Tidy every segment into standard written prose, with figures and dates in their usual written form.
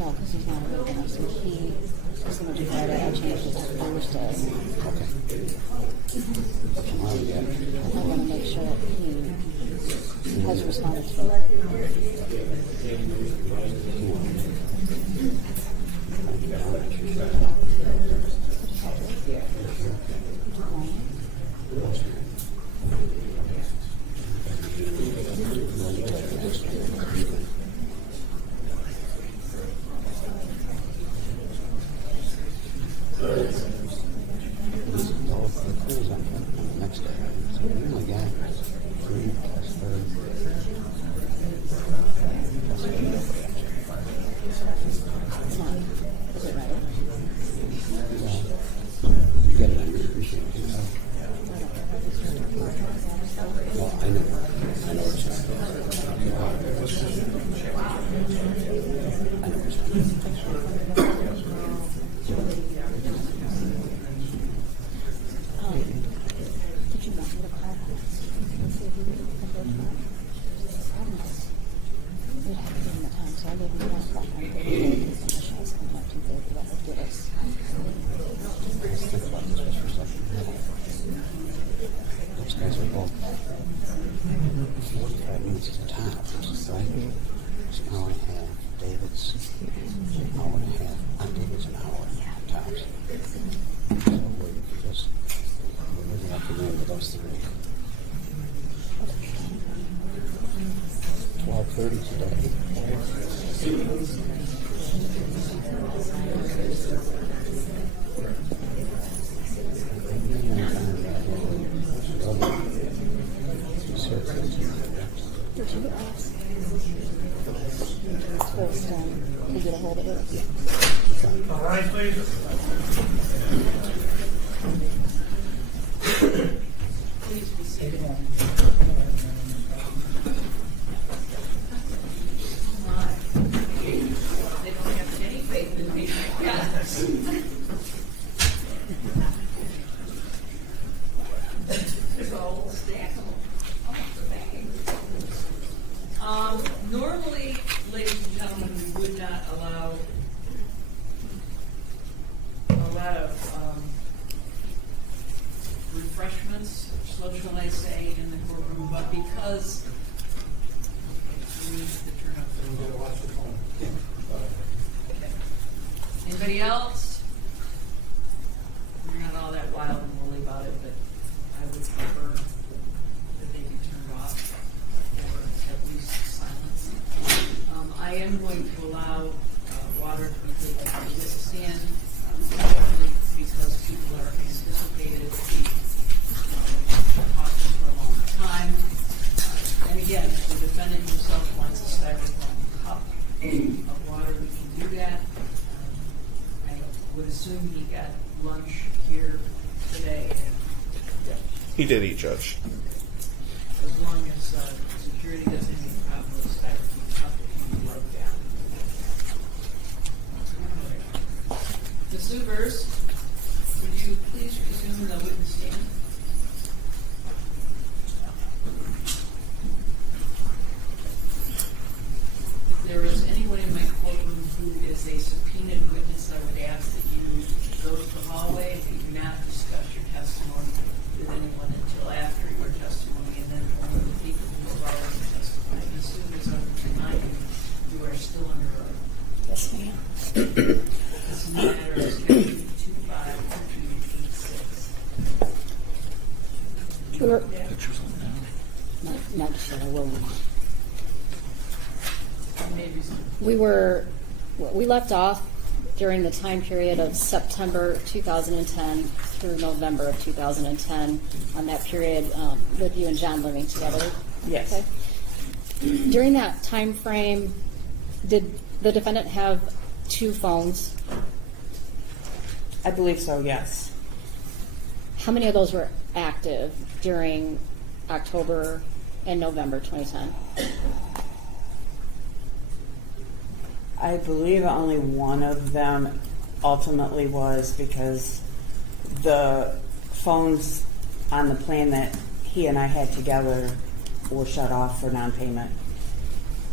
No, because he's not awake enough, so he is going to do Friday. I changed it to Thursday. Okay. Tomorrow, yeah. I want to make sure that he has responded to it. Next day. So we only got 3 plus 3. It's not. Is it ready? You get it on your appreciate it. Well, I know. I know it's not. I know it's not. Did you want me to call him? Let's see if he can go tomorrow. We'd have to give him the time, so I gave him that clock on 30 days. And the show's coming up 2:30. That would get us. Let's think about this just for a second. Those guys are both 45 minutes at the top, right? It's an hour and a half. David's an hour and a half. David's an hour tops. So we're just we're in the afternoon with those 3. 12:30 today. Did you ask? First, to get a hold of it? Yeah. All right, please. Please be seated. They don't have any faith in me. Yes. There's a whole stack of them. Oh, bang. Normally, ladies and gentlemen, we would not allow a lot of refreshments, so shall I say, in the courtroom, but because we need to turn up the. Okay. Anybody else? We're not all that wild and woolly about it, but I would prefer that they be turned off or at least silenced. I am going to allow water to be taken to the stand because people are anticipated to be talking for a long time. And again, if the defendant himself wants a styrofoam cup of water, we can do that. I would assume he got lunch here today. He did eat, Judge. As long as security doesn't have any problem with styrofoam cup, it can be broke down. Ms. Ubers, would you please resume the witness stand? If there is anyone in my courtroom who is a subpoenaed witness, I would ask that you go to the hallway and that you not discuss your testimony with anyone until after your testimony, and then only the people who are already testifying. Ms. Ubers, I would remind you, you are still under oath. Yes, ma'am. This matter is statute 252286. We were, Pictures on now. not just yet, I will. We left off during the time period of September 2010 through November of 2010 on that period with you and John living together. Yes. Okay. During that time frame, did the defendant have 2 phones? I believe so, yes. How many of those were active during October and November 2010? I believe only one of them ultimately was because the phones on the plan that he and I had together were shut off for non-payment.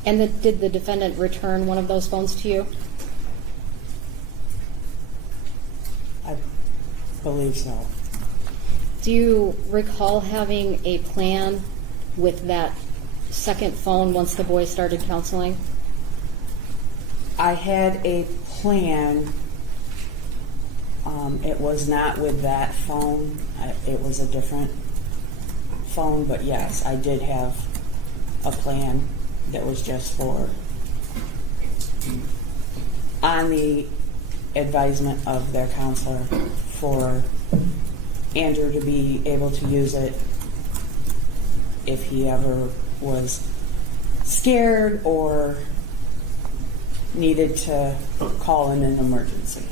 And did the defendant return one of those phones to you? believe so. Do you recall having a plan with that second phone once the boys started counseling? I had a plan. It was not with that phone. It was a different phone, but yes, I did have a plan that was just for, on the advisement of their counselor, for Andrew to be able to use it if he ever was scared or needed to call in an emergency.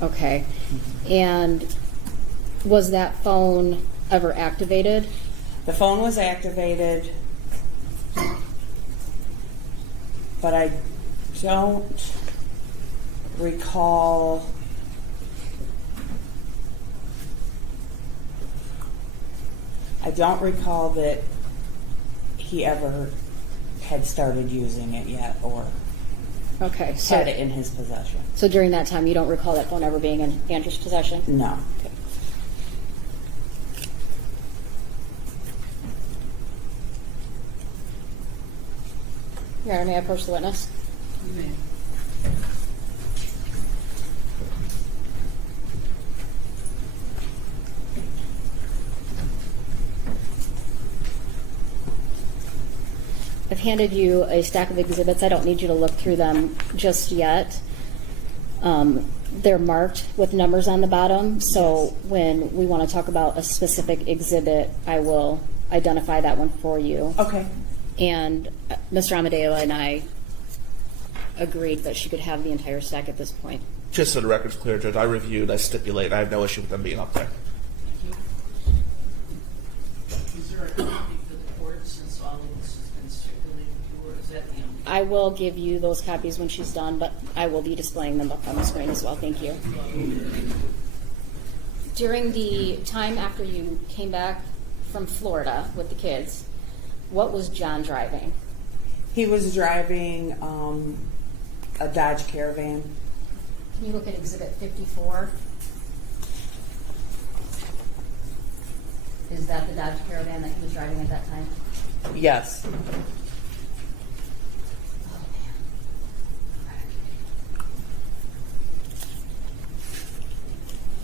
Okay. And was that phone ever activated? The phone was activated, but I don't recall. I don't recall that he ever had started using it yet or Okay. had it in his possession. So during that time, you don't recall that phone ever being in Andrew's possession? No. Okay. Your Honor, may I approach the witness? You may. I've handed you a stack of exhibits. I don't need you to look through them just yet. They're marked with numbers on the bottom, so when we want to talk about a specific exhibit, I will identify that one for you. Okay. And Mr. Amadeo and I agreed that she could have the entire stack at this point. Just so the record's clear, Judge, I reviewed, I stipulate, I have no issue with them being up there. Thank you. Is there a copy for the court since all of this has been stipulated to, or is that the only? I will give you those copies when she's done, but I will be displaying them up on the screen as well. Thank you. During the time after you came back from Florida with the kids, what was John driving? He was driving a Dodge Caravan. Can you look at Exhibit 54? Is that the Dodge Caravan that he was driving at that time? Yes.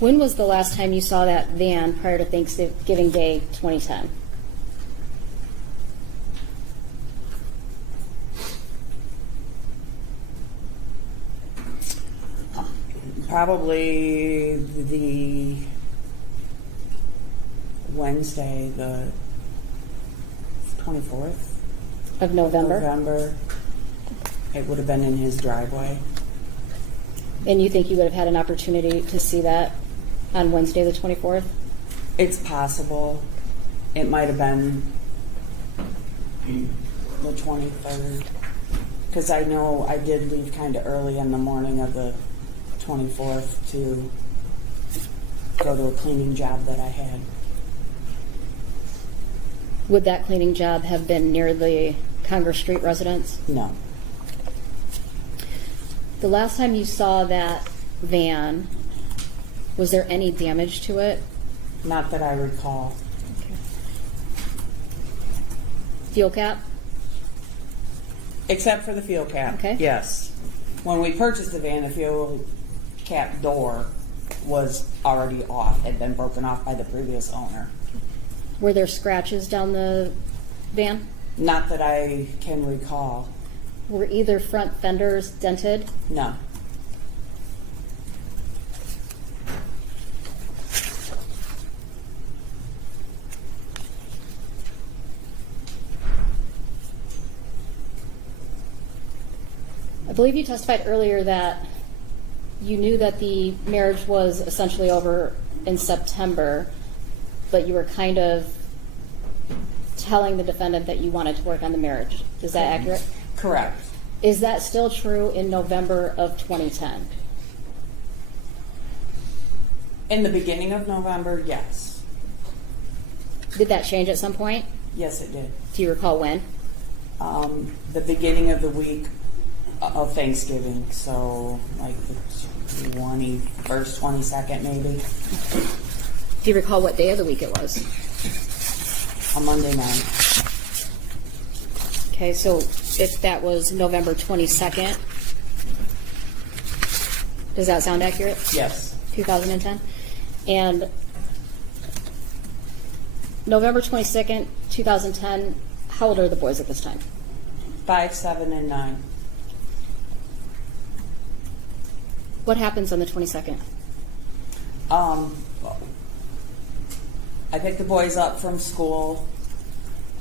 When was the last time you saw that van prior to Thanksgiving Day 2010? Probably the Wednesday, the 24th Of November? November. It would have been in his driveway. And you think you would have had an opportunity to see that on Wednesday the 24th? It's possible. It might have been the 23rd. Because I know I did leave kind of early in the morning of the 24th to go to a cleaning job that I had. Would that cleaning job have been near the Congress Street residence? No. The last time you saw that van, was there any damage to it? Not that I recall. Fuel cap? Except for the fuel cap. Okay. Yes. When we purchased the van, the fuel cap door was already off, had been broken off by the previous owner. Were there scratches down the van? Not that I can recall. Were either front fenders dented? No. I believe you testified earlier that you knew that the marriage was essentially over in September, but you were kind of telling the defendant that you wanted to work on the marriage. Is that accurate? Correct. Is that still true in November of 2010? In the beginning of November, yes. Did that change at some point? Yes, it did. Do you recall when? The beginning of the week of Thanksgiving, so like the 21st, 22nd maybe. Do you recall what day of the week it was? A Monday night. Okay, so if that was November 22nd, does that sound accurate? Yes. 2010? And November 22nd, 2010, how old are the boys at this time? 5, 7, and 9. What happens on the 22nd? I pick the boys up from school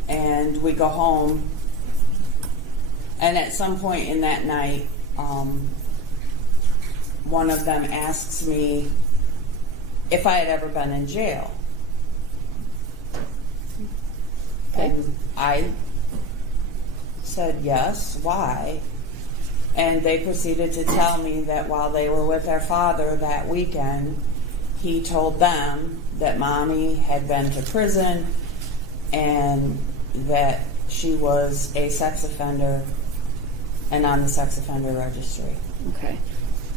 and we go home. And at some point in that night, one of them asks me if I had ever been in jail. Okay. And I said yes. Why? And they proceeded to tell me that while they were with their father that weekend, he told them that Mommy had been to prison and that she was a sex offender and on the sex offender registry. Okay.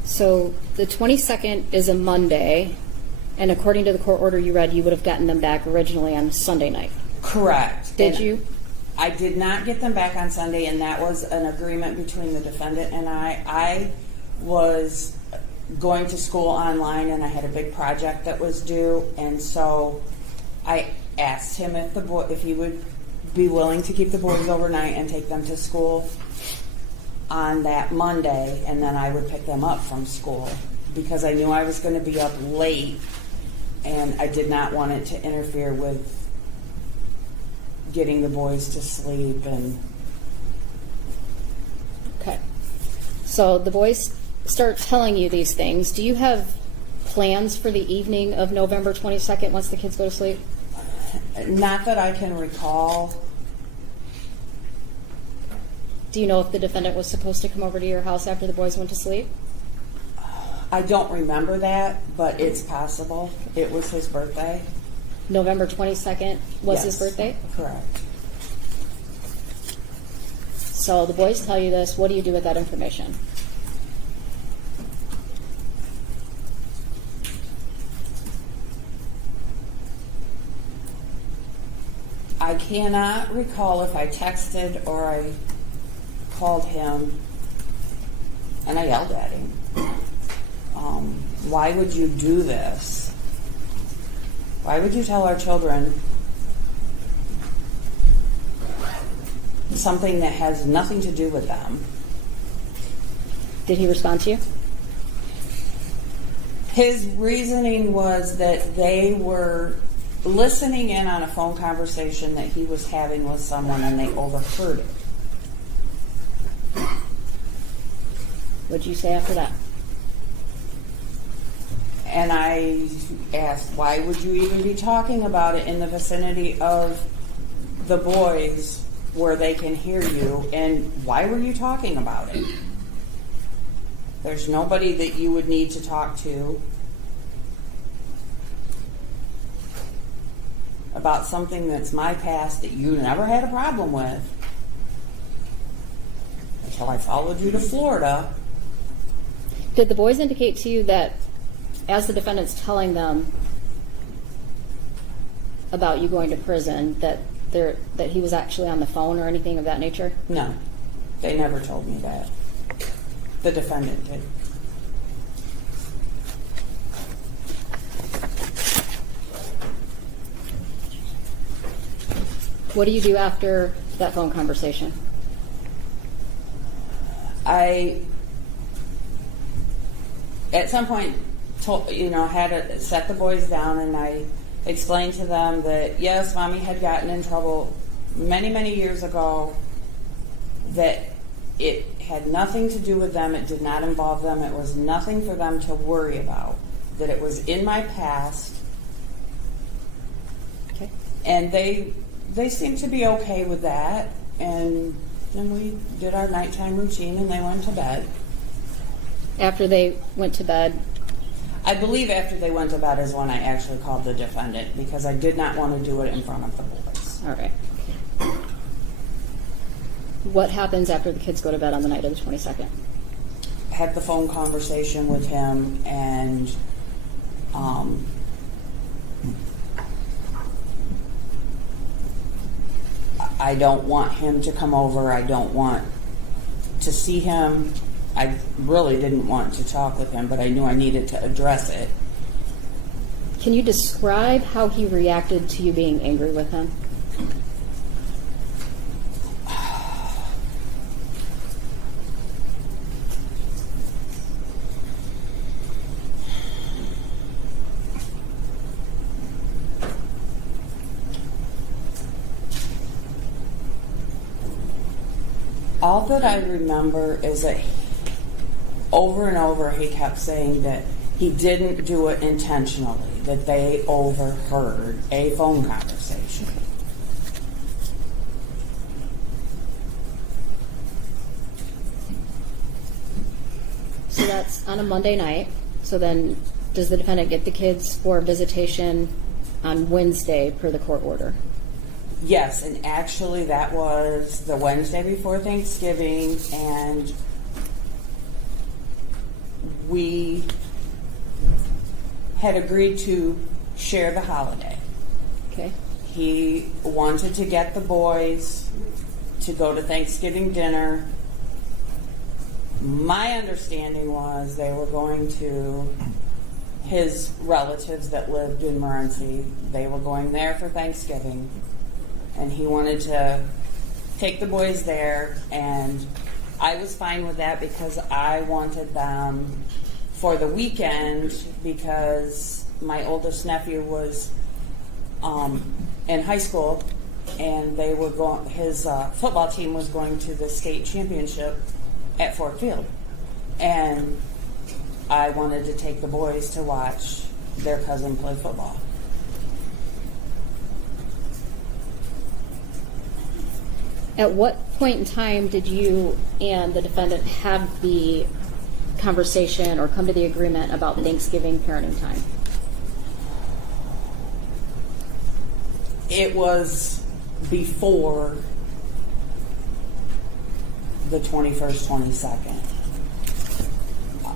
So the 22nd is a Monday, and according to the court order you read, you would have gotten them back originally on Sunday night. Correct. Did And you? I did not get them back on Sunday, and that was an agreement between the defendant and I. I was going to school online, and I had a big project that was due, and so I asked him if he would be willing to keep the boys overnight and take them to school on that Monday, and then I would pick them up from school because I knew I was going to be up late, and I did not want it to interfere with getting the boys to sleep. And Okay. So the boys start telling you these things. Do you have plans for the evening of November 22nd once the kids go to sleep? not that I can recall. Do you know if the defendant was supposed to come over to your house after the boys went to sleep? I don't remember that, but it's possible. It was his birthday. November 22nd was his Yes, birthday? Correct. So the boys tell you this. What do you do with that information? I cannot recall if I texted or I called him and I yelled at him. Why would you do this? Why would you tell our children something that has nothing to do with them? Did he respond to you? His reasoning was that they were listening in on a phone conversation that he was having with someone and they overheard it. What did you say after that? And I asked, why would you even be talking about it in the vicinity of the boys where they can hear you? And why were you talking about it? There's nobody that you would need to talk to about something that's my past that you never had a problem with until I followed you to Florida. Did the boys indicate to you that as the defendant's telling them about you going to prison, that he was actually on the phone or anything of that nature? No, they never told me that. The defendant did. What do you do after that phone conversation? I, at some point, had to set the boys down, and I explained to them that yes, Mommy had gotten in trouble many, many years ago, that it had nothing to do with them, it did not involve them, it was nothing for them to worry about, that it was in my past, Okay. and they seemed to be okay with that, and then we did our nighttime routine and they went to bed. After they went to bed, I believe after they went to bed is when I actually called the defendant, because I did not want to do it in front of the boys. all right. What happens after the kids go to bed on the night of the 22nd? Had the phone conversation with him, and I don't want him to come over. I don't want to see him. I really didn't want to talk with him, but I knew I needed to address it. Can you describe how he reacted to you being angry with him? All that I remember is that over and over he kept saying that he didn't do it intentionally, that they overheard a phone conversation. So that's on a Monday night. So then does the defendant get the kids for visitation on Wednesday per the court order? Yes, and actually that was the Wednesday before Thanksgiving, and we had agreed to share the holiday. Okay. He wanted to get the boys to go to Thanksgiving dinner. My understanding was they were going to his relatives that lived in Morenci. They were going there for Thanksgiving, and he wanted to take the boys there, and I was fine with that because I wanted them for the weekend because my oldest nephew was in high school, and they were going. His football team was going to the state championship at Fort Field, and I wanted to take the boys to watch their cousin play football. At what point in time did you and the defendant have the conversation or come to the agreement about Thanksgiving parenting time? It was before the 21st, 22nd.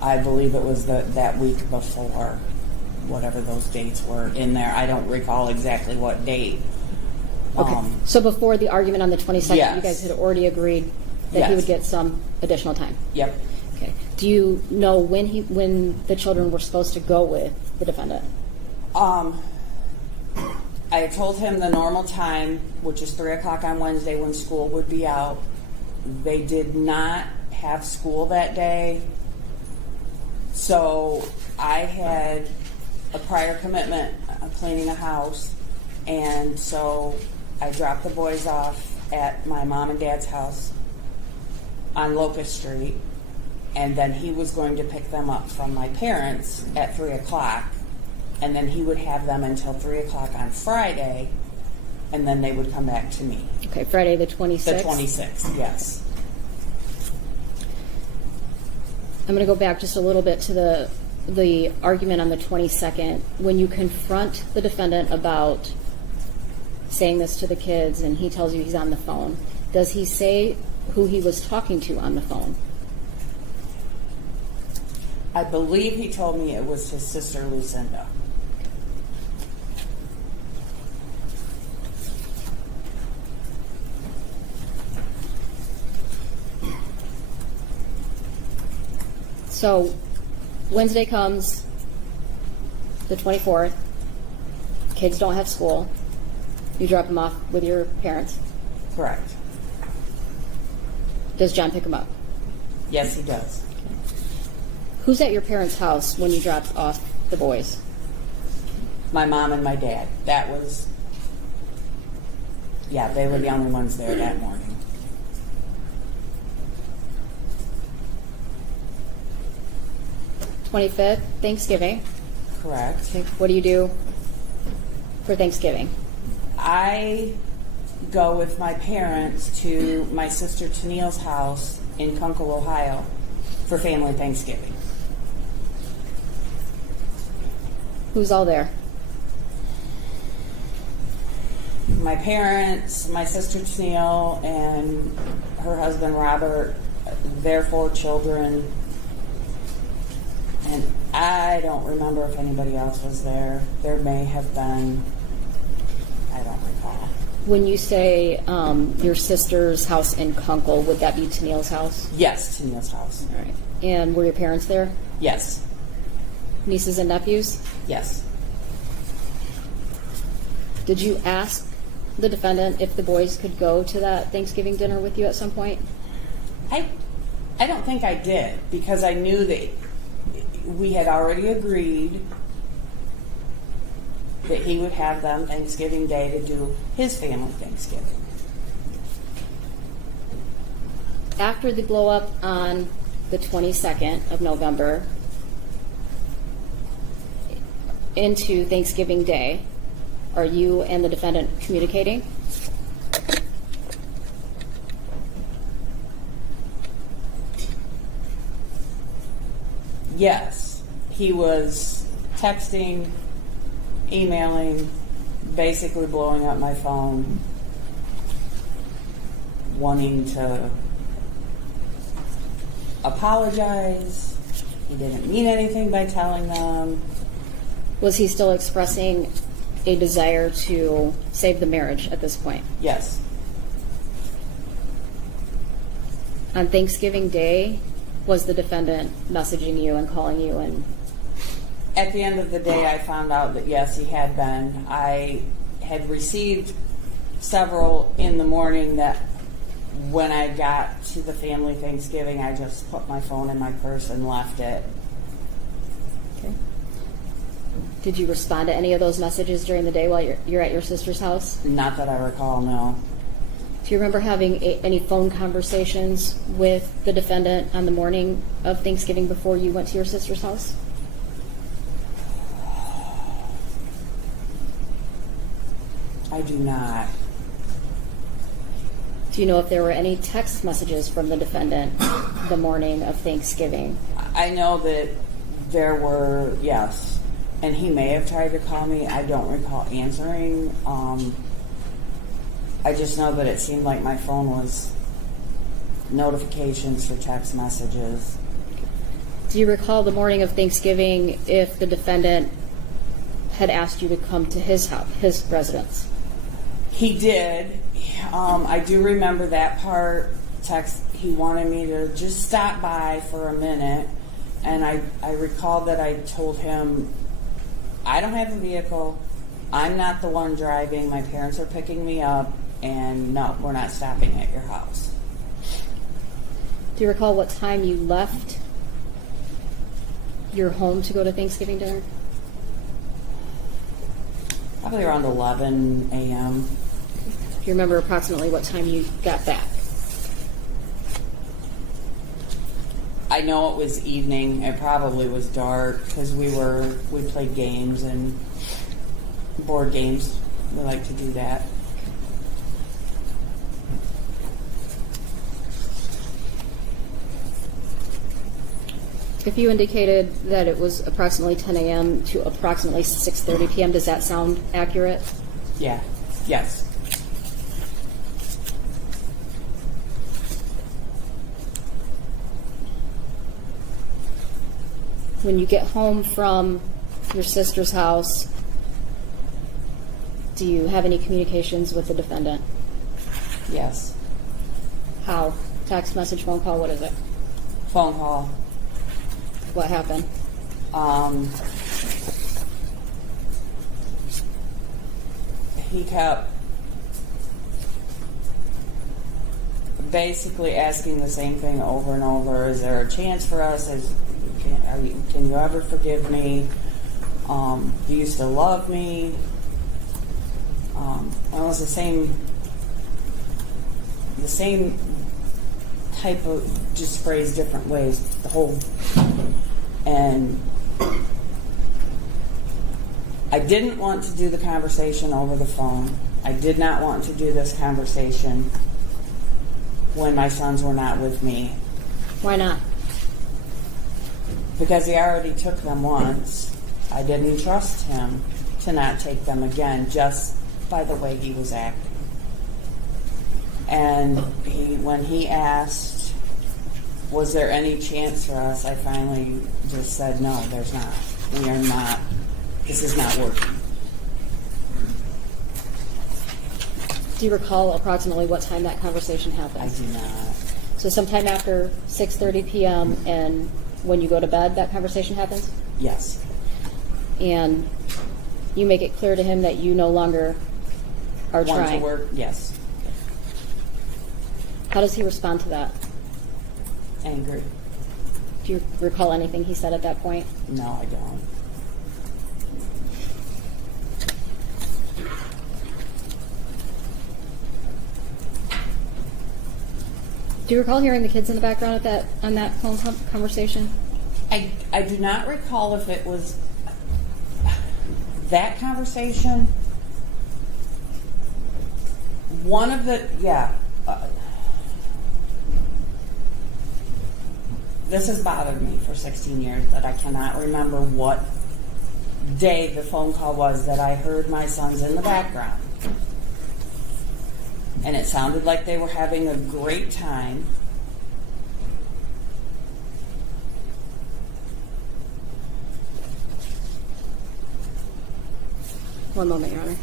I believe it was that week before, whatever those dates were in there. I don't recall exactly what date. Okay. So before the argument on the 22nd, Yes. you guys had already agreed that he Yes. would get some additional time? Yep. Okay. Do you know when the children were supposed to go with the defendant? I had told him the normal time, which is 3 o'clock on Wednesday when school would be out. They did not have school that day. So I had a prior commitment of cleaning a house. And so I dropped the boys off at my mom and dad's house on Locust Street. And then he was going to pick them up from my parents at 3 o'clock. And then he would have them until 3 o'clock on Friday. And then they would come back to me. Okay, Friday the 26th? The 26th, yes. I'm going to go back just a little bit to the argument on the 22nd. When you confront the defendant about saying this to the kids and he tells you he's on the phone, does he say who he was talking to on the phone? I believe he told me it was his sister Lucinda. So Wednesday comes, the 24th. Kids don't have school. You drop them off with your parents. Correct. Does John pick them up? Yes, he does. Who's at your parents' house when you drop off the boys? My mom and my dad. That was, yeah, they were the only ones there that morning. '25th, Thanksgiving. Correct. Okay, what do you do for Thanksgiving? I go with my parents to my sister Tennille's house in Kunkel, Ohio for family Thanksgiving. Who's all there? My parents, my sister Tennille, and her husband Robert, their 4 children, and I don't remember if anybody else was there. There may have been, I don't recall. When you say your sister's house in Kunkel, would that be Tennille's house? Yes, to Neil's house. All right. And were your parents there? Yes. Nieces and nephews? Yes. Did you ask the defendant if the boys could go to that Thanksgiving dinner with you at some point? I don't think I did, because I knew that we had already agreed that he would have them Thanksgiving Day to do his family Thanksgiving. After the blow up on the 22nd of November into Thanksgiving Day, are you and the defendant communicating? Yes, he was texting, emailing, basically blowing up my phone, wanting to apologize. He didn't mean anything by telling them. Was he still expressing a desire to save the marriage at this point? Yes. On Thanksgiving Day, was the defendant messaging you and calling you and At the end of the day, I found out that yes, he had been. I had received several in the morning that when I got to the family Thanksgiving, I just put my phone in my purse and left it. okay. Did you respond to any of those messages during the day while you're at your sister's house? Not that I recall, no. Do you remember having any phone conversations with the defendant on the morning of Thanksgiving before you went to your sister's house? I do not. Do you know if there were any text messages from the defendant the morning of Thanksgiving? I know that there were, yes. And he may have tried to call me. I don't recall answering. I just know that it seemed like my phone was notifications for text messages. Do you recall the morning of Thanksgiving if the defendant had asked you to come to his house, his residence? He did. I do remember that part. Text. He wanted me to just stop by for a minute, and I recall that I told him, I don't have a vehicle. I'm not the one driving. My parents are picking me up, and no, we're not stopping at your house. Do you recall what time you left your home to go to Thanksgiving dinner? Probably around 11 a.m. Do you remember approximately what time you got back? I know it was evening. It probably was dark because we played games and board games. We like to do that. If you indicated that it was approximately 10 a.m. to approximately 6:30 p.m., does that sound accurate? Yeah. Yes. When you get home from your sister's house, do you have any communications with the defendant? Yes. How? Text, message, phone call, what is it? Phone call. What happened? He kept basically asking the same thing over and over. Is there a chance for us? Can you ever forgive me? Do you still love me? It was the same type of, just phrased different ways. And I didn't want to do the conversation over the phone. I did not want to do this conversation when my sons were not with me. Why not? Because he already took them once. I didn't trust him to not take them again, just by the way he was acting. And when he asked, was there any chance for us, I finally just said, no, there's not. We are not. This is not working. Do you recall approximately what time that conversation I happened? do not. So sometime after 6:30 p.m. and when you go to bed, that conversation happens? Yes. And you make it clear to him that you no longer are Want to trying? work? Yes. How does he respond to that? Angry? Do you recall anything he said at that point? No, I don't. Do you recall hearing the kids in the background on that phone conversation? I do not recall if it was that conversation. One of the, this has bothered me for 16 years that I cannot remember what day the phone call was that I heard my sons in the background. And it sounded like they were having a great time. One moment, Your Honor.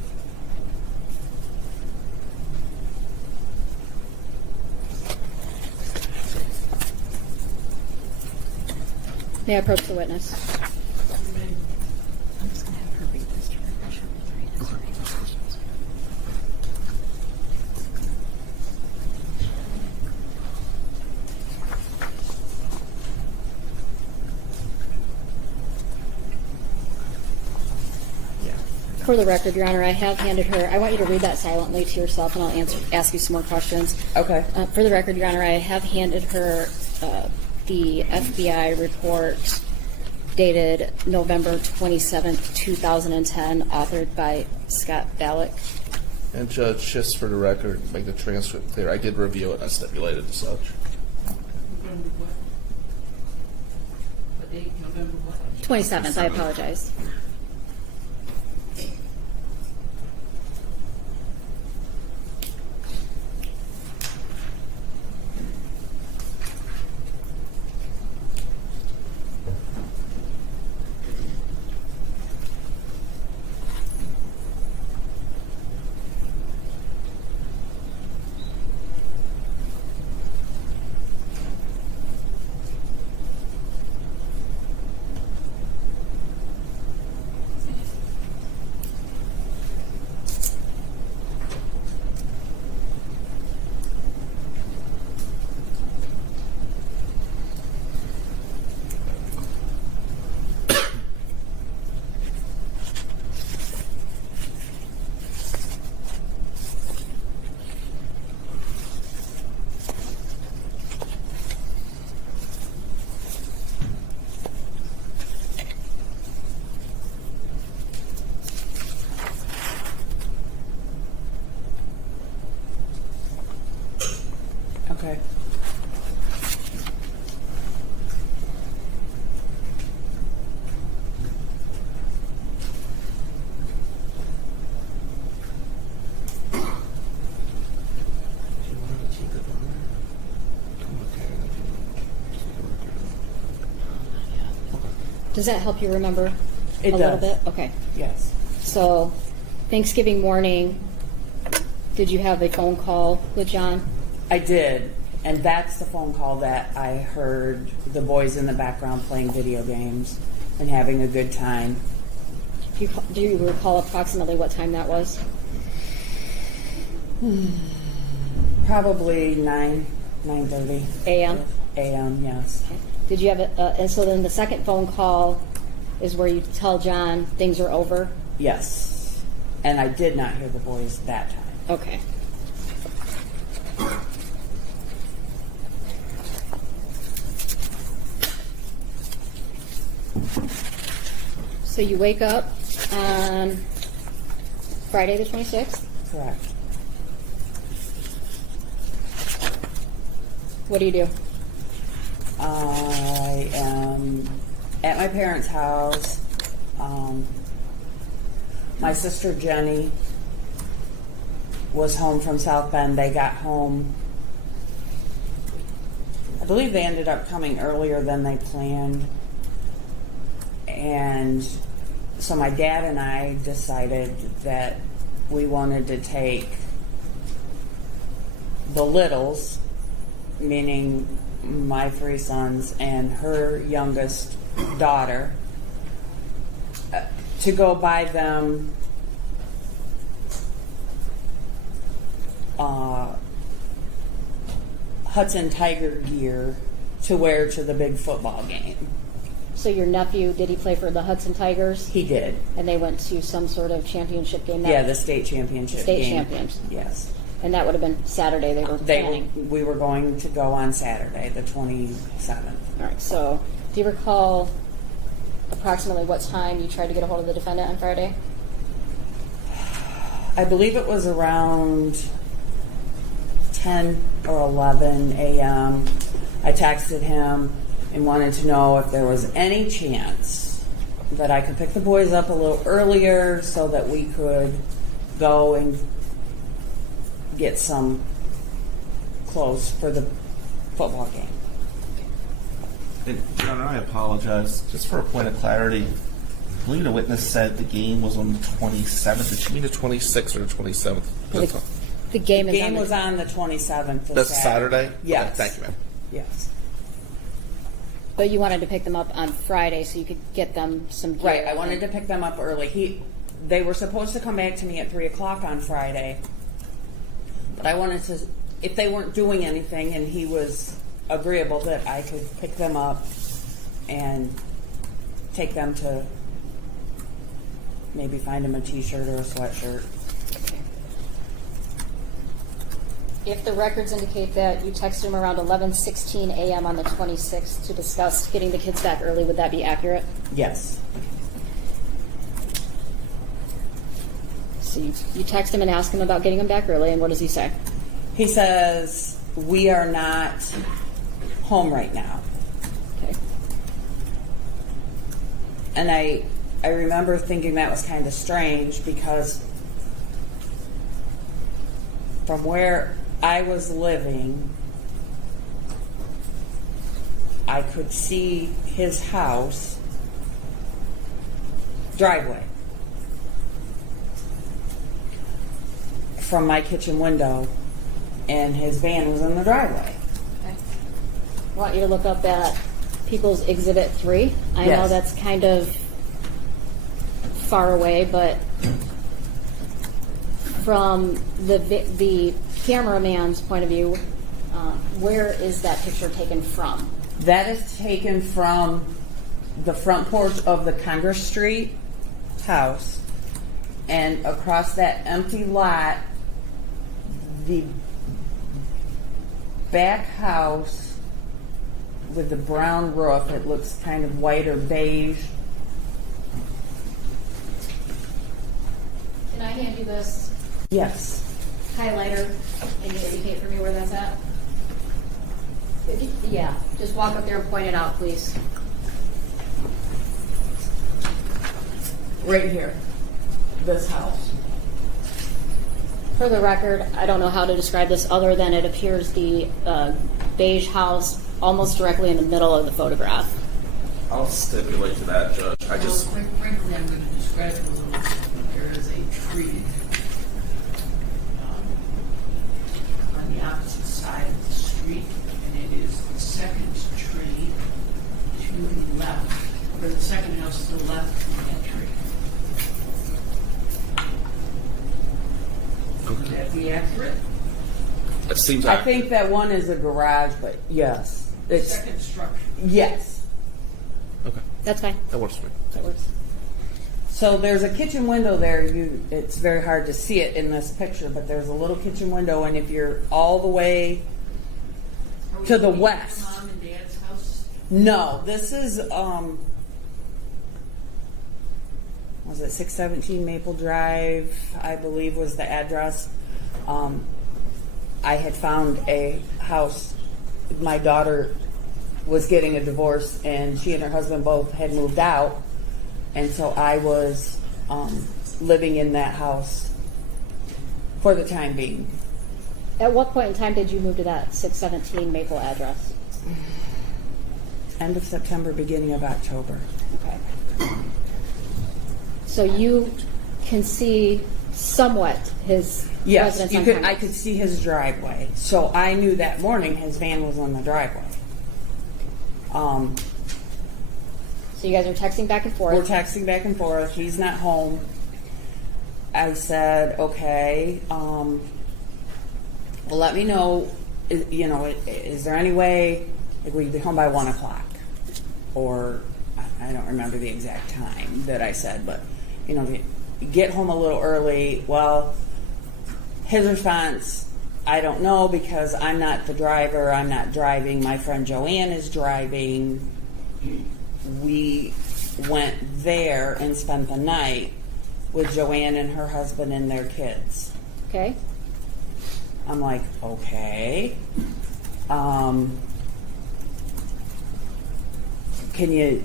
May I approach the witness? I'm just going to have her read this to refresh her memory. For the record, Your Honor, I have handed her. I want you to read that silently to yourself, and I'll ask you some more questions. Okay. For the record, Your Honor, I have handed her the FBI report dated November 27th, 2010, authored by Scott Ballack. And Judge, just for the record, make the transcript clear, I did review it, I stipulated as such. November what? What date? November what? 27th, I apologize. Okay. Does that help you remember It a little does. bit? Okay. Yes. So, Thanksgiving morning, did you have a phone call with John? I did, and that's the phone call that I heard the boys in the background playing video games and having a good time. Do you recall approximately what time that was? Probably 9:30 A.M.? a.m. Yes. Okay. Did you have and so then the second phone call is where you tell John things are over? Yes. And I did not hear the boys that time. Okay. So you wake up on Friday the 26th. Correct. What do you do? I am at my parents' house. My sister Jenny was home from South Bend. They got home. I believe they ended up coming earlier than they planned. And so my dad and I decided that we wanted to take the littles, meaning my 3 sons and her youngest daughter, to go buy them Hudson Tiger gear to wear to the big football game. So your nephew, did he play for the Hudson Tigers? He did. And they went to some sort of championship game? Yeah, the state championship State game. champions. Yes. And that would have been Saturday they were planning? We were going to go on Saturday, the 27th. All right, so do you recall approximately what time you tried to get a hold of the defendant on Friday? I believe it was around 10 or 11 a.m. I texted him and wanted to know if there was any chance that I could pick the boys up a little earlier so that we could go and get some clothes for the football game. And John, I apologize. Just for a point of clarity, I believe the witness said the game was on the 27th. Did she mean the 26th or the 27th? The game The is game on was on the 27th. of That's Saturday? Yes. Okay, thank you, ma'am. Yes. But you wanted to pick them up on Friday so you could get them some gear. Right, I wanted to pick them up early. They were supposed to come back to me at 3 o'clock on Friday, but I wanted to, if they weren't doing anything and he was agreeable, that I could pick them up and take them to maybe find him a t-shirt or a sweatshirt. If the records indicate that you texted him around 11:16 a.m. on the 26th to discuss getting the kids back early, would that be accurate? Yes. So you text him and ask him about getting them back early, and what does he say? He says, we are not home right now. Okay. And I remember thinking that was kind of strange because from where I was living, I could see his house driveway from my kitchen window, and his van was in the driveway. Okay. I want you to look up at People's Exhibit 3. I know Yes. that's kind of far away, but from the cameraman's point of view, where is that picture taken from? That is taken from the front porch of the Congress Street house, and across that empty lot, the back house with the brown roof. It looks kind of white or beige. Can I hand you this Yes. highlighter and you indicate for me where that's at? Yeah, just walk up there and point it out, please. Right here. This house. For the record, I don't know how to describe this other than it appears the beige house almost directly in the middle of the photograph. I'll stipulate to that, Judge. I just, Frankly, I'm going to describe it a little bit. There is a tree on the opposite side of the street, and it is the second tree to the left, or the second house to the left from that tree. Would that be accurate? it seems I accurate. think that one is a garage, but yes. It's Second structure. yes. Okay, That's fine. that works for me. That works. So there's a kitchen window there. It's very hard to see it in this picture, but there's a little kitchen window, and if you're all the way Are we to the looking at west. your mom and dad's house? No, this is was it 617 Maple Drive, I believe was the address. I had found a house. My daughter was getting a divorce, and she and her husband both had moved out, and so I was living in that house for the time being. At what point in time did you move to that 617 Maple address? End of September, beginning of October. Okay. So you can see somewhat his Yes, residence you on could. Congress. I could see his driveway, so I knew that morning his van was on the driveway. So you guys are texting back and forth. We're texting back and forth. He's not home. I said, okay. Well, let me know. Is there any way like we could be home by 1 o'clock? Or I don't remember the exact time that I said, but get home a little early. Well, his response, I don't know because I'm not the driver. I'm not driving. My friend Joanne is driving. We went there and spent the night with Joanne and her husband and their kids. Okay. I'm like, okay. Can you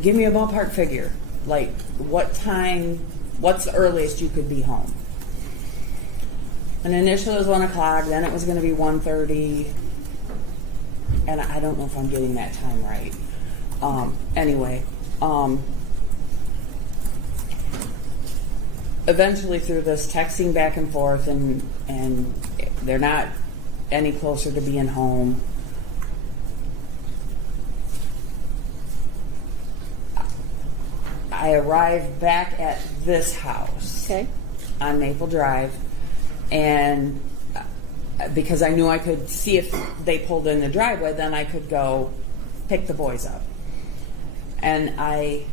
give me a ballpark figure? Like, what's the earliest you could be home? And initially it was 1 o'clock, then it was going to be 1:30, and I don't know if I'm getting that time right. Eventually through this texting back and forth, and they're not any closer to being home, I arrived back at this house. Okay. On Maple Drive, and because I knew I could see if they pulled in the driveway, then I could go pick the boys up. And I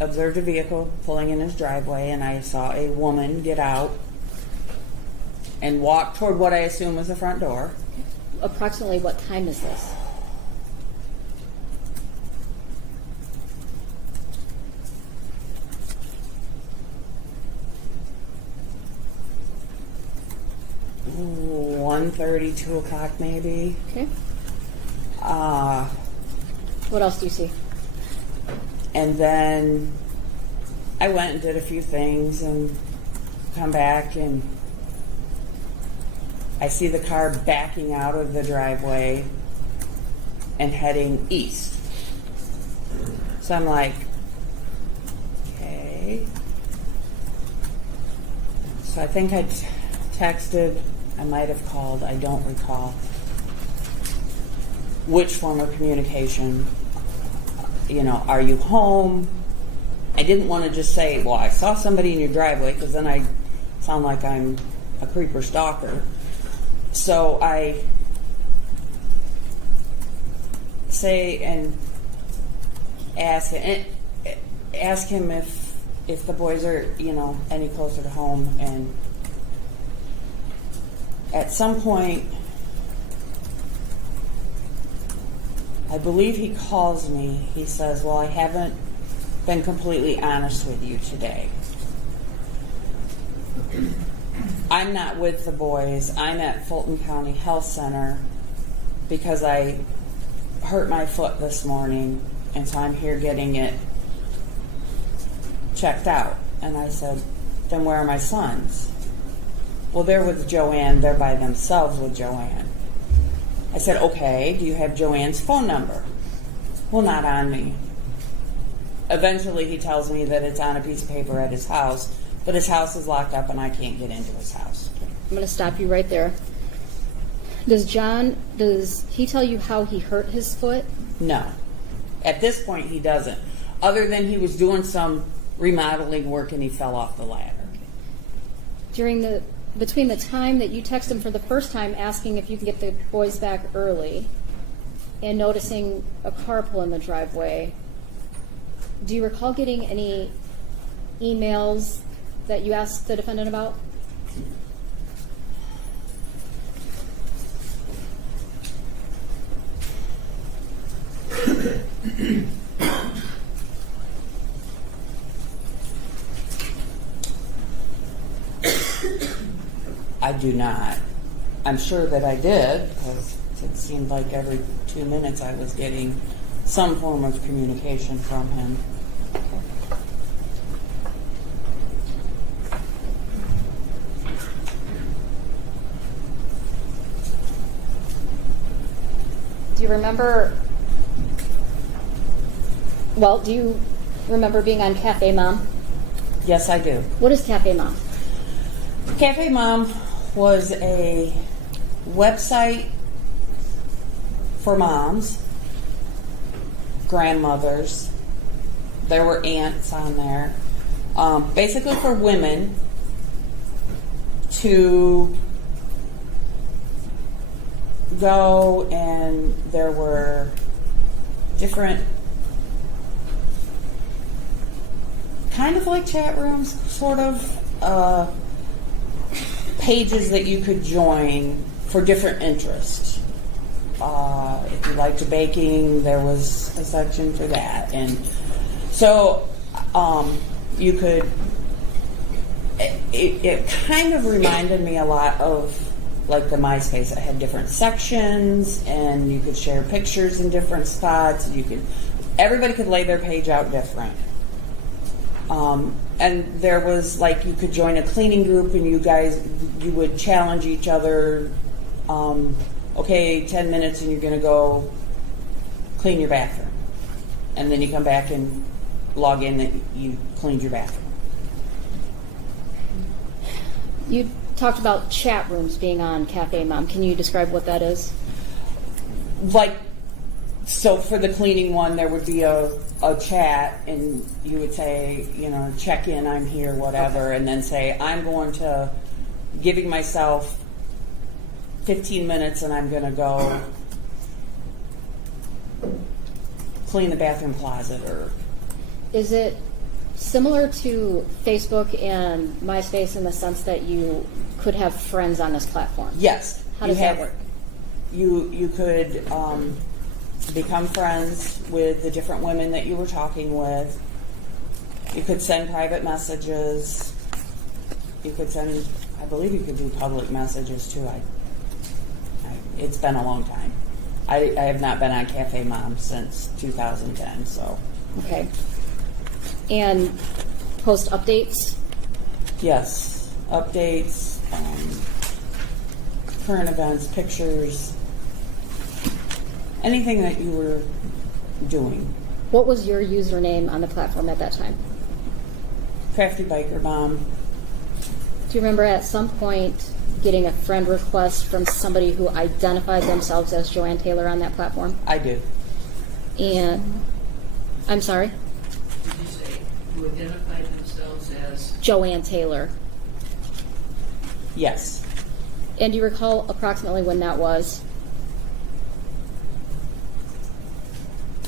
observed a vehicle pulling in his driveway, and I saw a woman get out and walk toward what I assume was the front door. Approximately what time is this? Ooh, 1:30, 2 o'clock maybe. Okay. What else do you see? And then I went and did a few things and come back, and I see the car backing out of the driveway and heading east. So I'm like, okay. So I think I texted, I might have called, I don't recall which form of communication. Are you home? I didn't want to just say, well, I saw somebody in your driveway, because then I sound like I'm a creeper stalker. So I say and ask him if the boys are, any closer to home. And at some point, I believe he calls me. He says, well, I haven't been completely honest with you today. I'm not with the boys. I'm at Fulton County Health Center because I hurt my foot this morning, and so I'm here getting it checked out. And I said, then where are my sons? Well, they're with Joanne. They're by themselves with Joanne. I said, okay, do you have Joanne's phone number? Well, not on me. Eventually he tells me that it's on a piece of paper at his house, but his house is locked up and I can't get into his house. I'm going to stop you right there. Does he tell you how he hurt his foot? No. At this point he doesn't. Other than he was doing some remodeling work and he fell off the ladder. Between the time that you text him for the first time asking if you can get the boys back early and noticing a car pull in the driveway, do you recall getting any emails that you asked the defendant about? I do not. I'm sure that I did, because it seemed like every 2 minutes I was getting some form of communication from him. Do you remember being on Cafe Mom? Yes, I do. What is Cafe Mom? Cafe Mom was a website for moms, grandmothers. There were aunts on there. Basically for women to go, and there were different kind of like chat rooms, sort of, pages that you could join for different interests. If you liked baking, there was a section for that. And so you could, it kind of reminded me a lot of like the MySpace. It had different sections, and you could share pictures in different spots. Everybody could lay their page out different. And there was like, you could join a cleaning group, and you would challenge each other. Okay, 10 minutes and you're going to go clean your bathroom. And then you come back and log in that you cleaned your bathroom. You talked about chat rooms being on Cafe Mom. Can you describe what that is? Like, so for the cleaning one, there would be a chat, and you would say, check in, I'm here, whatever, and then say, I'm going to, giving myself 15 minutes, and I'm going to go clean the bathroom closet. Or Is it similar to Facebook and MySpace in the sense that you could have friends on this platform? yes. How does that work? You could become friends with the different women that you were talking with. You could send private messages. You could send, I believe you could do public messages too. It's been a long time. I have not been on Cafe Mom since 2010, so. Okay. And post updates? Yes, updates, current events, pictures, anything that you were doing. What was your username on the platform at that time? Crafty Biker Mom. Do you remember at some point getting a friend request from somebody who identified themselves as Joanne Taylor on that platform? I do. And, I'm sorry? Did you say who identified themselves as? Joanne Taylor. Yes. And do you recall approximately when that was?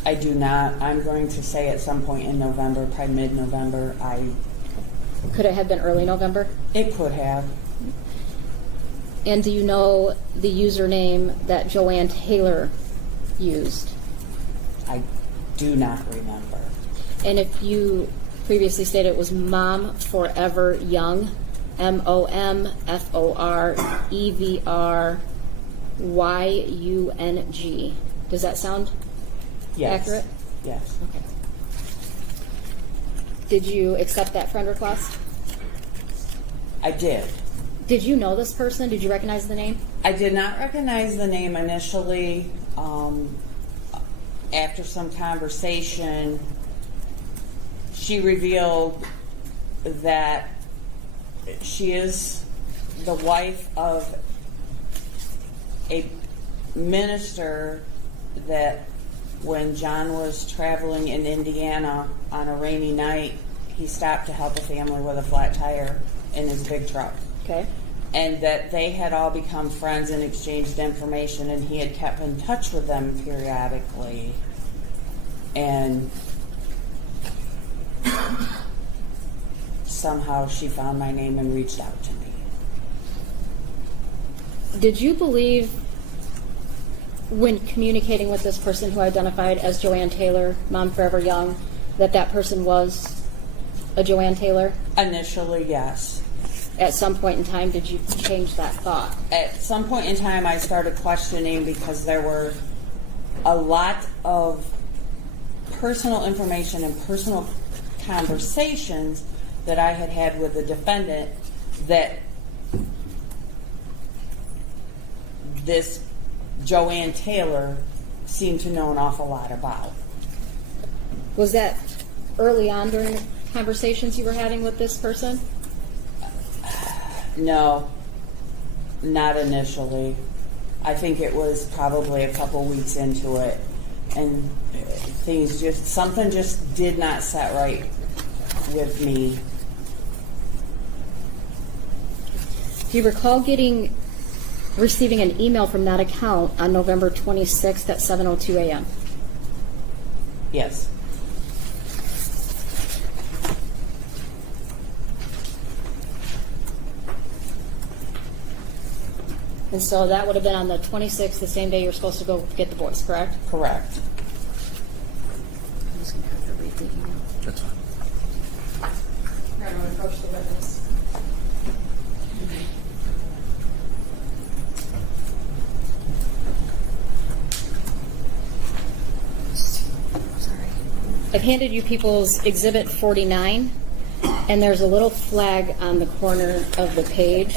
I do not. I'm going to say at some point in November, probably mid-November. Could it have been early November? It could have. And do you know the username that Joanne Taylor used? I do not remember. And if you previously stated it was Mom Forever Young, MOMFOREVRYUNG. Does that sound Yes. accurate? Yes. Okay. Did you accept that friend request? I did. Did you know this person? Did you recognize the name? I did not recognize the name initially. After some conversation, she revealed that she is the wife of a minister that when John was traveling in Indiana on a rainy night, he stopped to help a family with a flat tire in his big truck. Okay. And that they had all become friends and exchanged information, and he had kept in touch with them periodically. And somehow she found my name and reached out to me. Did you believe when communicating with this person who identified as Joanne Taylor, Mom Forever Young, that that person was a Joanne Taylor? Initially, yes. At some point in time, did you change that thought? At some point in time, I started questioning because there were a lot of personal information and personal conversations that I had had with the defendant that this Joanne Taylor seemed to know an awful lot about. Was that early on during the conversations you were having with this person? No, not initially. I think it was probably a couple weeks into it, and something just did not set right with me. Do you recall receiving an email from that account on November 26th at 7:02 a.m.? Yes. And so that would have been on the 26th, the same day you're supposed to go get the boys, correct? Correct. I'm just going to have to read the email. That's fine. We're going to approach the witness. Sorry. I've handed you people's Exhibit 49, and there's a little flag on the corner of the page.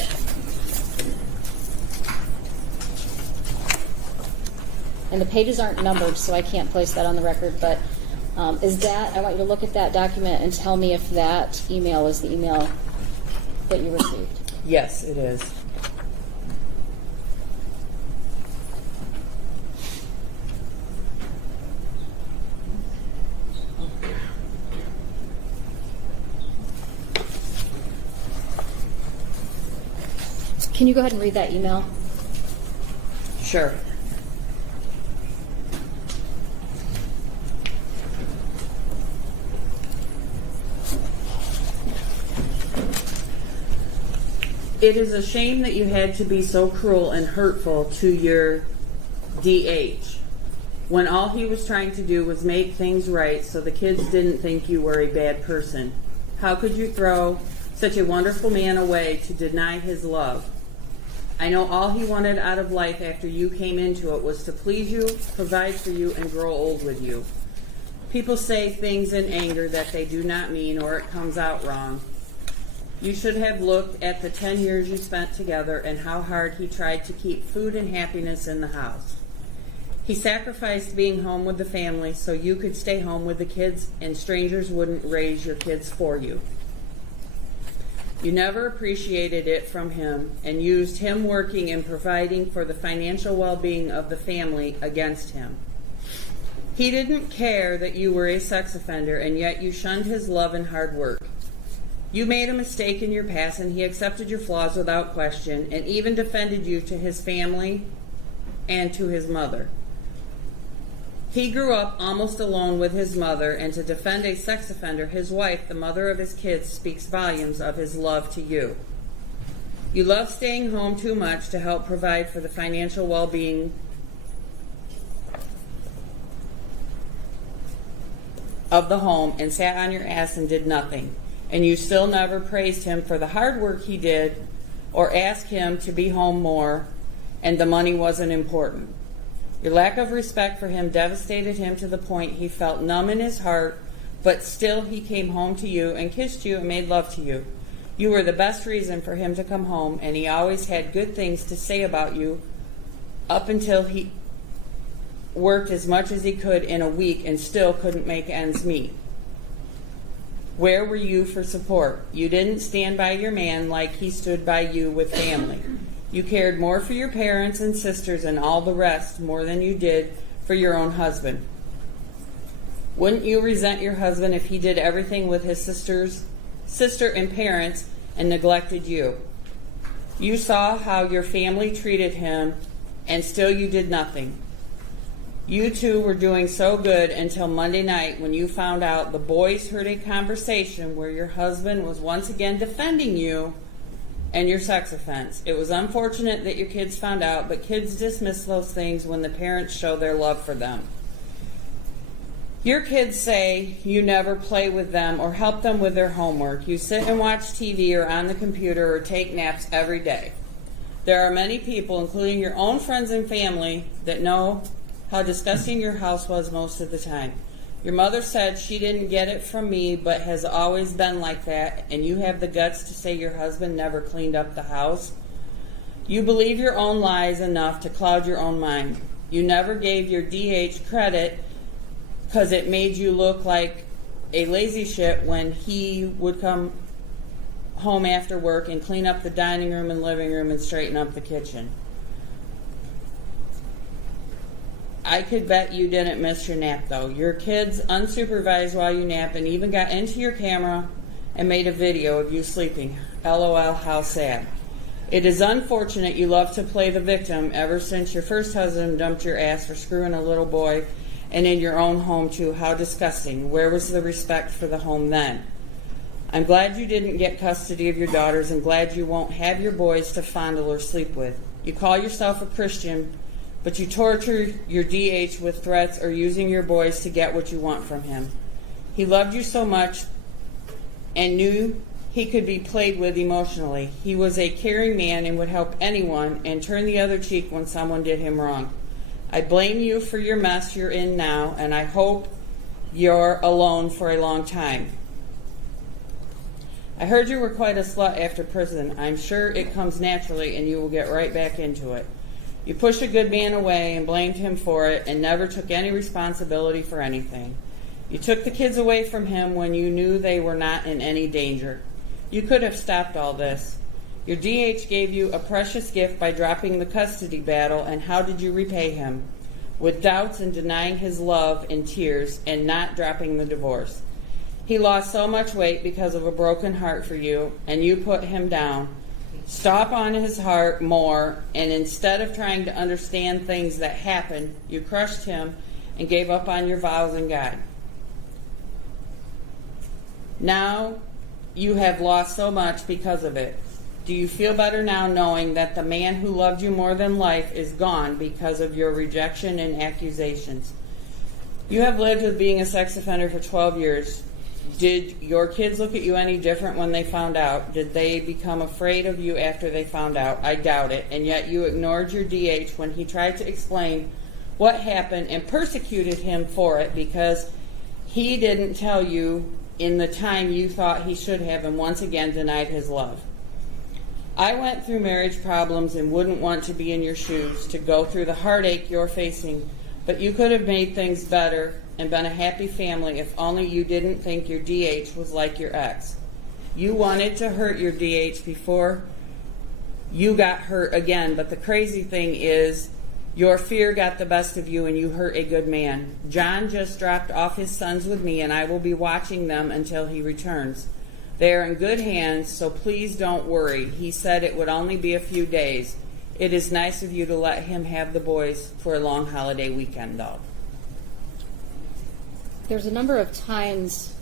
And the pages aren't numbered, so I can't place that on the record, but I want you to look at that document and tell me if that email is the email that you received. Yes, it is. Can you go ahead and read that email? Sure. It is a shame that you had to be so cruel and hurtful to your DH when all he was trying to do was make things right so the kids didn't think you were a bad person. How could you throw such a wonderful man away to deny his love? I know all he wanted out of life after you came into it was to please you, provide for you, and grow old with you. People say things in anger that they do not mean, or it comes out wrong. You should have looked at the 10 years you spent together and how hard he tried to keep food and happiness in the house. He sacrificed being home with the family so you could stay home with the kids and strangers wouldn't raise your kids for you. You never appreciated it from him and used him working and providing for the financial well-being of the family against him. He didn't care that you were a sex offender, and yet you shunned his love and hard work. You made a mistake in your past, and he accepted your flaws without question and even defended you to his family and to his mother. He grew up almost alone with his mother, and to defend a sex offender, his wife, the mother of his kids, speaks volumes of his love to you. You love staying home too much to help provide for the financial well-being of the home and sat on your ass and did nothing. And you still never praised him for the hard work he did or asked him to be home more, and the money wasn't important. Your lack of respect for him devastated him to the point he felt numb in his heart, but still he came home to you and kissed you and made love to you. You were the best reason for him to come home, and he always had good things to say about you up until he worked as much as he could in a week and still couldn't make ends meet. Where were you for support? You didn't stand by your man like he stood by you with family. You cared more for your parents and sisters and all the rest more than you did for your own husband. Wouldn't you resent your husband if he did everything with his sister and parents and neglected you? You saw how your family treated him, and still you did nothing. You two were doing so good until Monday night when you found out the boys heard a conversation where your husband was once again defending you and your sex offense. It was unfortunate that your kids found out, but kids dismiss those things when the parents show their love for them. Your kids say you never play with them or help them with their homework. You sit and watch TV or on the computer or take naps every day. There are many people, including your own friends and family, that know how disgusting your house was most of the time. Your mother said she didn't get it from me, but has always been like that, and you have the guts to say your husband never cleaned up the house. You believe your own lies enough to cloud your own mind. You never gave your DH credit because it made you look like a lazy shit when he would come home after work and clean up the dining room and living room and straighten up the kitchen. I could bet you didn't miss your nap, though. Your kids unsupervised while you nap and even got into your camera and made a video of you sleeping. LOL, how sad. It is unfortunate you love to play the victim ever since your first husband dumped your ass for screwing a little boy, and in your own home, too. How disgusting. Where was the respect for the home then? I'm glad you didn't get custody of your daughters and glad you won't have your boys to fondle or sleep with. You call yourself a Christian, but you torture your DH with threats or using your boys to get what you want from him. He loved you so much and knew he could be played with emotionally. He was a caring man and would help anyone and turn the other cheek when someone did him wrong. I blame you for your mess you're in now, and I hope you're alone for a long time. I heard you were quite a slut after prison. I'm sure it comes naturally and you will get right back into it. You pushed a good man away and blamed him for it and never took any responsibility for anything. You took the kids away from him when you knew they were not in any danger. You could have stopped all this. Your DH gave you a precious gift by dropping the custody battle, and how did you repay him? With doubts and denying his love and tears and not dropping the divorce. He lost so much weight because of a broken heart for you, and you put him down. Stop on his heart more, and instead of trying to understand things that happened, you crushed him and gave up on your vows and God. Now you have lost so much because of it. Do you feel better now knowing that the man who loved you more than life is gone because of your rejection and accusations? You have lived with being a sex offender for 12 years. Did your kids look at you any different when they found out? Did they become afraid of you after they found out? I doubt it. And yet you ignored your DH when he tried to explain what happened and persecuted him for it because he didn't tell you in the time you thought he should have, and once again denied his love. I went through marriage problems and wouldn't want to be in your shoes, to go through the heartache you're facing, but you could have made things better and been a happy family if only you didn't think your DH was like your ex. You wanted to hurt your DH before you got hurt again, but the crazy thing is your fear got the best of you and you hurt a good man. John just dropped off his sons with me, and I will be watching them until he returns. They are in good hands, so please don't worry. He said it would only be a few days. It is nice of you to let him have the boys for a long holiday weekend, though. There's a number of times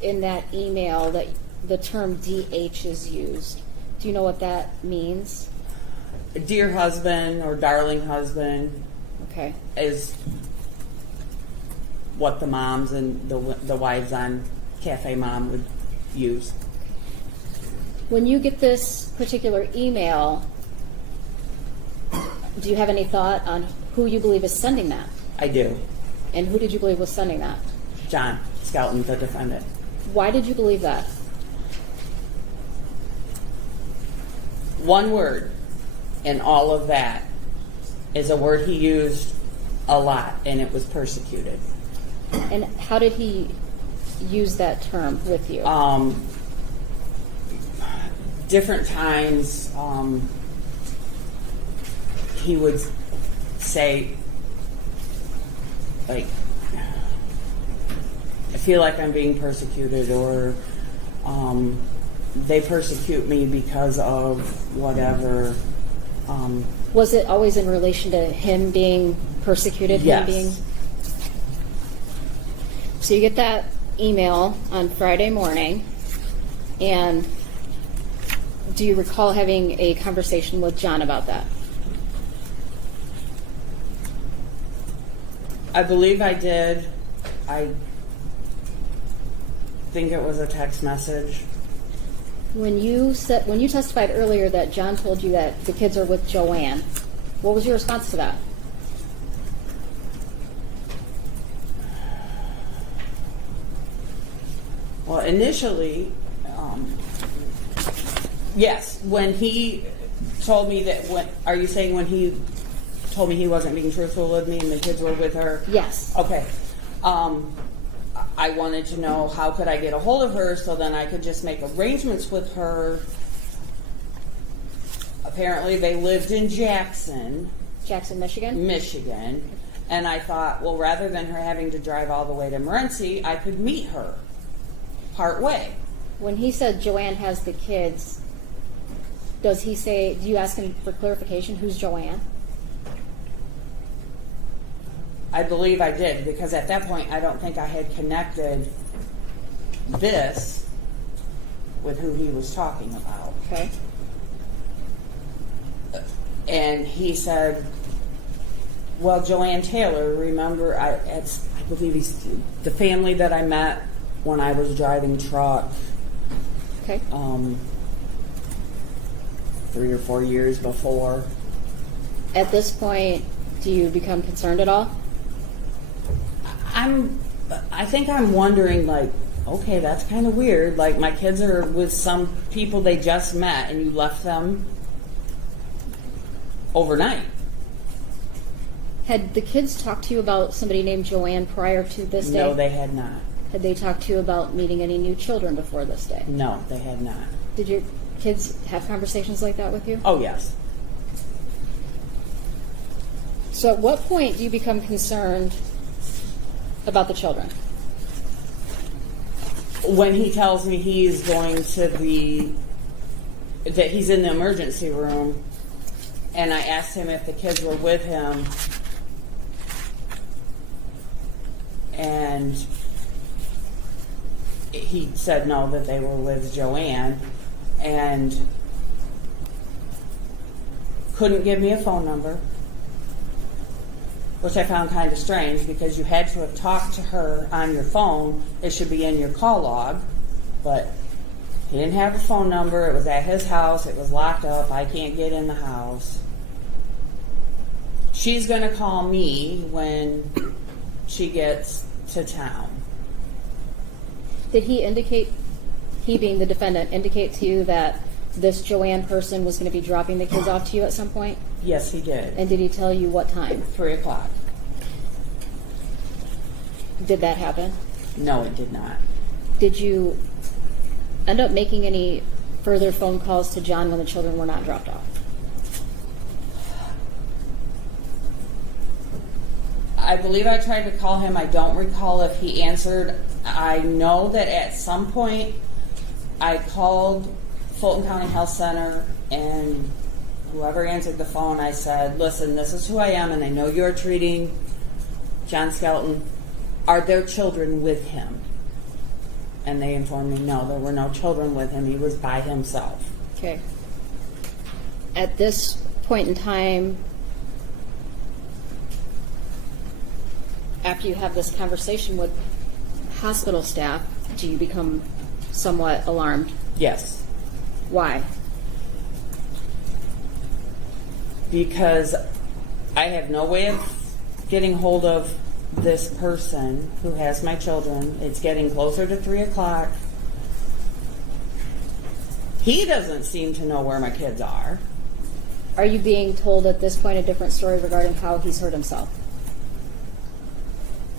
in that email that the term DH is used. Do you know what that means? Dear husband or darling husband Okay. is what the moms and the wives on Cafe Mom would use. When you get this particular email, do you have any thought on who you believe is sending that? I do. And who did you believe was sending that? John Skelton, the defendant. Why did you believe that? One word in all of that is a word he used a lot, and it was persecuted. And how did he use that term with you? Different times, he would say, like, I feel like I'm being persecuted, or they persecute me because of whatever. Was it always in relation to him being persecuted? Yes. Him being... So you get that email on Friday morning, and do you recall having a conversation with John about that? I believe I did. I think it was a text message. When you testified earlier that John told you that the kids are with Joanne, what was your response to that? Well, initially, yes. When he told me that, are you saying when he told me he wasn't being truthful with me and the kids were with her? Yes. Okay. I I wanted to know how could I get a hold of her so then I could just make arrangements with her. Apparently they lived in Jackson, Michigan? Michigan. And I thought, well, rather than her having to drive all the way to Morenci, I could meet her part way. When he said Joanne has the kids, does he say, do you ask him for clarification, who's Joanne? I believe I did, because at that point I don't think I had connected this with who he was talking about. Okay. And he said, well, Joanne Taylor, remember, I believe he's the family that I met when I was driving truck Okay. 3 or 4 years before. At this point, do you become concerned at all? I think I'm wondering, like, okay, that's kind of weird. Like, my kids are with some people they just met and you left them overnight. Had the kids talked to you about somebody named Joanne prior to this day? No, they had not. Had they talked to you about meeting any new children before this day? No, they had not. Did your kids have conversations like that with you? Oh, yes. So at what point do you become concerned about the children? When he tells me he is going to that he's in the emergency room, and I asked him if the kids were with him, and he said no, that they were with Joanne, and couldn't give me a phone number, which I found kind of strange because you had to have talked to her on your phone. It should be in your call log, but he didn't have a phone number. It was at his house. It was locked up. I can't get in the house. She's going to call me when she gets to town. Did he indicate, he being the defendant, indicate to you that this Joanne person was going to be dropping the kids off to you at some point? Yes, he did. And did he tell you what time? 3 o'clock. Did that happen? No, it did not. Did you end up making any further phone calls to John when the children were not dropped off? I believe I tried to call him. I don't recall if he answered. I know that at some point I called Fulton County Health Center, and whoever answered the phone, I said, listen, this is who I am, and I know you're treating John Skelton. Are there children with him? And they informed me, no, there were no children with him. He was by himself. Okay. At this point in time, after you have this conversation with hospital staff, do you become somewhat alarmed? Yes. Why? Because I have no way of getting hold of this person who has my children. It's getting closer to 3 o'clock. He doesn't seem to know where my kids are. Are you being told at this point a different story regarding how he's hurt himself?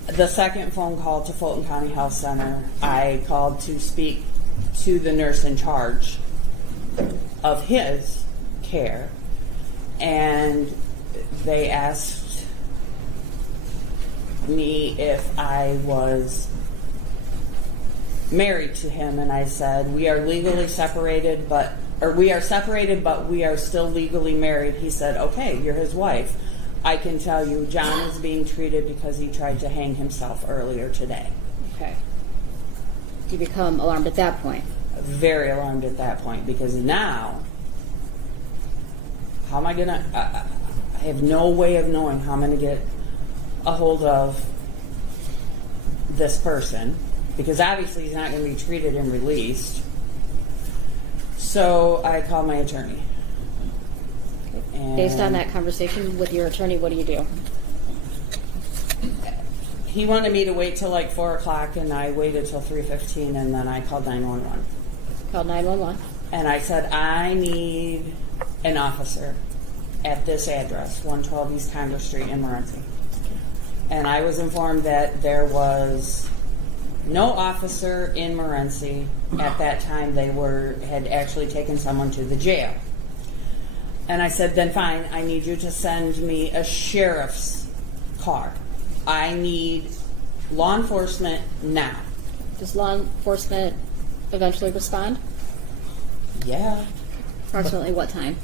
The second phone call to Fulton County Health Center, I called to speak to the nurse in charge of his care, and they asked me if I was married to him, and I said, we are legally separated, but we are still legally married. He said, okay, you're his wife. I can tell you John is being treated because he tried to hang himself earlier today. Okay. You become alarmed at that point. Very alarmed at that point, because now, how am I going to, I have no way of knowing how I'm going to get a hold of this person, because obviously he's not going to be treated and released. So I called my attorney. And Based on that conversation with your attorney, what do you do? he wanted me to wait till like 4 o'clock, and I waited till 3:15, and then I called 911. Called 911. And I said, I need an officer at this address, 112 East Congress Street in Morenci. And I was informed that there was no officer in Morenci at that time. They had actually taken someone to the jail. And I said, then fine, I need you to send me a sheriff's car. I need law enforcement now. Does law enforcement eventually respond? Yeah. Approximately what time?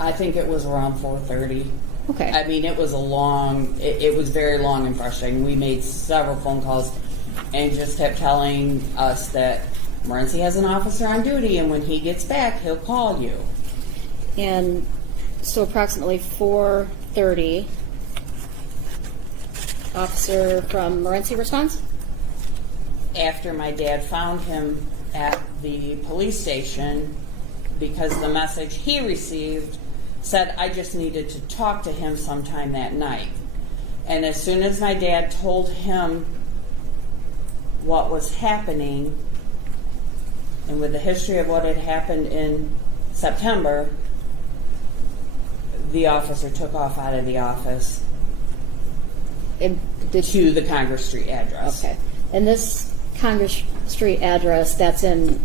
I think it was around 4:30. Okay. I mean, it was it was very long and frustrating. We made several phone calls and just kept telling us that Morenci has an officer on duty, and when he gets back, he'll call you. And so approximately 4:30, officer from Morenci responds? After my dad found him at the police station, because the message he received said I just needed to talk to him sometime that night. And as soon as my dad told him what was happening, and with the history of what had happened in September, the officer took off out of the office And did to the Congress Street address. Okay. And this Congress Street address, that's in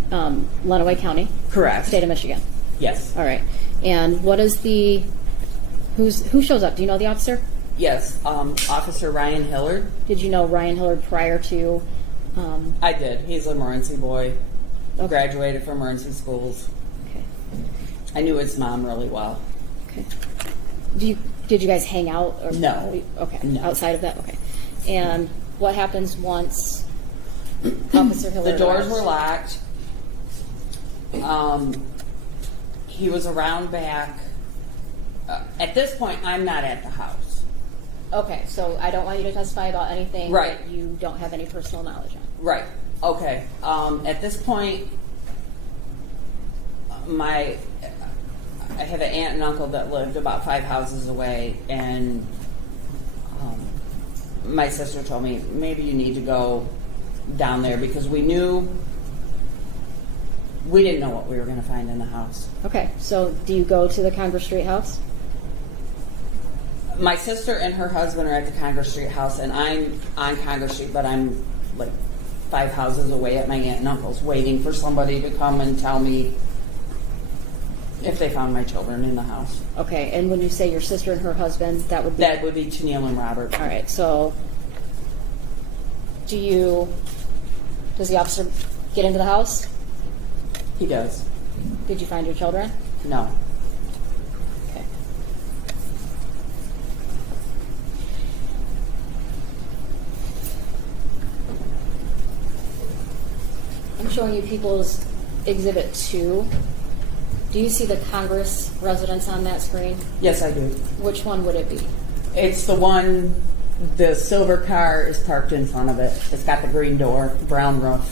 Lenawee County? Correct. State of Michigan? Yes. All right. And what is who shows up? Do you know the officer? Yes. Officer Ryan Hillard. Did you know Ryan Hillard prior to? I did. He's a Morenci boy. Okay. Graduated from Morenci schools. Okay. I knew his mom really well. Okay. Did you guys hang out? Or, No. Okay. No. Outside of that? Okay. And what happens once Officer Hillard The doors arrives? were locked. He was around back. At this point, I'm not at the house. Okay, so I don't want you to testify about anything Right. that you don't have any personal knowledge on. Right. Okay. At this point, I have an aunt and uncle that lived about 5 houses away, and my sister told me maybe you need to go down there because we didn't know what we were going to find in the house. Okay, so do you go to the Congress Street house? My sister and her husband are at the Congress Street house, and I'm on Congress Street, but I'm like 5 houses away at my aunt and uncle's, waiting for somebody to come and tell me if they found my children in the house. Okay, and when you say your sister and her husband, that would be... That would be Tennille and Robert. All right, so does the officer get into the house? He does. Did you find your children? No. Okay. I'm showing you People's Exhibit 2. Do you see the Congress residence on that screen? Yes, I do. Which one would it be? It's the one, the silver car is parked in front of it. It's got the green door, brown roof.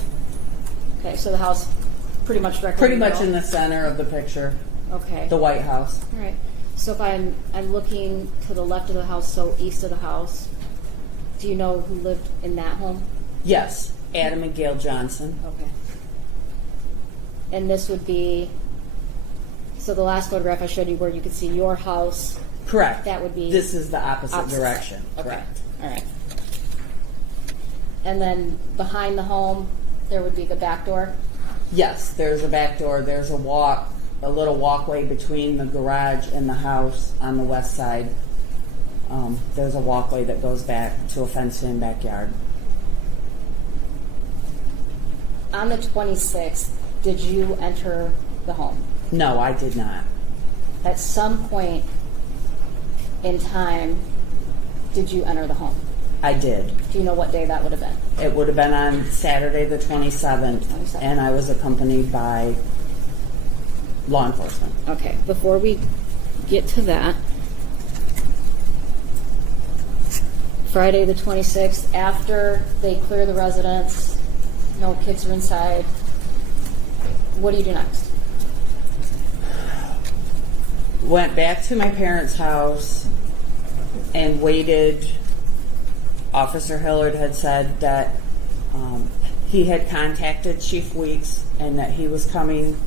Okay, so the house pretty much directly Pretty in much middle? in the center of the picture, Okay. the White House. All right. So if I'm looking to the left of the house, so east of the house, do you know who lived in that home? Yes, Adam and Gail Johnson. Okay. And this would be, so the last photograph I showed you where you could see your house. Correct. That would be This is the opposite side. direction. Okay. Correct. All right. And then behind the home, there would be the back door? Yes, there's a back door. There's a little walkway between the garage and the house on the west side. There's a walkway that goes back to a fenced-in backyard. On the 26th, did you enter the home? No, I did not. At some point in time, did you enter the home? I did. Do you know what day that would have been? It would have been on Saturday the 27th, 27th. and I was accompanied by law enforcement. Okay, before we get to that, Friday the 26th, after they clear the residence, no kids are inside, what do you do next? Went back to my parents' house and waited. Officer Hillard had said that he had contacted Chief Weeks and that he was coming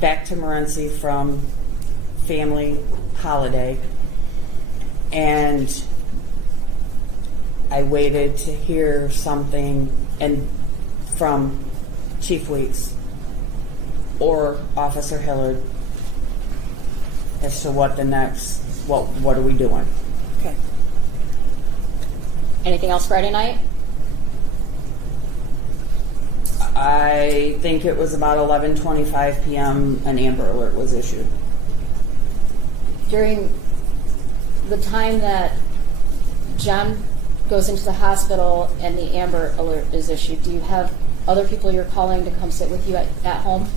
back to Morenci from family holiday. And I waited to hear something from Chief Weeks or Officer Hillard as to what are we doing. Okay. Anything else Friday night? I think it was about 11:25 p.m. an Amber Alert was issued. During the time that John goes into the hospital and the Amber Alert is issued, do you have other people you're calling to come sit with you at home?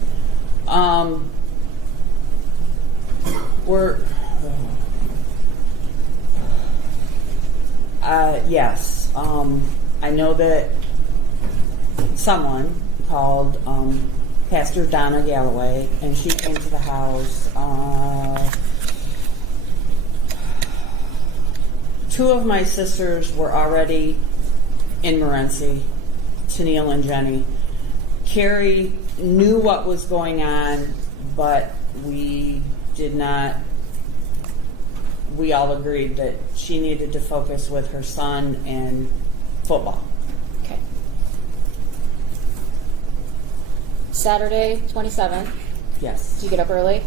Yes. I know that someone called Pastor Donna Galloway, and she came to the house. Two of my sisters were already in Morenci, Tennille and Jenny. Carrie knew what was going on, but we all agreed that she needed to focus with her son and football. Okay. Saturday, 27th. Yes. Did you get up early?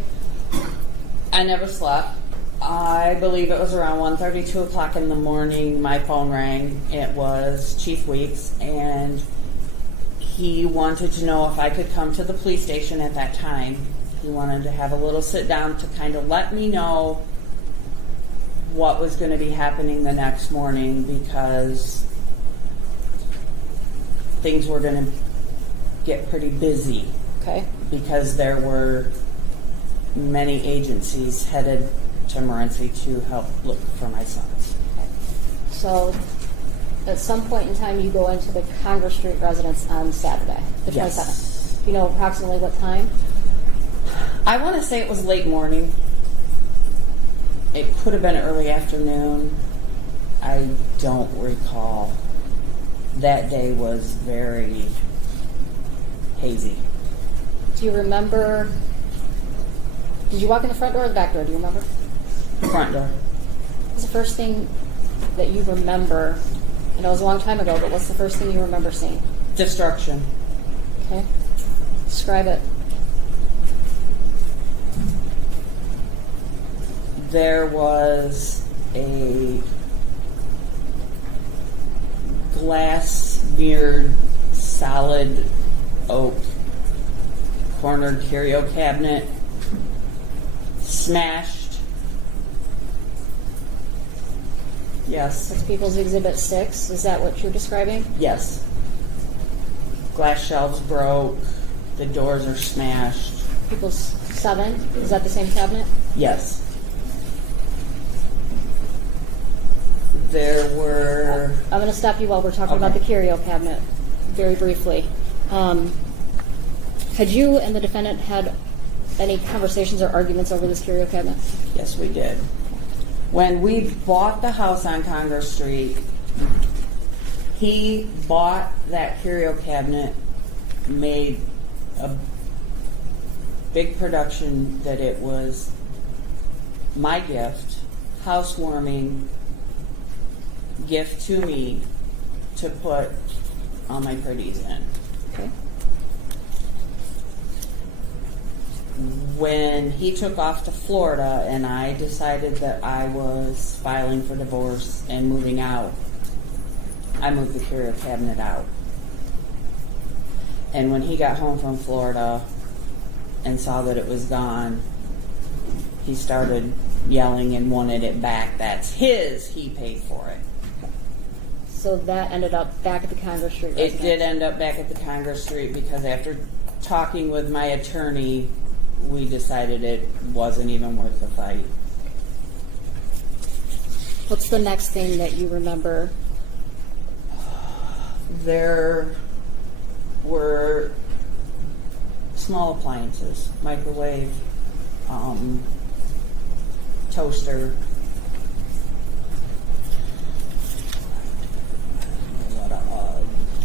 I never slept. I believe it was around 1:30, 2 o'clock in the morning. My phone rang. It was Chief Weeks, and he wanted to know if I could come to the police station at that time. He wanted to have a little sit down to kind of let me know what was going to be happening the next morning, because things were going to get pretty busy, Okay. because there were many agencies headed to Morenci to help look for my sons. So, at some point in time, you go into the Congress Street residence on Saturday, the 27th. Yes. Do you know approximately what time? I want to say it was late morning. It could have been early afternoon. I don't recall. That day was very hazy. Do you remember? Did you walk in the front door or the back door? Do you remember? Front door. What's the first thing that you remember? I know it was a long time ago, but what's the first thing you remember seeing? Destruction. Okay. Describe it. There was a glass mirrored solid oak cornered curio cabinet smashed. Yes. That's People's Exhibit 6. Is that what you're describing? Yes. Glass shelves broke. The doors are smashed. People's 7. Is that the same cabinet? Yes. There were... I'm going to stop you while we're talking Okay. about the curio cabinet very briefly. Had you and the defendant had any conversations or arguments over this curio cabinet? Yes, we did. When we bought the house on Congress Street, he bought that curio cabinet, made a big production that it was my gift, housewarming gift to me to put all my pretties in. Okay. When he took off to Florida and I decided that I was filing for divorce and moving out, I moved the curio cabinet out. And when he got home from Florida and saw that it was gone, he started yelling and wanted it back. That's his. He paid for it. So that ended up back at the Congress Street residence. It did end up back at the Congress Street because after talking with my attorney, we decided it wasn't even worth the fight. What's the next thing that you remember? There were small appliances, microwave, toaster,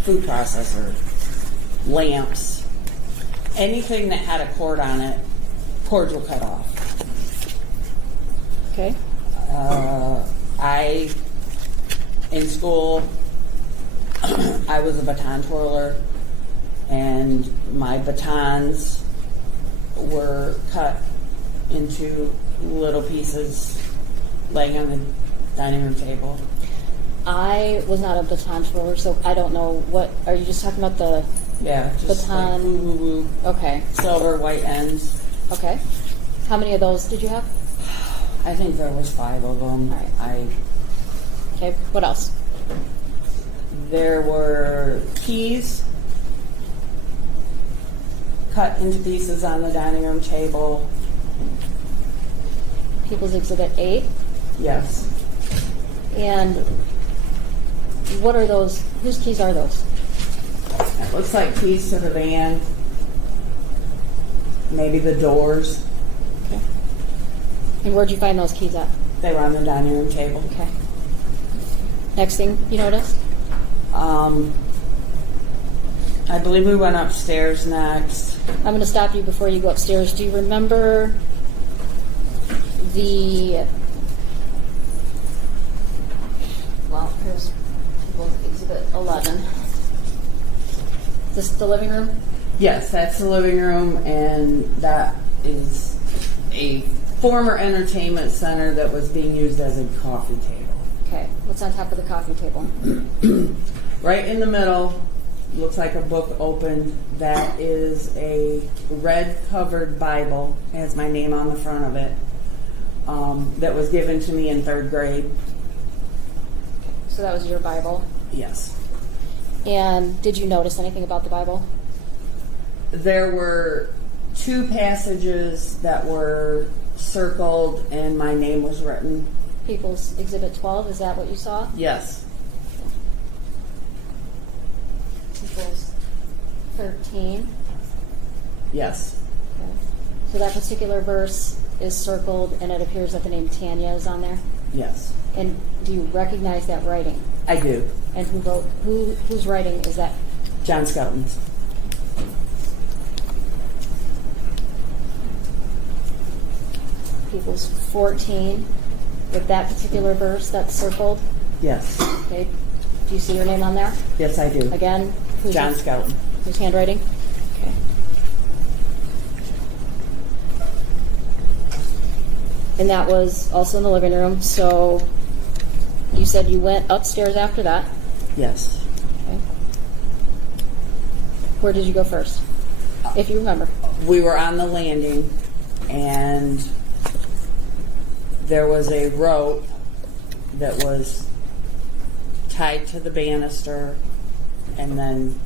food processor, lamps, anything that had a cord on it, cords were cut off. Okay. I in school, I was a baton twirler, and my batons were cut into little pieces laying on the dining room table. I was not a baton twirler, so I don't know what. Are you just talking about the Yeah, just baton? like woo. Okay. Silver, white ends. Okay. How many of those did you have? I think there was 5 of them. All right. Okay. What else? There were keys cut into pieces on the dining room table. People's Exhibit 8. Yes. And what are those? Whose keys are those? It looks like keys to the van. Maybe the doors. Okay. And where'd you find those keys at? They were on the dining room table. Okay. Next thing you noticed? I believe we went upstairs next. I'm going to stop you before you go upstairs. Do you remember the... Well, here's People's Exhibit 11. Is this the living room? Yes, that's the living room, and that is a former entertainment center that was being used as a coffee table. Okay. What's on top of the coffee table? Right in the middle, looks like a book opened. That is a red covered Bible. It has my name on the front of it. That was given to me in 3rd grade. So that was your Bible. Yes. And did you notice anything about the Bible? There were 2 passages that were circled and my name was written. People's Exhibit 12, is that what you saw? Yes. People's 13. Yes. Okay. So that particular verse is circled and it appears that the name Tanya is on there. Yes. And do you recognize that writing? I do. And whose writing is that? John Skelton's. People's 14. With that particular verse that's circled. Yes. Okay. Do you see your name on there? Yes, I do. Again? John Skelton. Whose handwriting? Okay. And that was also in the living room. So you said you went upstairs after that. Yes. Okay. Where did you go first? If you remember. We were on the landing and there was a rope that was tied to the banister and then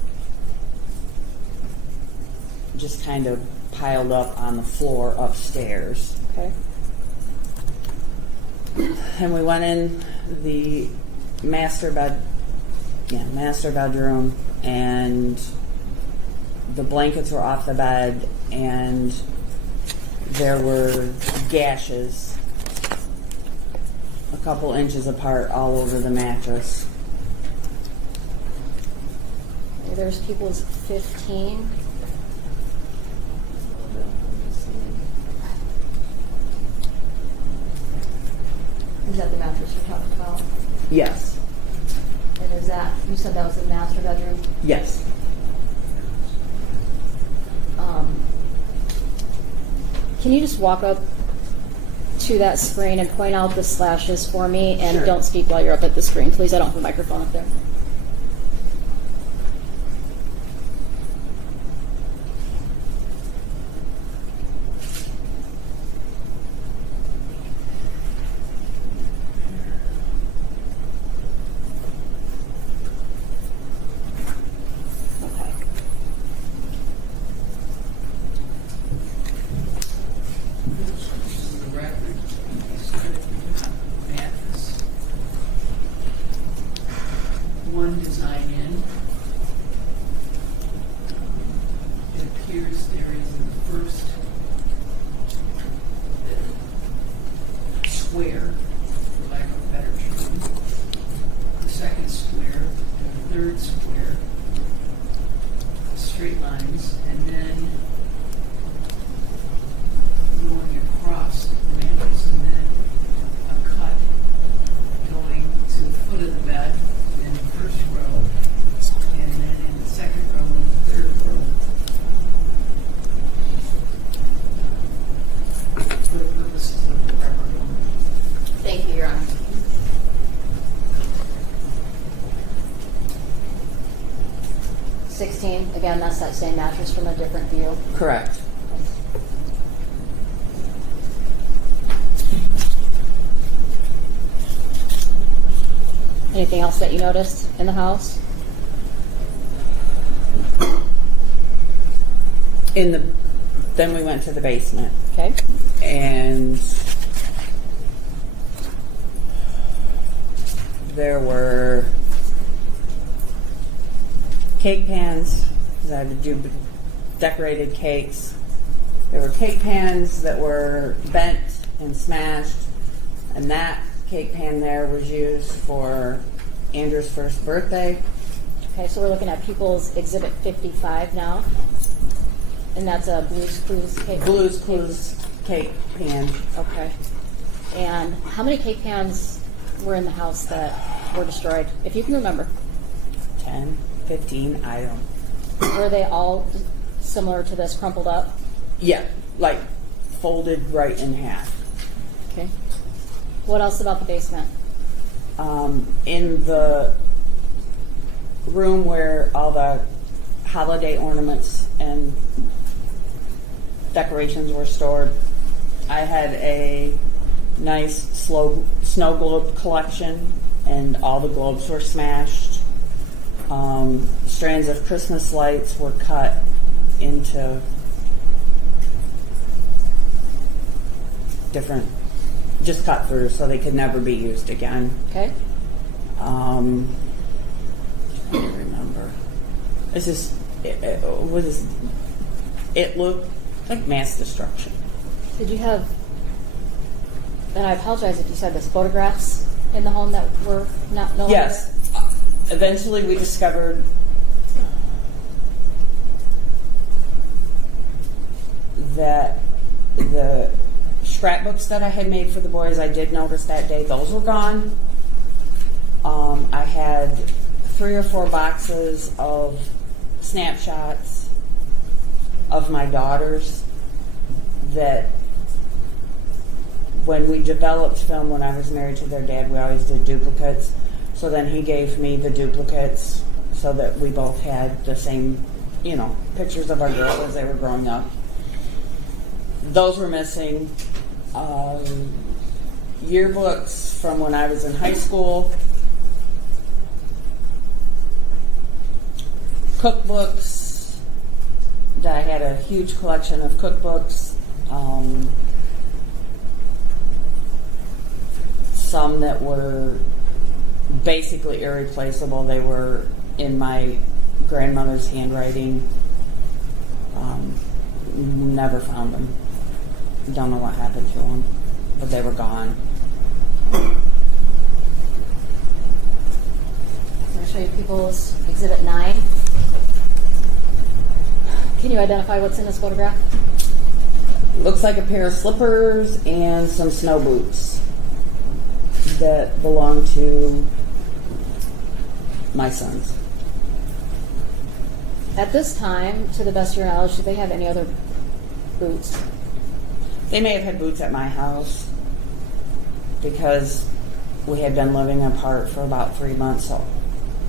just kind of piled up on the floor upstairs. Okay. And we went in the master bedroom, and the blankets were off the bed, and there were gashes a couple inches apart all over the mattress. Okay, there's People's 15. Is that the mattress you're talking about? Yes. And is that, you said that was the master bedroom? Yes. Can you just walk up to that screen and point out the slashes for me? And Sure. don't speak while you're up at the screen, please. I don't have a microphone up there. Okay. The record, mattress. One design in. It appears there is in the first square, for lack of a better term, the second square, the third square, straight lines, and then going across the mattress, and then a cut going to the foot of the bed, 16, again, that's that same mattress from a different view. Correct. Anything else that you noticed in the house? Then we went to the basement, Okay. and there were cake pans, because I had to do decorated cakes. There were cake pans that were bent and smashed, and that cake pan there was used for Andrew's first birthday. Okay, so we're looking at People's Exhibit 55 now. And that's a Blue's Clues cake. Blue's Clues cake pan. Okay. And how many cake pans were in the house that were destroyed, if you can remember? 10, 15, I don't. Were they all similar to this, crumpled up? Yeah, like folded right in half. Okay. What else about the basement? In the room where all the holiday ornaments and decorations were stored, I had a nice snow globe collection, and all the globes were smashed. Strands of Christmas lights were cut into different, just cut through so they could never be used again. Okay. Trying to remember. It's just, it looked like mass destruction. Did you have, and I apologize if you said this, photographs in the home that were not no longer? Yes. Eventually we discovered that the scrapbooks that I had made for the boys, I did notice that day, those were gone. I had 3 or 4 boxes of snapshots of my daughters that when we developed film when I was married to their dad, we always did duplicates. So then he gave me the duplicates so that we both had the same, pictures of our girls as they were growing up. Those were missing. Yearbooks from when I was in high school. Cookbooks. I had a huge collection of cookbooks. Some that were basically irreplaceable. They were in my grandmother's handwriting. Never found them. Don't know what happened to them, but they were gone. I'm going to show you People's Exhibit 9. Can you identify what's in this photograph? Looks like a pair of slippers and some snow boots that belong to my sons. At this time, to the best of your knowledge, did they have any other boots? They may have had boots at my house because we had been living apart for about 3 months, so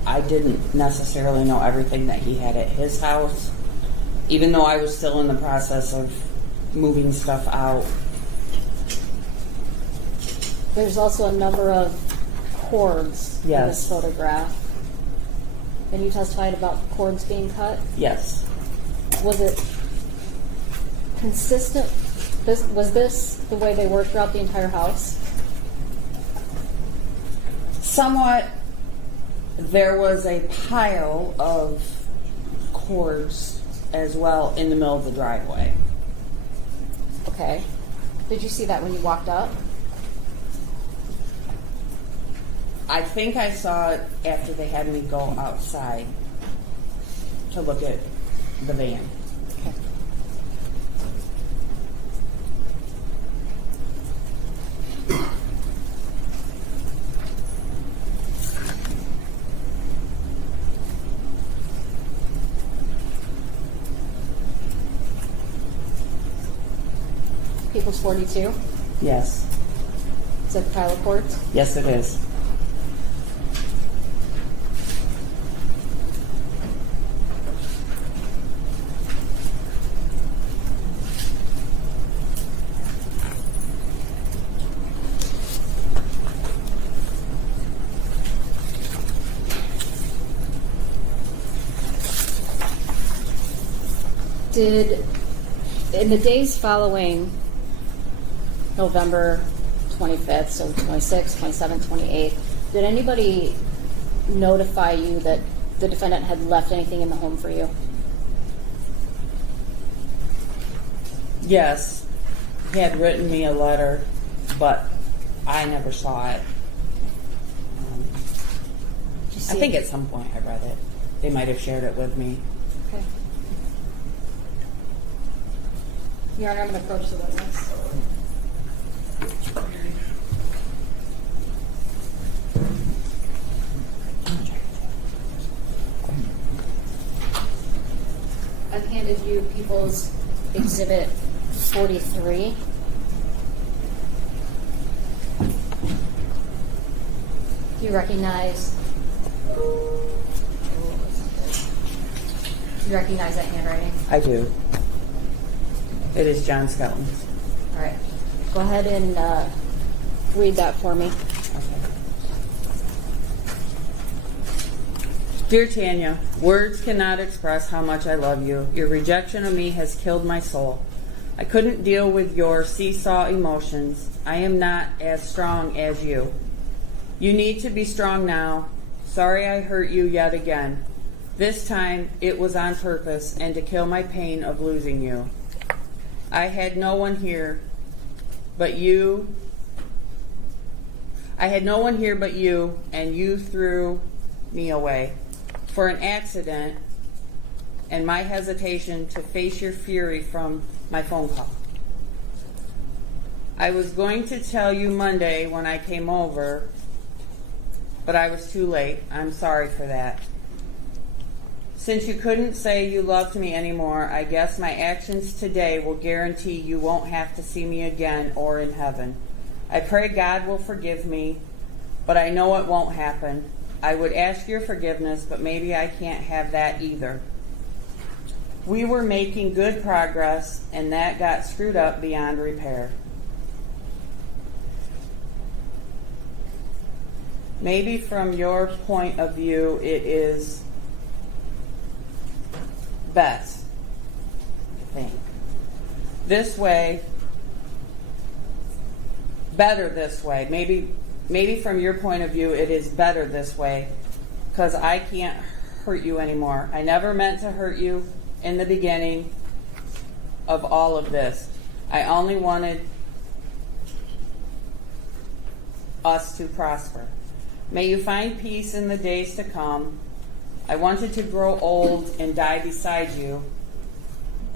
I didn't necessarily know everything that he had at his house, even though I was still in the process of moving stuff out. There's also a number of cords in this photograph. And you testified about cords being cut? Yes. Was it consistent? Was this the way they were throughout the entire house? Somewhat. There was a pile of cords as well in the middle of the driveway. Okay. Did you see that when you walked up? I think I saw it after they had me go outside to look at the van. Okay. People's 42? Yes. Is that the pile of cords? Yes, it is. Did, in the days following November 25th, so 26th, 27th, 28th, did anybody notify you that the defendant had left anything in the home for you? Yes, he had written me a letter, but I never saw it. Did you I see think it? at some point I read it. They might have shared it with me. Okay. Your Honor, I'm going to approach the witness. I've handed you People's Exhibit 43. Do you recognize? Do you recognize that handwriting? I do. It is John Skelton. All right. Go ahead and read that for me. Dear Tanya, words cannot express how much I love you. Your rejection of me has killed my soul. I couldn't deal with your seesaw emotions. I am not as strong as you. You need to be strong now. Sorry I hurt you yet again. This time it was on purpose and to kill my pain of losing you. I had no one here but you. And you threw me away for an accident and my hesitation to face your fury from my phone call. I was going to tell you Monday when I came over, but I was too late. I'm sorry for that. Since you couldn't say you loved me anymore, I guess my actions today will guarantee you won't have to see me again or in heaven. I pray God will forgive me, but I know it won't happen. I would ask your forgiveness, but maybe I can't have that either. We were making good progress, and that got screwed up beyond repair. Maybe from your point of view, it is best, I think. This way, better this way. Maybe from your point of view, it is better this way because I can't hurt you anymore. I never meant to hurt you in the beginning of all of this. I only wanted us to prosper. May you find peace in the days to come. I wanted to grow old and die beside you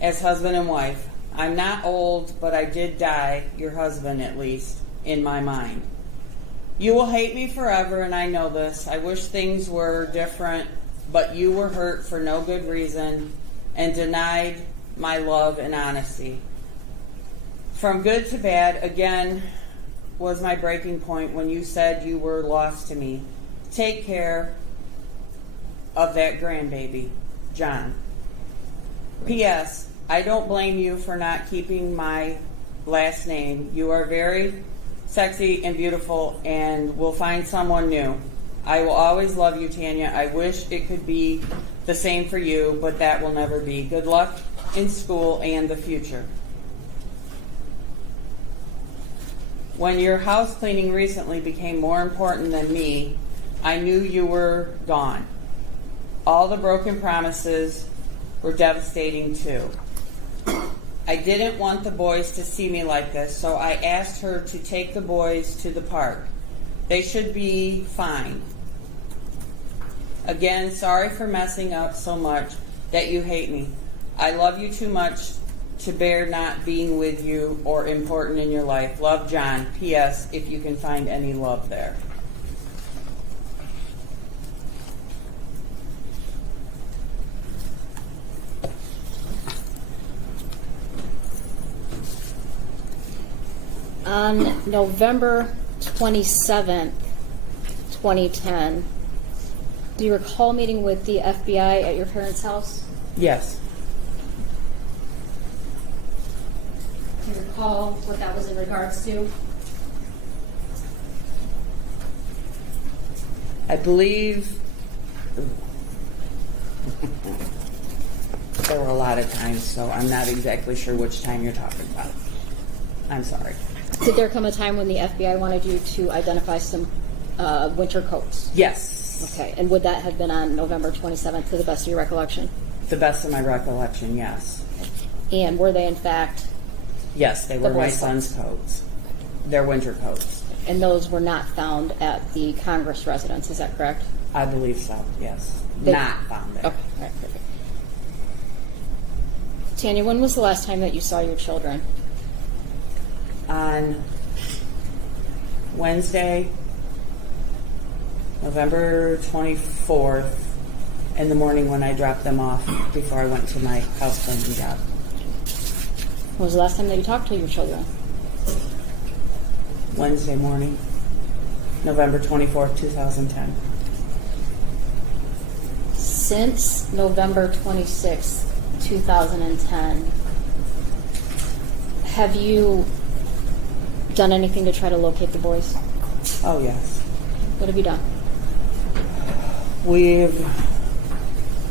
as husband and wife. I'm not old, but I did die, your husband at least, in my mind. You will hate me forever, and I know this. I wish things were different, but you were hurt for no good reason and denied my love and honesty. From good to bad, again, was my breaking point when you said you were lost to me. Take care of that grandbaby, John. P.S. I don't blame you for not keeping my last name. You are very sexy and beautiful and will find someone new. I will always love you, Tanya. I wish it could be the same for you, but that will never be. Good luck in school and the future. When your house cleaning recently became more important than me, I knew you were gone. All the broken promises were devastating too. I didn't want the boys to see me like this, so I asked her to take the boys to the park. They should be fine. Again, sorry for messing up so much that you hate me. I love you too much to bear not being with you or important in your life. Love, John. P.S. If you can find any love there. On November 27th, 2010, do you recall meeting with the FBI at your parents' house? Yes. Do you recall what that was in regards to? I believe there were a lot lot of times, so I'm not exactly sure which time you're talking about. I'm sorry. Did there come a time when the FBI wanted you to identify some winter coats? Yes. Okay, and would that have been on November 27th to the best of your recollection? The best of my recollection, yes. And were they in fact, Yes, they were my boys' son's coats. Their winter coats. and those were not found at the Congress residence, is that correct? I believe so, yes. They- Not found there. Okay, all right, perfect. Tanya, when was the last time that you saw your children? On Wednesday, November 24th, in the morning when I dropped them off before I went to my house cleaning job. When was the last time that you talked to your children? Wednesday morning, November 24th, 2010. Since November 26th, 2010, have you done anything to try to locate the boys? Oh, yes. What have you done?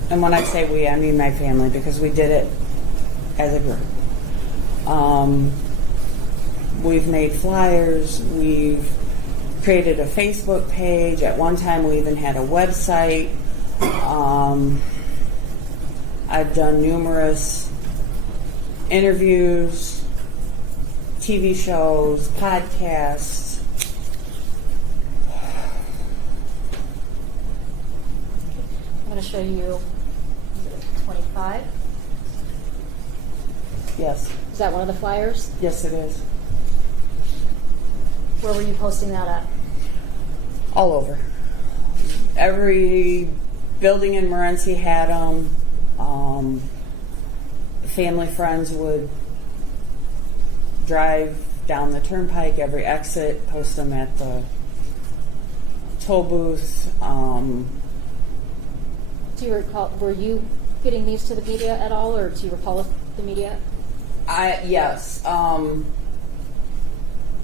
And when I say we, I mean my family, because we did it as a group. We've made flyers, we've created a Facebook page. At one time, we even had a website. I've done numerous interviews, TV shows, podcasts. I'm going to show you 25. Yes, Is that one of the flyers? yes, it is. Where were you posting that at? All over. Every building in Morenci had them. Family friends would drive down the turnpike, every exit, post them at the toll booth. Do you recall, were you getting these to the media at all, or do you recall the media? Yes.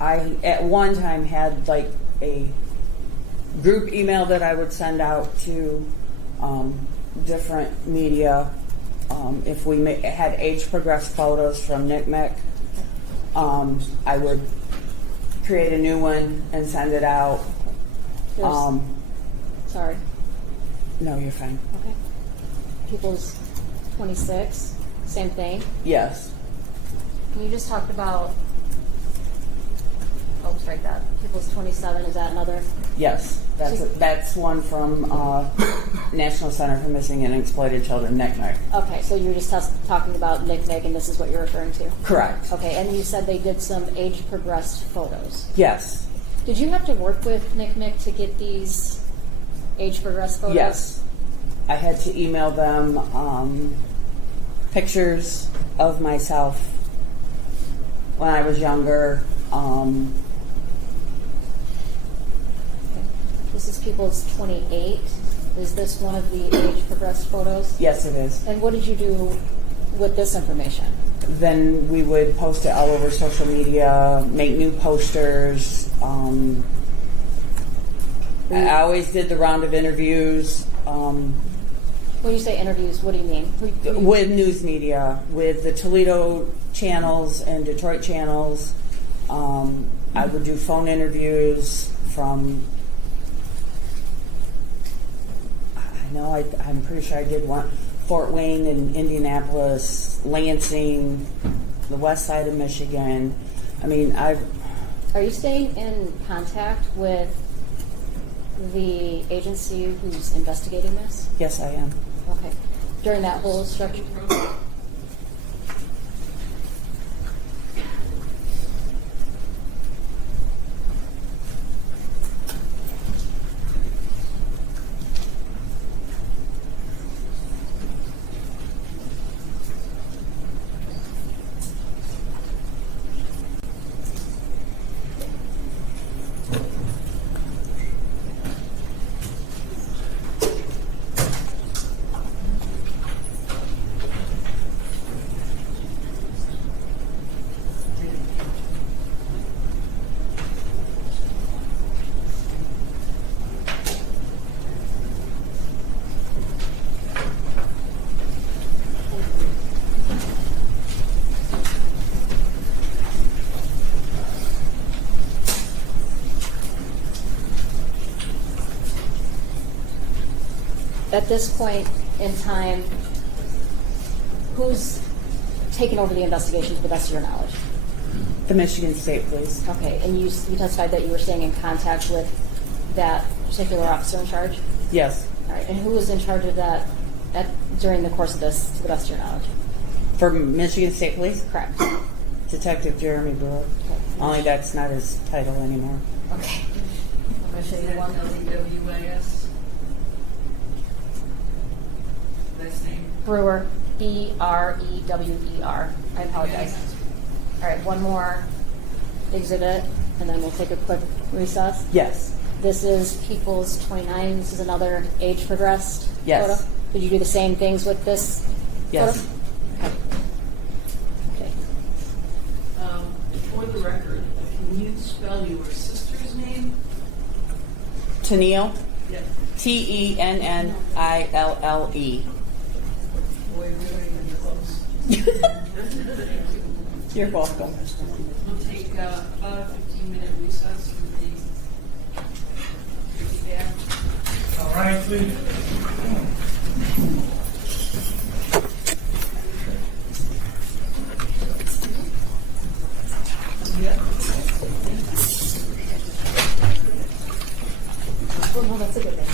I at one time had like a group email that I would send out to different media. If we had age progressed photos from Mich, I would create a new one and send it out. There's- Sorry. No, you're fine. Okay. People's 26, same thing. Yes. Can you just talk about, oh, strike that. People's 27, is that another? Yes. That's one from National Center for Missing and Exploited Children, Mich. Okay, so you're just talking about Mich, and this is what you're referring to? Correct. Okay, and you said they did some age-progressed photos. Yes. Did you have to work with Mich to get these age-progressed photos? Yes. I had to email them pictures of myself when I was younger. This is People's 28. Is this one of the age-progressed photos? Yes, it is. And what did you do with this information? Then we would post it all over social media, make new posters. I always did the round of interviews When you say interviews, what do you mean? with news media, with the Toledo channels and Detroit channels. I would do phone interviews from, I'm pretty sure I did one, Fort Wayne and Indianapolis, Lansing, the west side of Michigan. I mean, Are you staying in contact with the agency who's investigating this? yes, I am. Okay. During that whole structure? at this point in time, who's taken over the investigation to the best of your knowledge? The Michigan State Police. Okay, and you testified that you were staying in contact with that particular officer in charge? Yes. All right, and who was in charge of that during the course of this, to the best of your knowledge? For Michigan State Police? Correct. Detective Jeremy Brewer. Only that's not his title anymore. Okay. I'm going to show you one. LEWAS. Last name. Brewer, Brewer. I apologize. All right, one more exhibit, and then we'll take a quick recess. Yes. This is People's 29. This is another age progressed Yes. photo. Did you do the same things with this Yes. photo? Okay. For the record, can you spell your sister's name? Tennille. Yep. Tennille. Boy, really close. You're welcome. We'll take about a 15-minute recess with the feedback. All right, please. Oh, no, that's a good thing.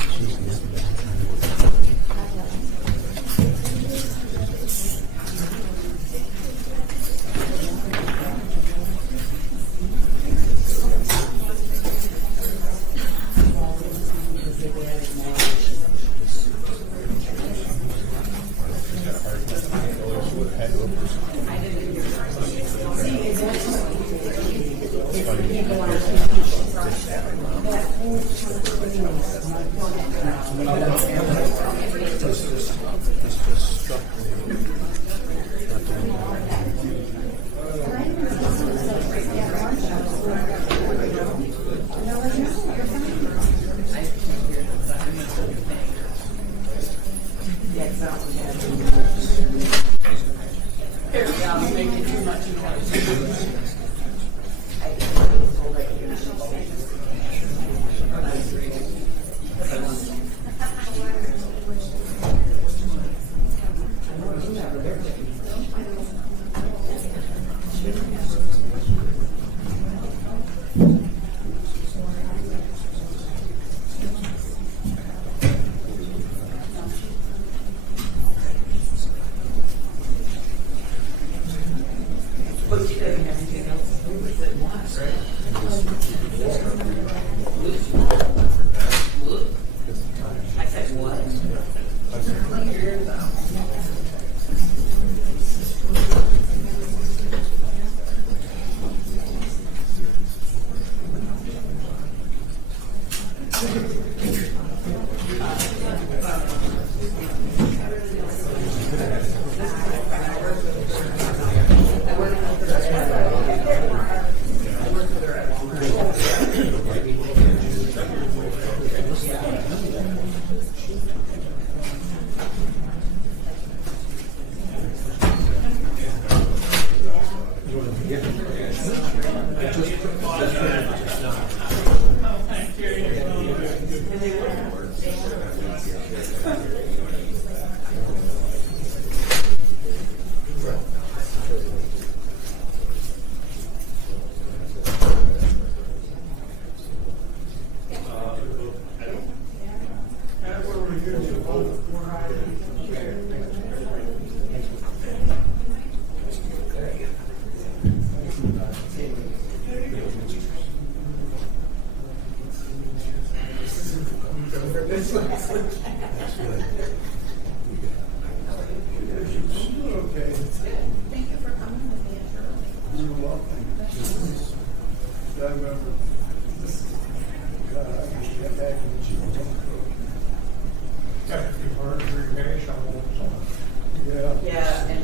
Yeah, and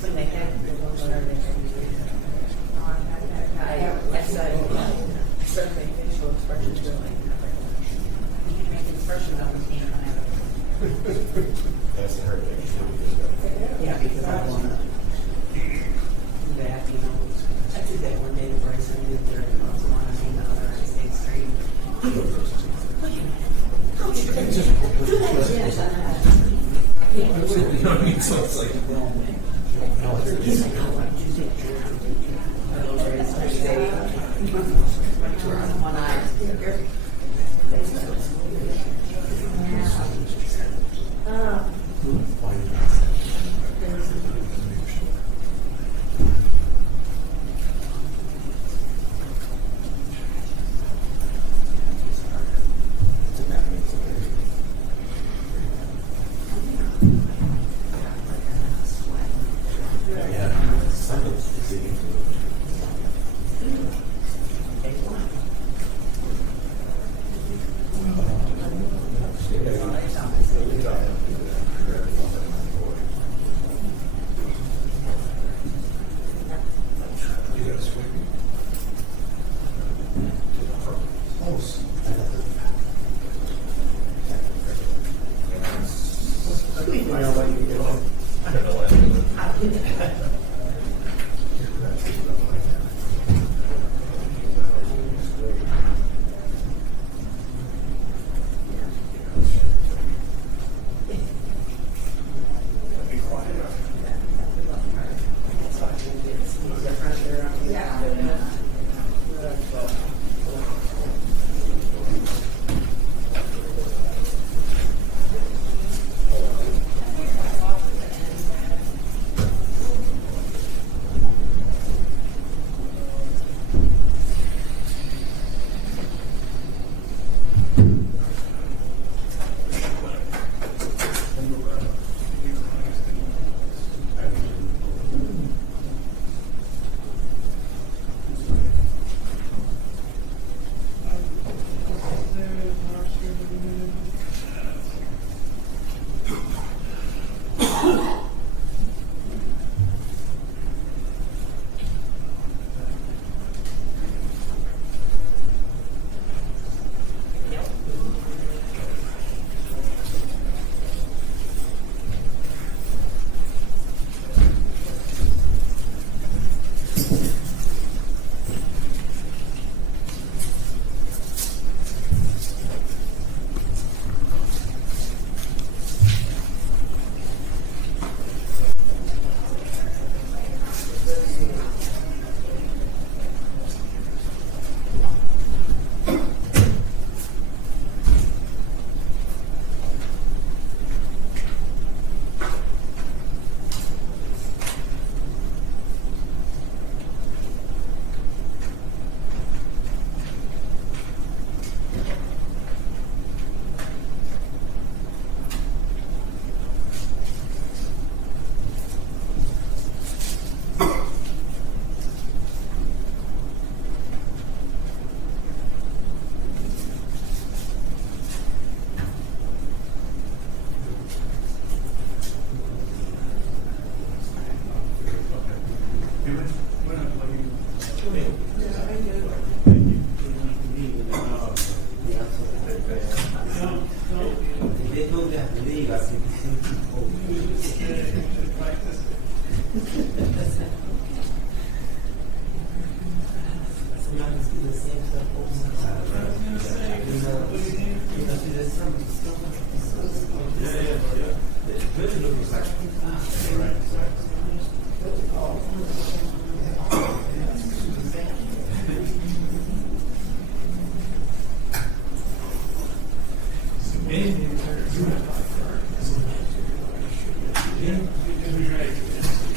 when they had I said, certainly facial expressions really you can make expressions on the camera. That's her thing. Yeah, because I want to do that, you know. I did that one day to Bryce, I did 30 months, one, I emailed her, I stayed straight. One eye.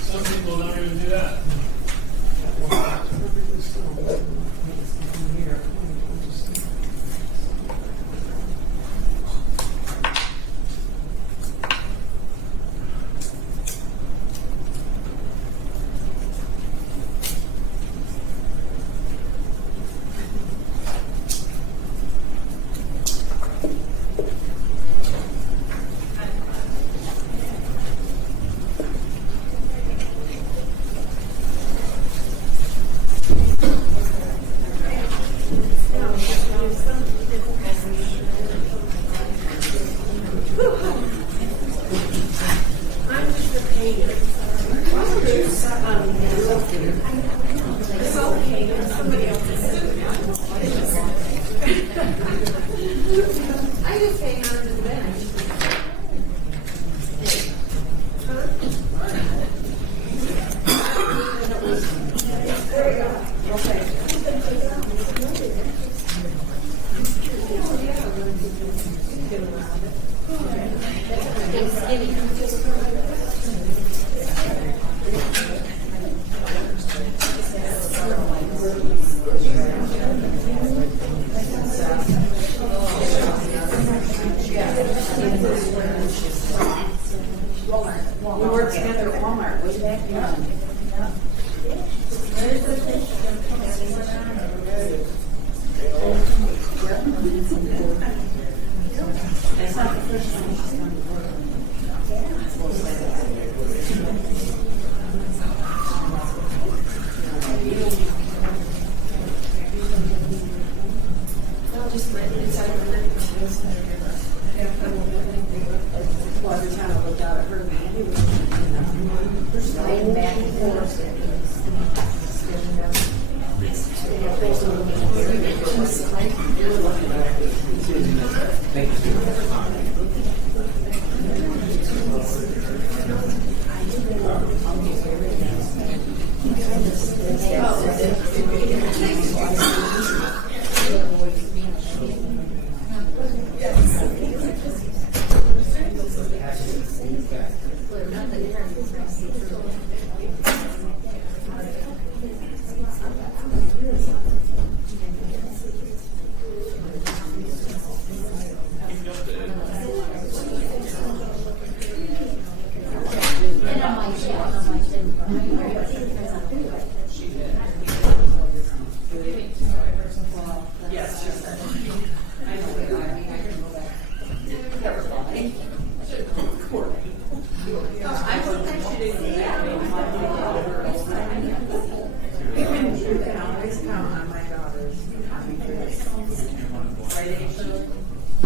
Some people don't even do that. I just hang on to getting skinnier. We worked together at Walmart way back then. That's not the first time she's done the work. No, just right inside the living room. Well, every time I looked out at her, just laying back and forth.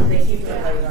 They keep it like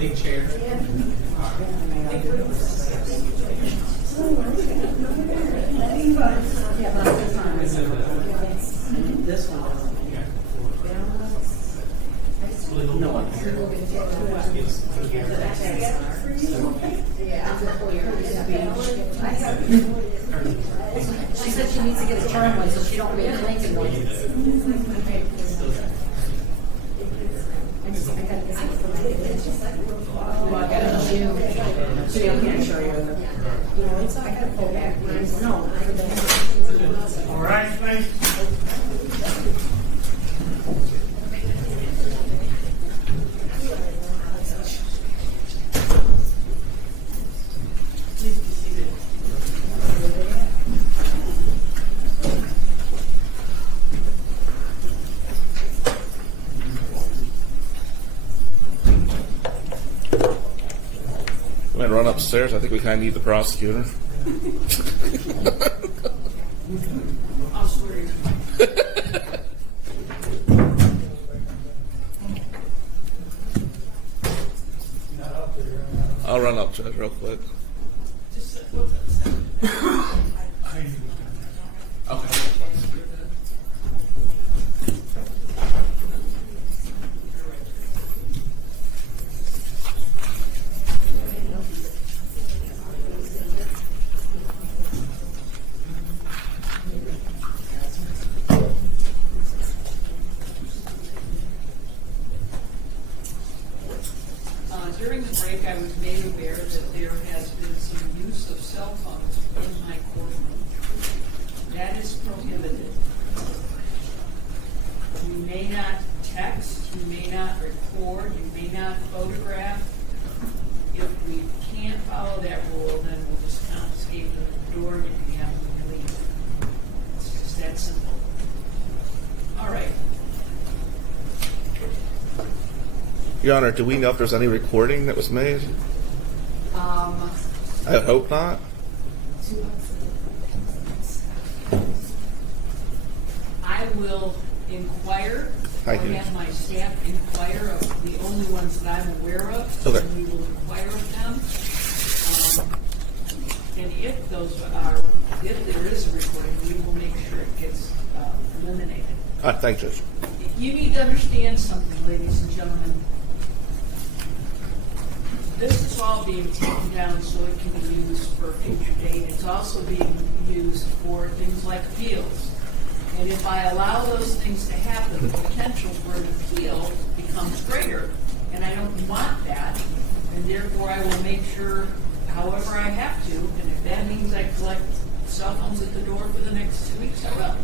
Big chair. this one. No one here. She said she needs to get a turn one so she don't make clinking noises. Well, I gotta show you. So you can't show you. I gotta pull back. No. All right, thanks. We might run upstairs. I think we kind of need the prosecutor. I'll swear you. I'll run up, Judge, real quick. Okay. during the break, I was made aware that there has been some use of cell phones in my courtroom. That is prohibited. You may not text, you may not record, you may not photograph. If we can't follow that rule, then we'll just confiscate the door and you can have them leave. It's just that simple. All right. Your Honor, do we know if there's any recording that was made? I hope not. I will inquire, or Thank you. have my staff inquire of the only ones that I'm aware of. Okay. And we will inquire of them. And if there is a recording, we will make sure it gets eliminated. Thank you, Judge. You need to understand something, ladies and gentlemen. This is all being taken down so it can be used for a future date. It's also being used for things like appeals. And if I allow those things to happen, the potential for an appeal becomes greater. And I don't want that. And therefore, I will make sure, however I have to, and if that means I collect cell phones at the door for the next 2 weeks, I will.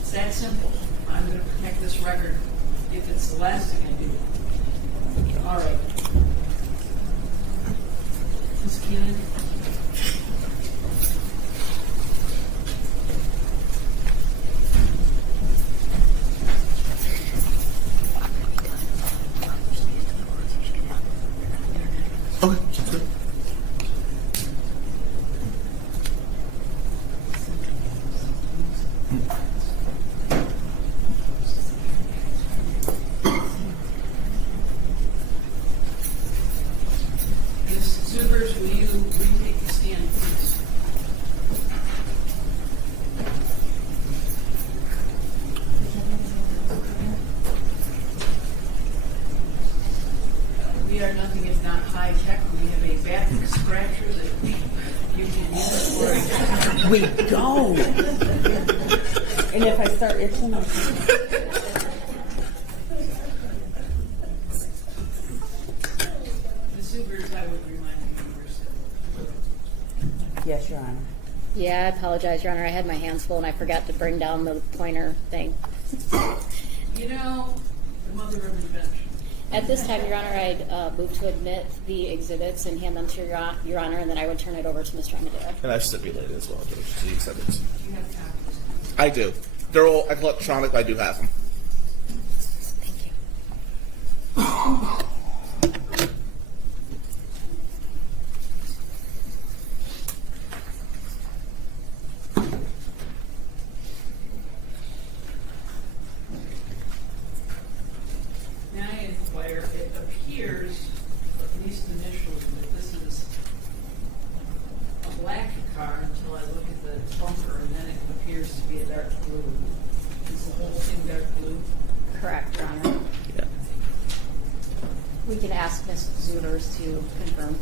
It's that simple. I'm going to protect this record if it's the last thing I do. All right. Ms. Keenan? Okay, sounds good. Ms. Zubers, will you retake the stand, please? We are nothing if not high tech. We have a bathroom scratcher that you can use for a We don't. And if I start itching, I'll Ms. Zubers, I would remind you you were civil. Yes, Your Honor. Yeah, I apologize, Your Honor. I had my hands full and I forgot to bring down the pointer thing. You know, the mother of invention. At this time, Your Honor, I'd move to admit the exhibits and hand them to Your Honor, and then I would turn it over to Mr. Amadeo. And I've stipulated as well, Judge, to the exhibits. Do you have copies? I do. They're all electronic, but I do have them. Thank you. Now I inquire, it appears, at least initially, that this is a black car until I look at the bumper, and then it appears to be a dark blue. Is the whole thing dark blue? Correct, Your Honor. Yeah. We can ask Ms. Zubers to confirm.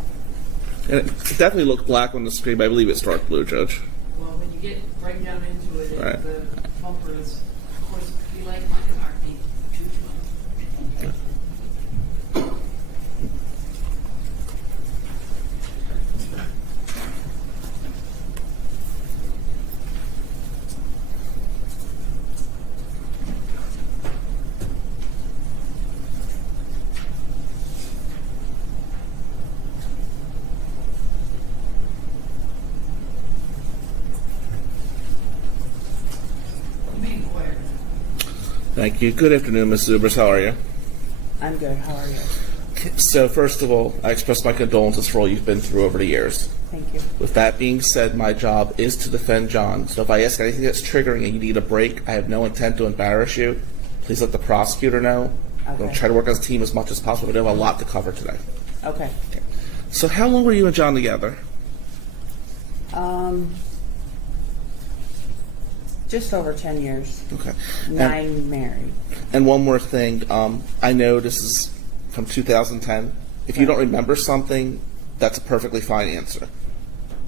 And it definitely looked black on the screen, but I believe it's dark blue, Judge. Well, when you get right down into it, Right. the bumper is, of course, be like my car, be 212. You may inquire. Thank you. Good afternoon, Ms. Zubers. How are you? I'm good. How are you? So, first of all, I express my condolences for all you've been through over the years. Thank you. With that being said, my job is to defend John. So if I ask anything that's triggering and you need a break, I have no intent to embarrass you. Please let the prosecutor know. Okay. We'll try to work as a team as much as possible. We have a lot to cover today. Okay. So how long were you and John together? Just over 10 years. Okay. 9 married. And one more thing. I know this is from 2010. If you don't remember something, that's a perfectly fine answer.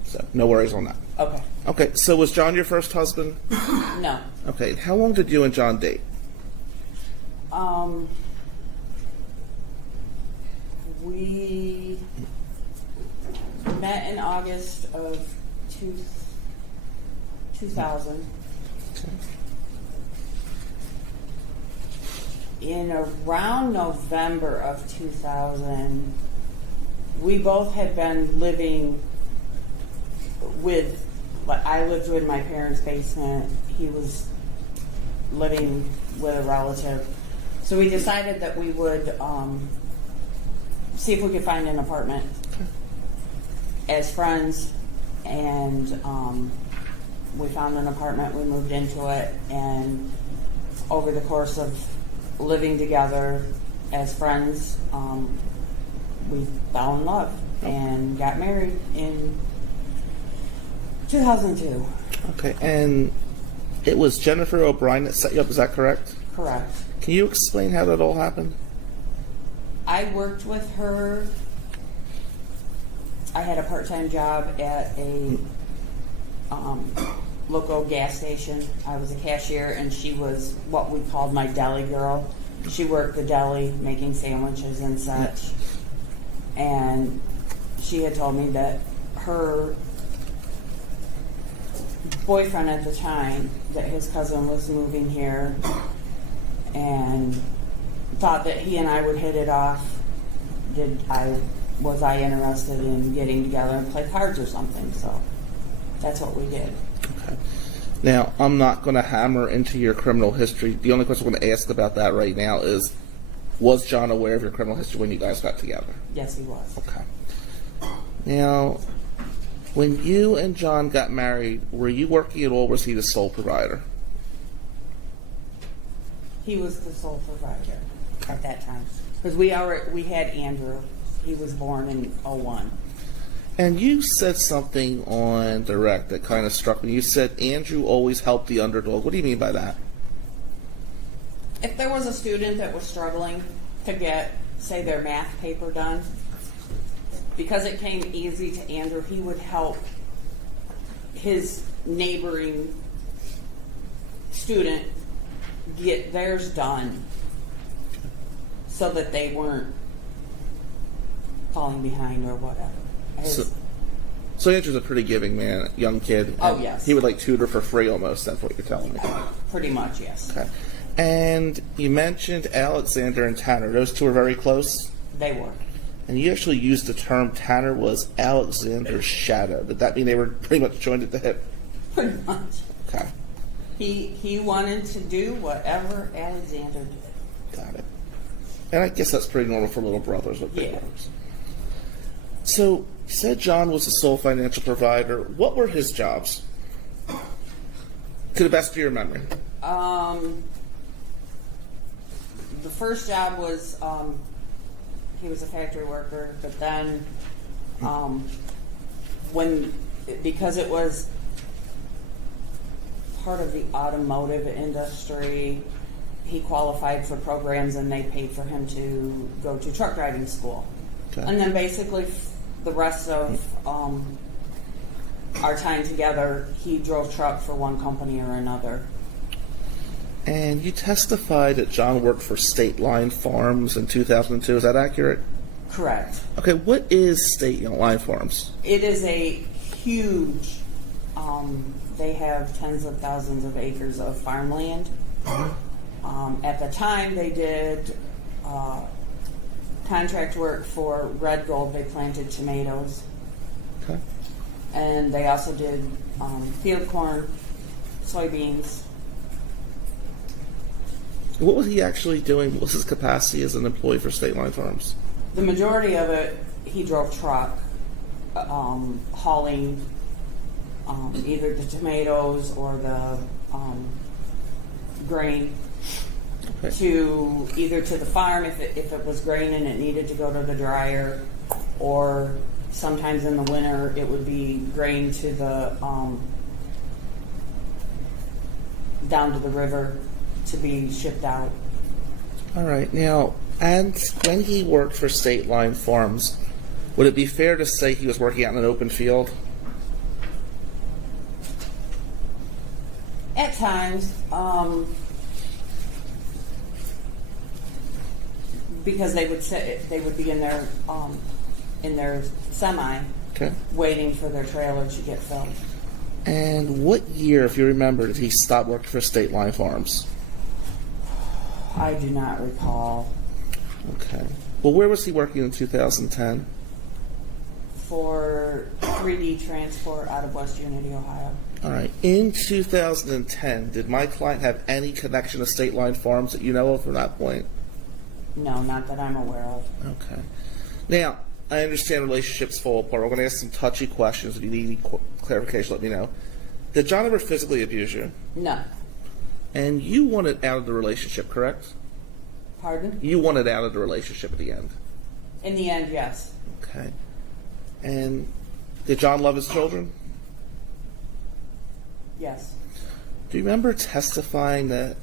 So no worries on that. Okay. Okay. So was John your first husband? No. Okay. And how long did you and John date? We met in August of 2000. In around November of 2000, we both had been living I lived in my parents' basement. He was living with a relative. So we decided that we would see if we could find an apartment as friends, and we found an apartment. We moved into it, and over the course of living together as friends, we fell in love and got married in 2002. Okay, and it was Jennifer O'Brien that set you up, is that correct? Correct. Can you explain how that all happened? I worked with her. I had a part-time job at a local gas station. I was a cashier, and she was what we called my deli girl. She worked the deli, making sandwiches and such. And she had told me that her boyfriend at the time, that his cousin was moving here, and thought that he and I would hit it off. Was I interested in getting together and play cards or something? So that's what we did. Okay. Now, I'm not going to hammer into your criminal history. The only question I'm going to ask about that right now is, was John aware of your criminal history when you guys got together? Yes, he was. Okay. Now, when you and John got married, were you working at all, or was he the sole provider? He was the sole provider at that time. Because we had Andrew. He was born in 01. And you said something on Direct that kind of struck me. You said Andrew always helped the underdog. What do you mean by that? If there was a student that was struggling to get, say, their math paper done, because it came easy to Andrew, he would help his neighboring student get theirs done so that they weren't falling behind or whatever. So Andrew's a pretty giving man, young kid. Oh, yes. He would like tutor for free almost, that's what you're telling me. Pretty much, yes. Okay. And you mentioned Alexander and Tanner. Those two are very close? They were. And you actually used the term Tanner was Alexander's shadow. Did that mean they were pretty much joined at the hip? Pretty much. Okay. He wanted to do whatever Alexander did. Got it. And I guess that's pretty normal for little brothers with big Yeah. brothers. So, you said John was the sole financial provider. What were his jobs? To the best of your memory. The first job was he was a factory worker, but then because it was part of the automotive industry, he qualified for programs and they paid for him to go to truck driving school. Okay. And then basically the rest of our time together, he drove truck for one company or another. And you testified that John worked for State Line Farms in 2002. Is that accurate? Correct. Okay, what is State Line Farms? It is a huge, they have tens of thousands of acres of farmland. At the time, they did contract work for Red Gold. They planted tomatoes. Okay. And they also did field corn, soybeans. What was he actually doing? What was his capacity as an employee for State Line Farms? The majority of it, he drove truck, hauling either the tomatoes or the grain to either to the farm if it was grain and it needed to go to the dryer, or sometimes in the winter it would be grain to the down to the river to be shipped out. All right. Now, and when he worked for State Line Farms, would it be fair to say he was working out in an open field? At times, because they would be in their semi Okay. waiting for their trailer to get filled. And what year, if you remember, did he stop working for State Line Farms? I do not recall. Okay. Well, where was he working in 2010? For 3D Transport out of West Unity, Ohio. All right. In 2010, did my client have any connection to State Line Farms that you know of from that point? No, not that I'm aware of. Okay. Now, I understand relationships fall apart. We're going to ask some touchy questions. If you need any clarification, let me know. Did John ever physically abuse you? No. And you wanted out of the relationship, correct? Pardon? You wanted out of the relationship at the end. In the end, yes. Okay. And did John love his children? Yes. Do you remember testifying that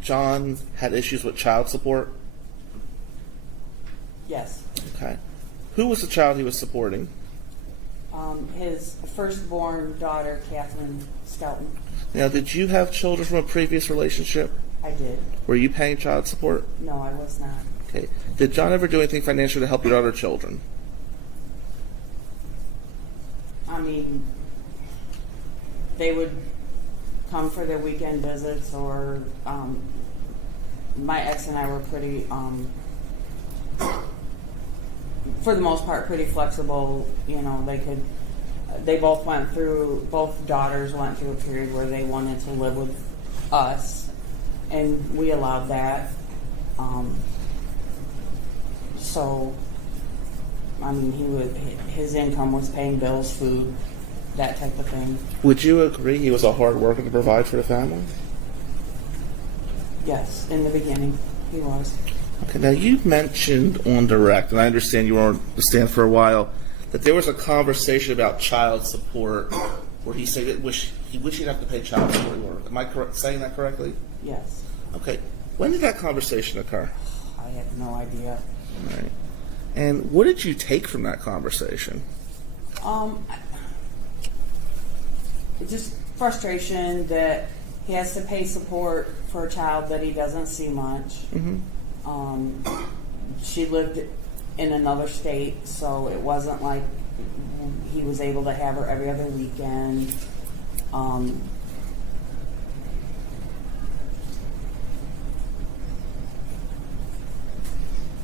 John had issues with child support? Yes. Okay. Who was the child he was supporting? His firstborn daughter, Catherine Skelton. Now, did you have children from a previous relationship? I did. Were you paying child support? No, I was not. Okay. Did John ever do anything financially to help your other children? I mean, they would come for their weekend visits, or my ex and I were pretty, for the most part, pretty flexible. You know, they both daughters went through a period where they wanted to live with us, and we allowed that. So, I mean, his income was paying bills, food, that type of thing. Would you agree he was a hard worker to provide for the family? Yes, in the beginning, he was. Okay, now you mentioned on direct, and I understand you were on the stand for a while, that there was a conversation about child support where he said he wished he'd have to pay child support. Am I saying that correctly? Yes. Okay. When did that conversation occur? I have no idea. All right. And what did you take from that conversation? Just frustration that he has to pay support for a child that he doesn't see much. She lived in another state, so it wasn't like he was able to have her every other weekend.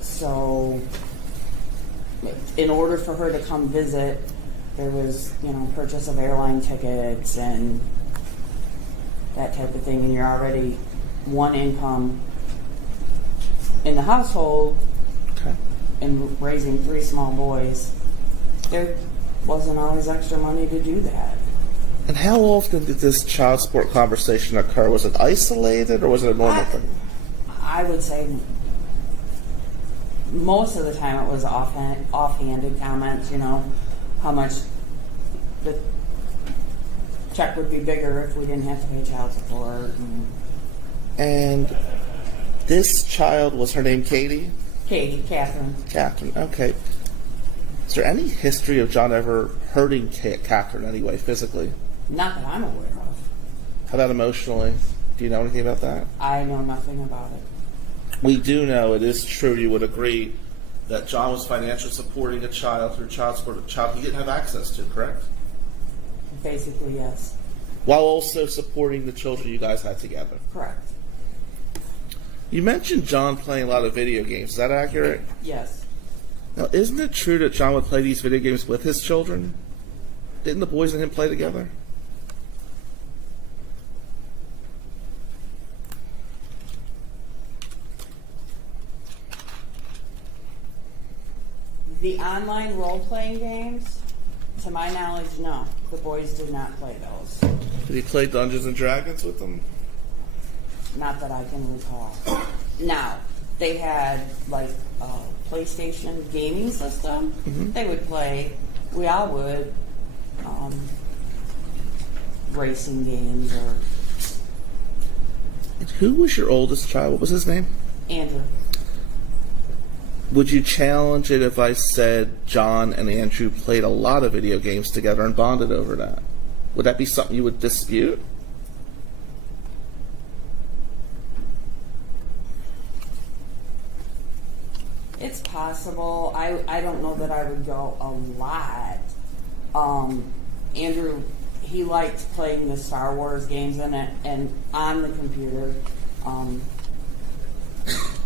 So in order for her to come visit, there was, purchase of airline tickets and that type of thing, and you're already one income in the household. Okay. And raising 3 small boys, there wasn't always extra money to do that. And how often did this child support conversation occur? Was it isolated or was it a normal thing? I would say most of the time it was offhanded comments, how much the check would be bigger if we didn't have to pay child support. And this child, was her name Catherine? Catherine. Okay. Is there any history of John ever hurting Catherine anyway, physically? Not that I'm aware of. How about emotionally? Do you know anything about that? I know nothing about it. We do know, it is true, you would agree, that John was financially supporting a child through child support, a child he didn't have access to, correct? Basically, yes. While also supporting the children you guys had together. Correct. You mentioned John playing a lot of video games. Is that accurate? Yes. Now, isn't it true that John would play these video games with his children? Didn't the boys and him play together? The online role-playing games, to my knowledge, no. The boys did not play those. Did he play Dungeons and Dragons with them? Not that I can recall. Now, they had like a PlayStation gaming system. They would play, we all would, racing games or... And who was your oldest child? What was his name? Andrew. Would you challenge it if I said John and Andrew played a lot of video games together and bonded over that? Would that be something you would dispute? It's possible. I don't know that I would go a lot. Andrew, he liked playing the Star Wars games and on the computer.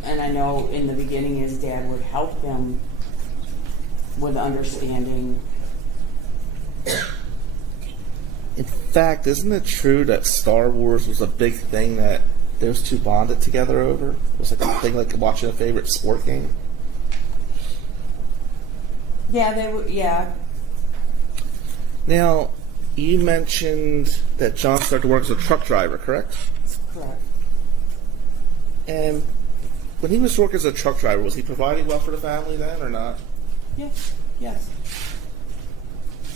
And I know in the beginning his dad would help him with understanding. In fact, isn't it true that Star Wars was a big thing that those two bonded together over? It was like a thing like watching a favorite sport game. Yeah, they would. Yeah, Now, you mentioned that John started to work as a truck driver, correct? correct. And when he was working as a truck driver, was he providing well for the family then or not? Yes, yes.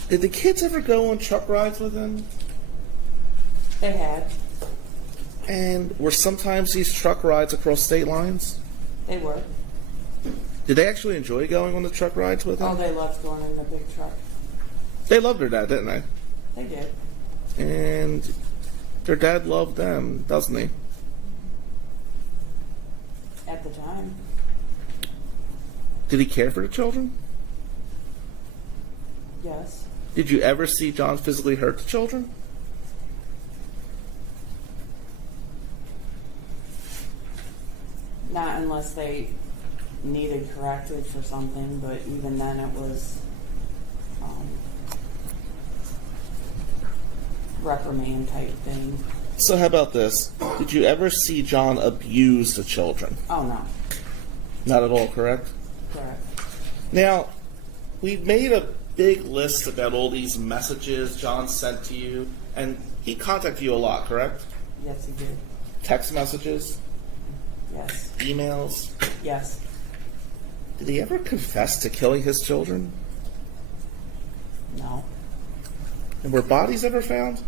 Did the kids ever go on truck rides with him? They had. And were sometimes these truck rides across state lines? They were. Did they actually enjoy going on the truck rides with him? Oh, they loved going in the big truck. They loved their dad, didn't they? They did. And their dad loved them, doesn't he? At the time. Did he care for the children? Yes. Did you ever see John physically hurt the children? Not unless they needed corrected for something, but even then it was reprimand type thing. So how about this? Did you ever see John abuse the children? Oh no, Not at all, correct? correct. Now, we made a big list about all these messages John sent to you, and he contacted you a lot, correct? Yes, he did. Text messages, Yes, emails. yes. Did he ever confess to killing his children? No, And were bodies ever found?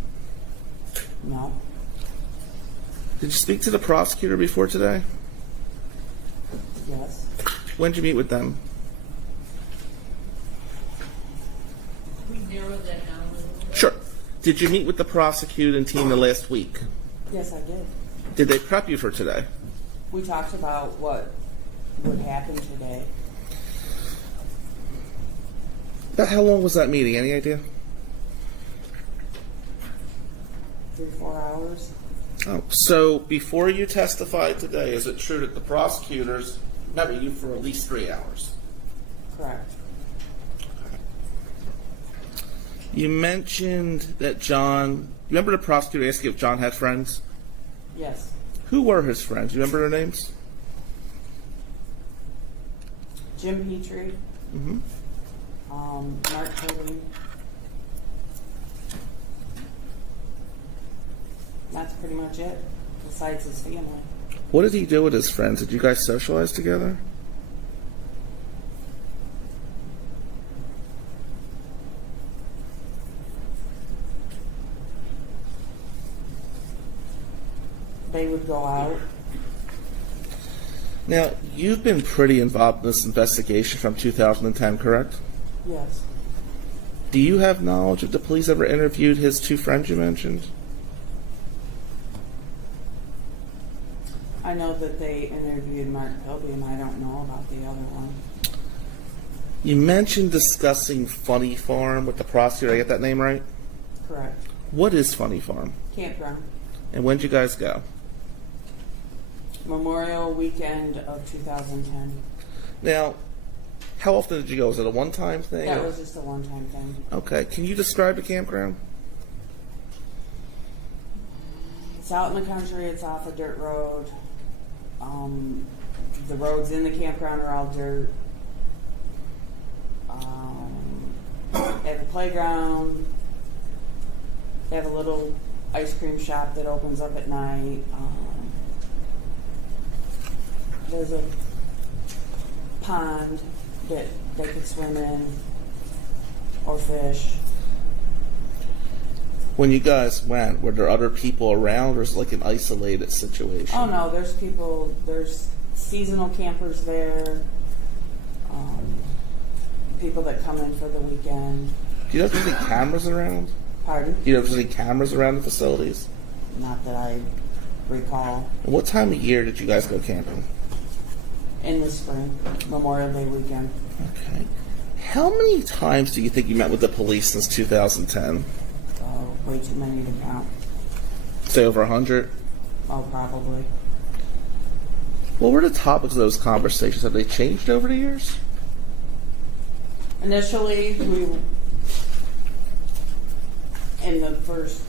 no. Did you speak to the prosecutor before today? Yes. When did you meet with them? We narrowed that down a little bit. Sure. Did you meet with the prosecuting team the last week? Yes, I did. Did they prep you for today? We talked about what would happen today. About how long was that meeting? Any idea? 3-4 hours. Oh, so before you testified today, is it true that the prosecutors met with you for at least 3 hours? Correct. You mentioned that John. Remember the prosecutor asked you if John had friends? Yes. Who were his friends? You remember their names? Jim Petrie. Mm-hmm. Mark Cody. That's pretty much it, besides his family. What did he do with his friends? Did you guys socialize together? They would go out. Now, you've been pretty involved in this investigation from 2010, correct? Yes. Do you have knowledge if the police ever interviewed his two friends you mentioned? I know that they interviewed Mark Kilby, and I don't know about the other one. You mentioned discussing Funny Farm with the prosecutor. I get that name right? Correct. What is Funny Farm? Campground. And when did you guys go? Memorial weekend of 2010. Now, how often did you go? Was it a one-time thing? That was just a one-time thing. Okay. Can you describe the campground? It's out in the country. It's off a dirt road. The roads in the campground are all dirt. They have a playground. They have a little ice cream shop that opens up at night. There's a pond that they could swim in or fish. When you guys went, were there other people around, or is it like an isolated situation? Oh no, there's people. There's seasonal campers there. People that come in for the weekend. Do you know if there's any cameras around? Pardon? Do you know if there's any cameras around the facilities? Not that I recall. And what time of year did you guys go camping? In the spring, Memorial Day weekend. Okay. How many times do you think you met with the police since 2010? Way too many to count. Say over 100? Oh, probably. What were the topics of those conversations? Have they changed over the years? Initially, in the first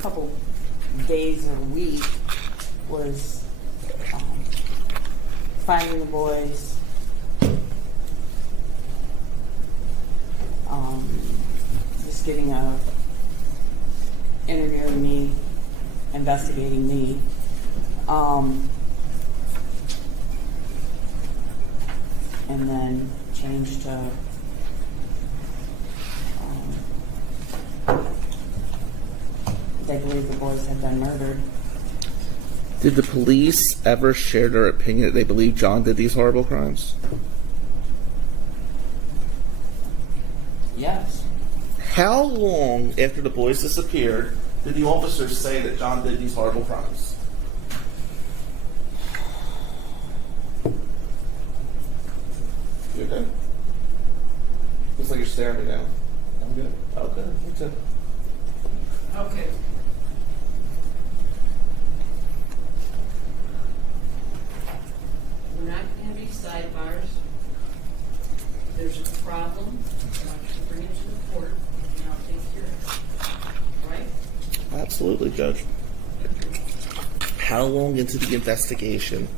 couple days or week, was finding the boys, just getting interviewing me, investigating me. And then changed to they believe the boys had been murdered. Did the police ever share their opinion that they believe John did these horrible crimes? Yes. How long after the boys disappeared did the officers say that John did these horrible crimes? You okay? Looks like you're staring me down. I'm good. Okay, me too. Okay. We're not gonna have any sidebars. There's a problem, I want you to bring it to the court, and I'll take care of it. Right? Absolutely, Judge. How long into the investigation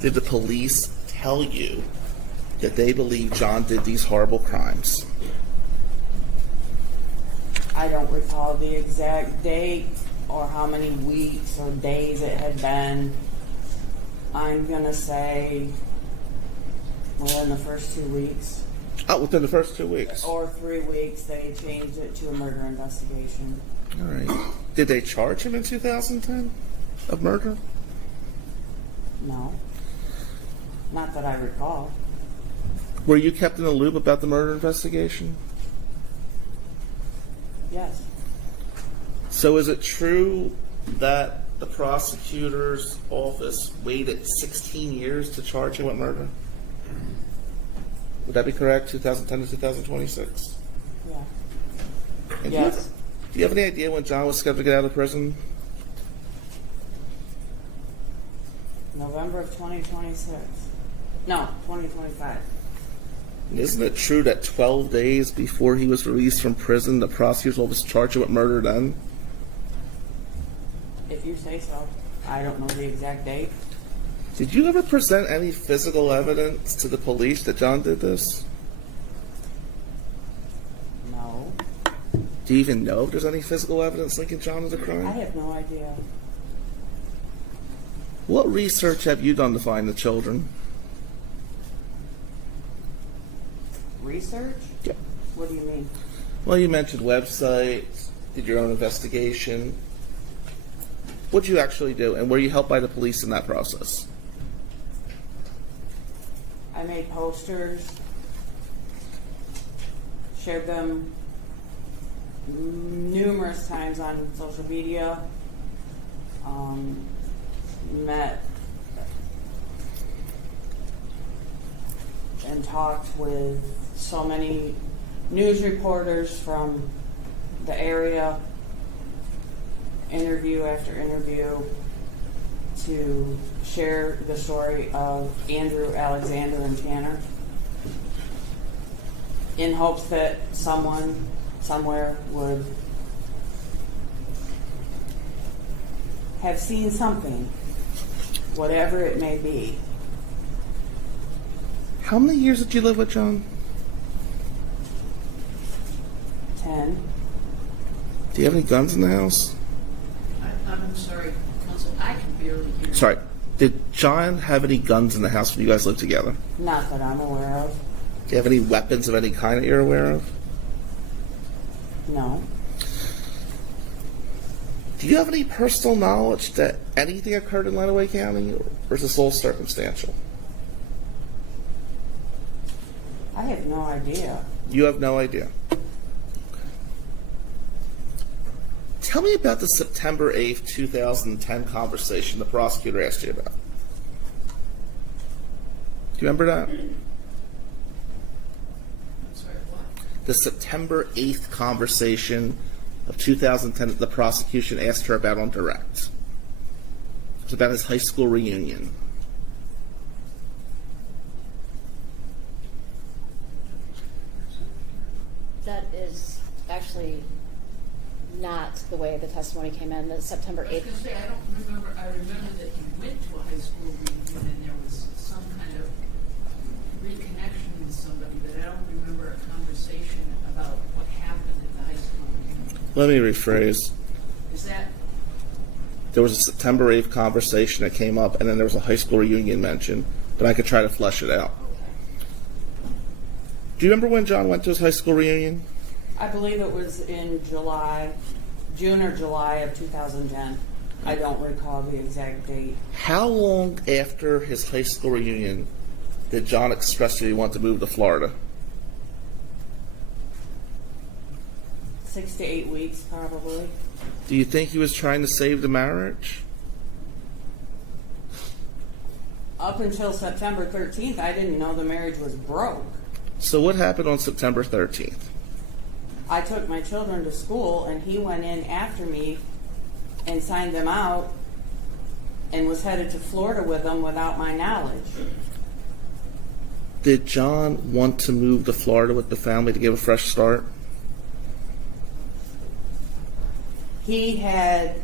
did the police tell you that they believe John did these horrible crimes? I don't recall the exact date or how many weeks or days it had been. I'm going to say within the first 2 weeks. Oh, within the first 2 weeks. Or 3 weeks, they changed it to a murder investigation. All right. Did they charge him in 2010 of murder? No. Not that I recall. Were you kept in the loop about the murder investigation? Yes. So is it true that the prosecutor's office waited 16 years to charge him with murder? Would that be correct? 2010 to 2026? Yeah. And Yes. Do you have any idea when John was scheduled to get out of prison? November of 2026. No, 2025. And isn't it true that 12 days before he was released from prison, the prosecutor's office charged him with murder then? If you say so. I don't know the exact date. Did you ever present any physical evidence to the police that John did this? No. Do you even know if there's any physical evidence linking John to the I crime? have no idea. What research have you done to find the children? Research? Yeah. What do you mean? Well, you mentioned websites, did your own investigation. What did you actually do, and were you helped by the police in that process? I made posters, shared them numerous times on social media, met and talked with so many news reporters from the area, interview after interview, to share the story of Andrew, Alexander, and Tanner, in hopes that someone somewhere would have seen something, whatever it may be. How many years did you live with John? 10. Do you have any guns in the house? I'm sorry, Counsel, I can barely hear you. Sorry. Did John have any guns in the house when you guys lived together? Not that I'm aware of. Do you have any weapons of any kind that you're aware of? No. Do you have any personal knowledge that anything occurred in Lenawee County, or is this all circumstantial? I have no idea. You have no idea. Tell me about the September 8th, 2010 conversation the prosecutor asked you about. you remember that? I'm sorry, what? The September 8th conversation of 2010 that the prosecution asked her about on direct. It was about his high school reunion. That is actually not the way the testimony came in. The September I was 8th. gonna say, I remember that he went to a high school reunion and there was some kind of reconnection with somebody, but I don't remember a conversation about what happened at the high school reunion. Let me rephrase. Is that, There was a September 8th conversation that came up, and then there was a high school reunion mention, but I could try to flesh it out. Do you remember when John went to his high school reunion? I believe it was in June or July of 2010. I don't recall the exact date. How long after his high school reunion did John express that he wanted to move to Florida? 6 to 8 weeks, probably. Do you think he was trying to save the marriage? Up until September 13th, I didn't know the marriage was broke. So what happened on September 13th? I took my children to school, and he went in after me and signed them out and was headed to Florida with them without my knowledge. Did John want to move to Florida with the family to give a fresh start? He had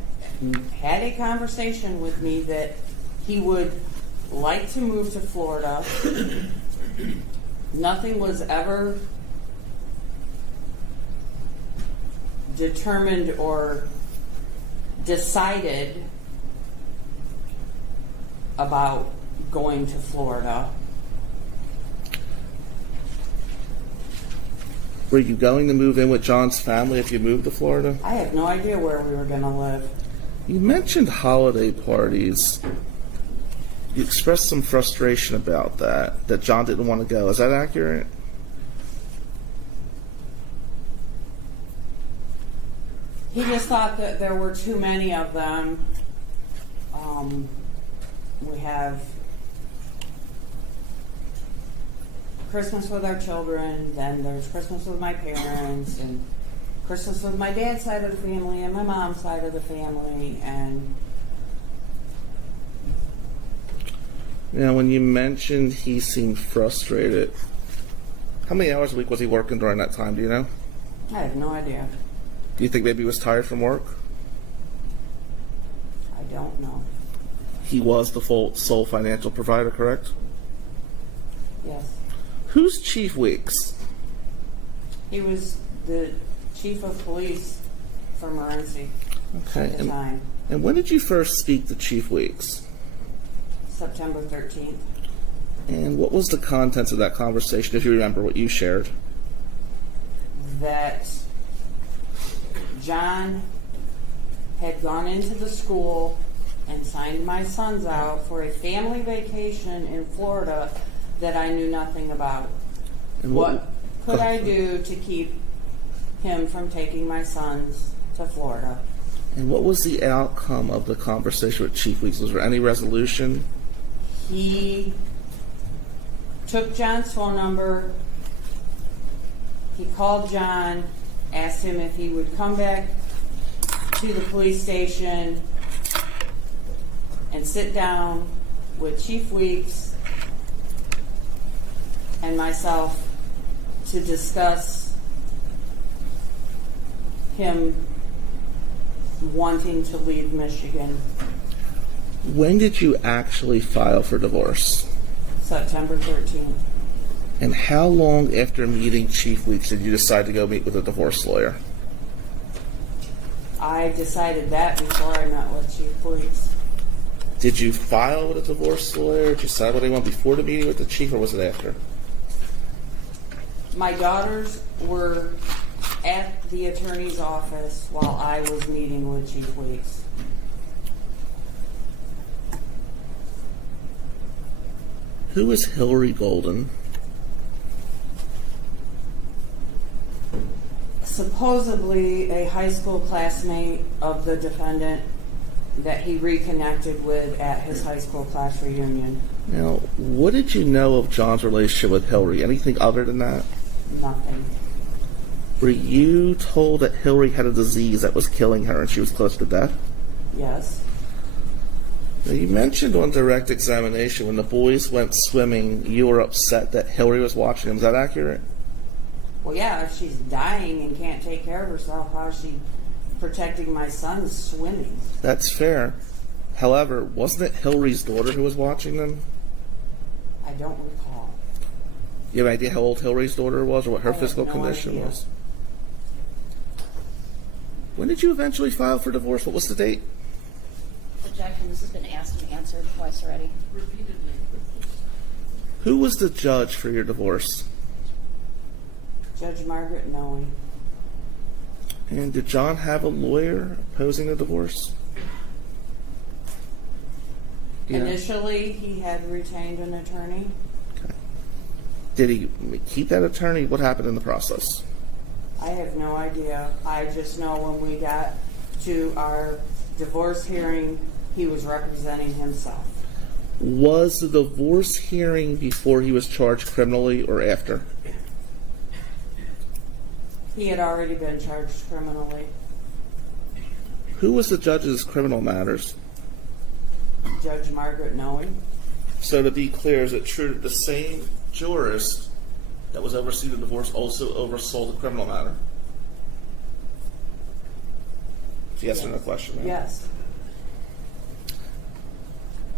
a conversation with me that he would like to move to Florida. Nothing was ever determined or decided about going to Florida. Were you going to move in with John's family if you moved to Florida? I have no idea where we were going to live. You mentioned holiday parties. You expressed some frustration about that John didn't want to go. Is that accurate? He just thought that there were too many of them. We have Christmas with our children, then there's Christmas with my parents, and Christmas with my dad's side of the family and my mom's side of the family, and Now, when you mentioned he seemed frustrated, how many hours a week was he working during that time? Do you know? I have no idea. Do you think maybe he was tired from work? I don't know. He was the sole financial provider, correct? Yes. Who's Chief Weeks? He was the chief of police for Morenci Okay. at the time. And when did you first speak to Chief Weeks? September 13th. And what was the contents of that conversation, if you remember what you shared? That John had gone into the school and signed my sons out for a family vacation in Florida that I knew nothing about. And What could I do to keep him from taking my sons to Florida? And what was the outcome of the conversation with Chief Weeks? Was there any resolution? He took John's phone number. He called John, asked him if he would come back to the police station and sit down with Chief Weeks and myself to discuss him wanting to leave Michigan. When did you actually file for divorce? September 13th. And how long after meeting Chief Weeks did you decide to go meet with a divorce lawyer? I decided that before I met with Chief Weeks. Did you file with a divorce lawyer? Did you decide what they want before the meeting with the chief, or was it after? My daughters were at the attorney's office while I was meeting with Chief Weeks. Who is Hillary Golden? Supposedly a high school classmate of the defendant that he reconnected with at his high school class reunion. Now, What did you know of John's relationship with Hillary? Anything other than that? Nothing. Were you told that Hillary had a disease that was killing her and she was close to death? Yes. Now, you mentioned on direct examination when the boys went swimming, you were upset that Hillary was watching them. Is that accurate? Well, yeah, if she's dying and can't take care of herself, how is she protecting my son's swimming? That's fair. However, wasn't it Hillary's daughter who was watching them? I don't recall. You have an idea how old Hillary's daughter was or what her I have physical no condition idea. was? When did you eventually file for divorce? What was the date? Objection, this has been asked and answered twice already. Repeatedly. Who was the judge for your divorce? Judge Margaret Noe. And did John have a lawyer opposing the divorce? Yeah. Initially, he had retained an attorney. Okay. Did he keep that attorney? What happened in the process? I have no idea. I just know when we got to our divorce hearing, he was representing himself. Was the divorce hearing before he was charged criminally or after? He had already been charged criminally. Who was the judge of his criminal matters? Judge Margaret Noe. So to be clear, is it true that the same jurist that was overseeing the divorce also oversaw the criminal matter? Yes or no question, ma'am? Yes.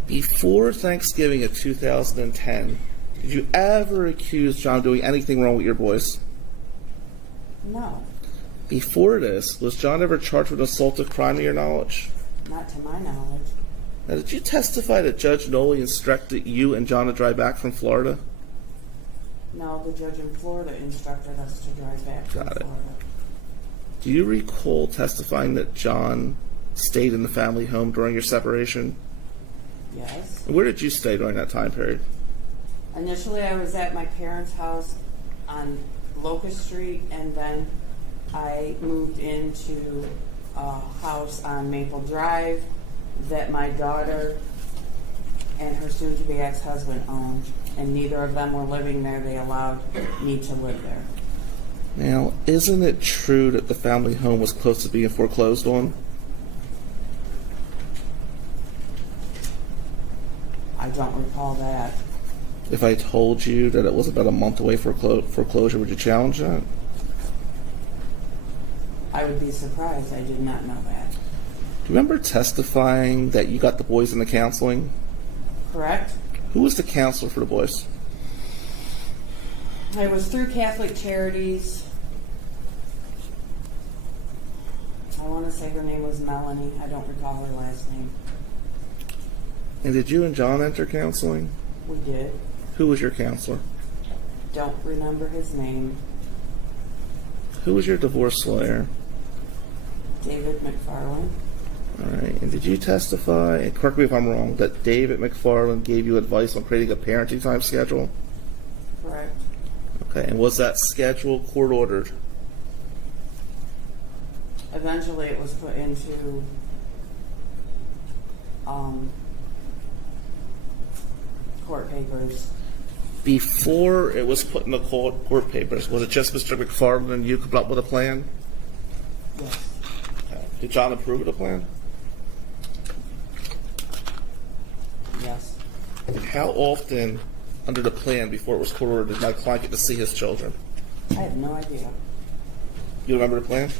Before Thanksgiving of 2010, did you ever accuse John of doing anything wrong with your boys? No. Before this, was John ever charged with assault of crime to your knowledge? Not to my knowledge. Now, did you testify that Judge Nolly instructed you and John to drive back from Florida? No, the judge in Florida instructed us to drive back from Got it. Florida. Do you recall testifying that John stayed in the family home during your separation? Yes. And where did you stay during that time period? Initially, I was at my parents' house on Locust Street, and then I moved into a house on Maple Drive that my daughter and her soon-to-be ex-husband owned, and neither of them were living there. They allowed me to live there. Now, isn't it true that the family home was close to being foreclosed on? I don't recall that. If I told you that it was about a month away for foreclosure, would you challenge that? I would be surprised. I did not know that. Do you remember testifying that you got the boys into counseling? Correct? Who was the counselor for the boys? I was through Catholic Charities. I want to say her name was Melanie. I don't recall her last name. And did you and John enter counseling? We did. Who was your counselor? Don't remember his name. Who was your divorce lawyer? David McFarland. All right. And did you testify, and correct me if I'm wrong, that David McFarland gave you advice on creating a parenting time schedule? Correct. Okay. And was that schedule court ordered? Eventually it was put into court papers. Before it was put in the court papers, was it just Mr. McFarland and you come up with a plan? Yes. Okay. Did John approve of the plan? Yes. How often, under the plan, before it was court ordered, did my client get to see his children? I have no idea. You remember the plan?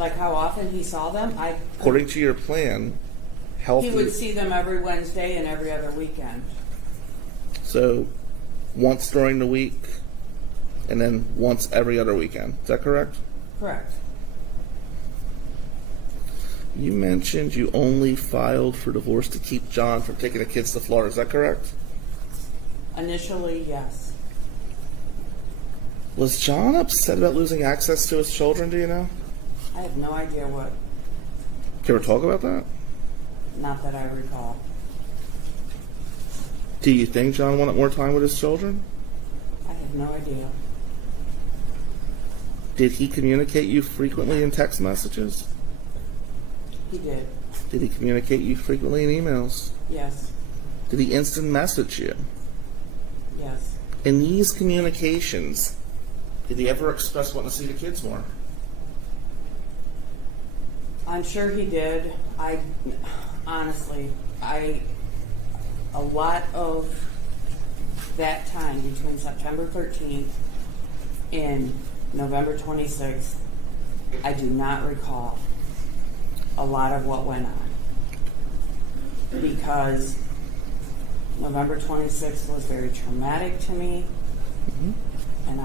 Like how often he saw them? According to your plan, how He often? would see them every Wednesday and every other weekend. So, once during the week, and then once every other weekend. Is that correct? Correct. You mentioned you only filed for divorce to keep John from taking the kids to Florida. Is that correct? Initially, yes. Was John upset about losing access to his children, do you know? I have no idea what. Did you ever talk about that? Not that I recall. Do you think John wanted more time with his children? I have no idea. Did he communicate you frequently in text messages? He did. Did he communicate you frequently in emails? Yes. Did he instant message you? Yes. In these communications, did he ever express wanting to see the kids more? I'm sure he did. Honestly, a lot of that time between September 13th and November 26th, I do not recall a lot of what went on. Because November 26th was very traumatic to me, and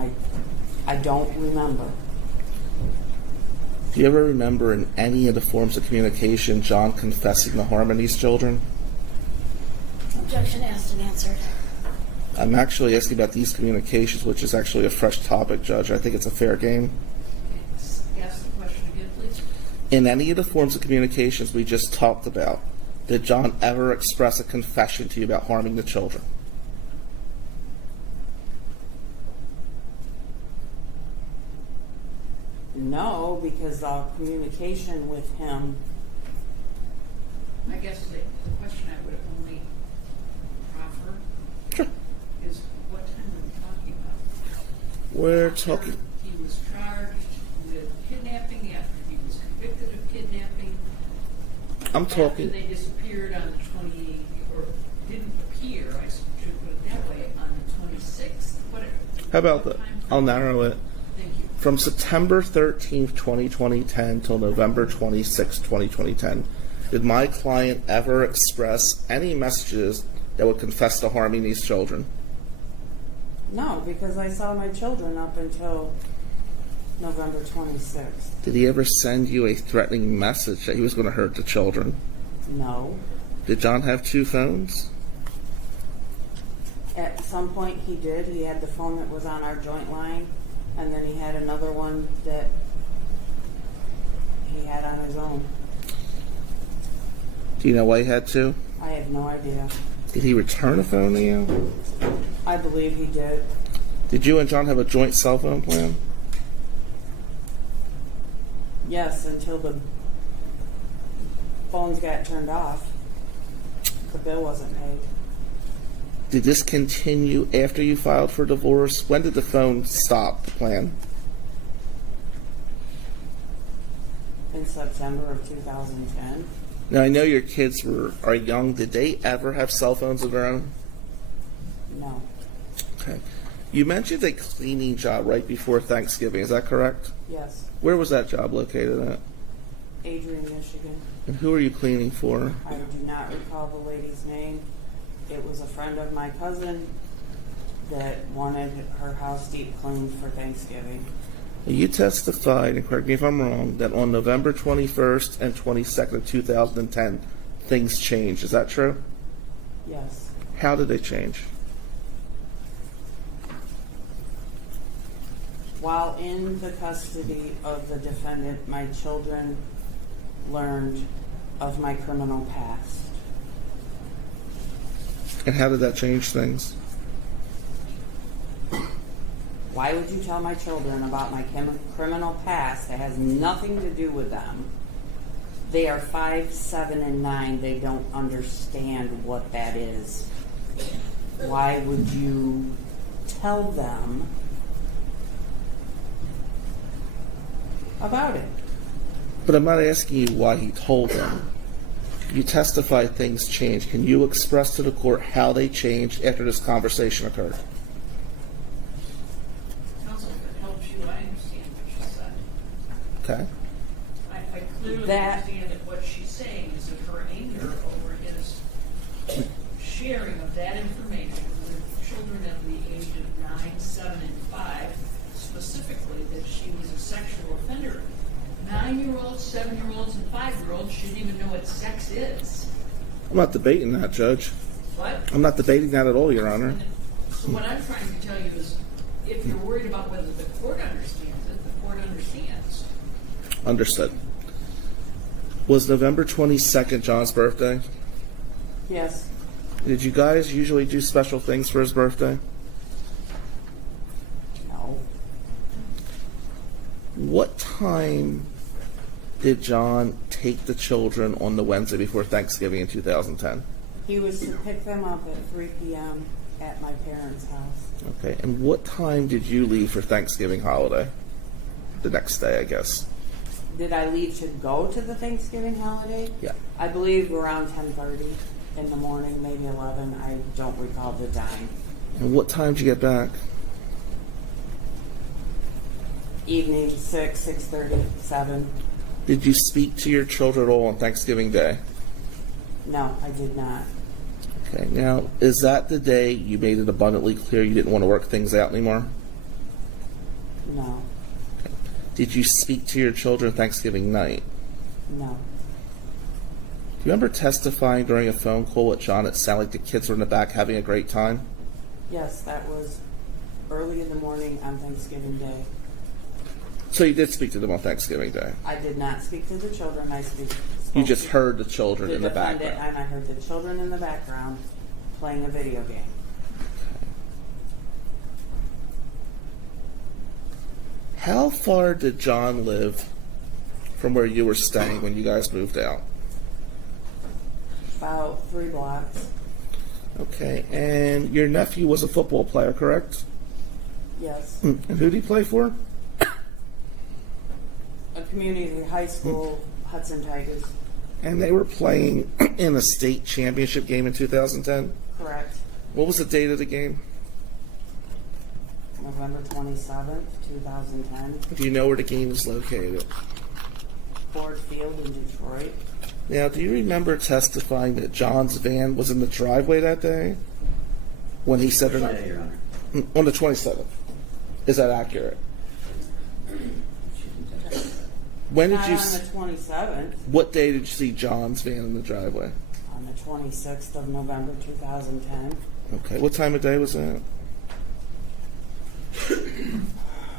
I don't remember. Do you ever remember in any of the forms of communication John confessing to harming these children? Objection asked and answered. I'm actually asking about these communications, which is actually a fresh topic, Judge. I think it's a fair game. Ask the question again, please. In any of the forms of communications we just talked about, did John ever express a confession to you about harming the children? No, because our communication with him, I guess the question I would only offer Sure. is what time are we talking about? We're After talking... He was charged with kidnapping, after he was convicted of kidnapping. I'm After talking... they disappeared on the 20, or didn't appear, I should put it that way, on the 26th. How about what that? time I'll frame? narrow it. Thank you. From September 13th, 2010 till November 26th, 2010, did my client ever express any messages that would confess to harming these children? no, because I saw my children up until November 26th. Did he ever send you a threatening message that he was going to hurt the children? No. Did John have two phones? At some point he did. He had the phone that was on our joint line, and then he had another one that he had on his own. Do you know why he had two? I have no idea. Did he return a phone to you? I believe he did. Did you and John have a joint cell phone plan? Yes, until the phones got turned off. The bill wasn't paid. Did this continue after you filed for divorce? When did the phone stop the plan? In September of 2010. Now, I know your kids are young. Did they ever have cell phones of their own? No. Okay. You mentioned a cleaning job right before Thanksgiving. Is that correct? Yes. Where was that job located at? Adrian, Michigan. And who are you cleaning for? I do not recall the lady's name. It was a friend of my cousin that wanted her house deep cleaned for Thanksgiving. You testified, and correct me if I'm wrong, that on November 21st and 22nd of 2010, things changed. Is that true? Yes. How did they change? While in the custody of the defendant, my children learned of my criminal past. And how did that change things? Why would you tell my children about my criminal past that has nothing to do with them? They are 5, 7, and 9. They don't understand what that is. Why would you tell them about it? But I'm not asking you why he told them. You testified things changed. Can you express to the court how they changed after this conversation occurred? Counsel, if it helps you, I understand what she said. Okay. I clearly That- understand that what she's saying is that her anger over his sharing of that information with children of the age of 9, 7, and 5, specifically that she was a sexual offender. 9-year-olds, 7-year-olds, and 5-year-olds shouldn't even know what sex is. I'm not debating that, Judge. What? I'm not debating that at all, Your Honor. So what I'm trying to tell you is, if you're worried about whether the court understands it, the court understands. Understood. Was November 22nd John's birthday? Yes. Did you guys usually do special things for his birthday? No. What time did John take the children on the Wednesday before Thanksgiving in 2010? He was to pick them up at 3 p.m. at my parents' house. Okay, and what time did you leave for Thanksgiving holiday? The next day, I guess. Did I leave to go to the Thanksgiving holiday? Yeah. I believe around 10:30 in the morning, maybe 11. I don't recall the time. And what time did you get back? Evening, 6, 6:30, 7. Did you speak to your children at all on Thanksgiving Day? No, I did not. Okay, now, is that the day you made it abundantly clear you didn't want to work things out anymore? No, Did you speak to your children Thanksgiving night? no. Do you remember testifying during a phone call with John? It sounded like the kids were in the back having a great time. Yes, that was early in the morning on Thanksgiving Day. So you did speak to them on Thanksgiving Day. I did not speak to the children. I spoke You just to heard the children the in the defendant, background. and I heard the children in the background playing a video game. How far did John live from where you were staying when you guys moved out? About 3 blocks. Okay, and your nephew was a football player, correct? Yes. And who did he play for? A community high school, Hudson Tigers. And they were playing in a state championship game in 2010? Correct. What was the date of the game? November 27th, 2010. Do you know where the game was located? Ford Field in Detroit. Now, do you remember testifying that John's van was in the driveway that day? When he said Which day, Your Honor? on the 27th. Is that accurate? When did Not you? on the 27th. What day did you see John's van in the driveway? On the 26th of November 2010. Okay, what time of day was that?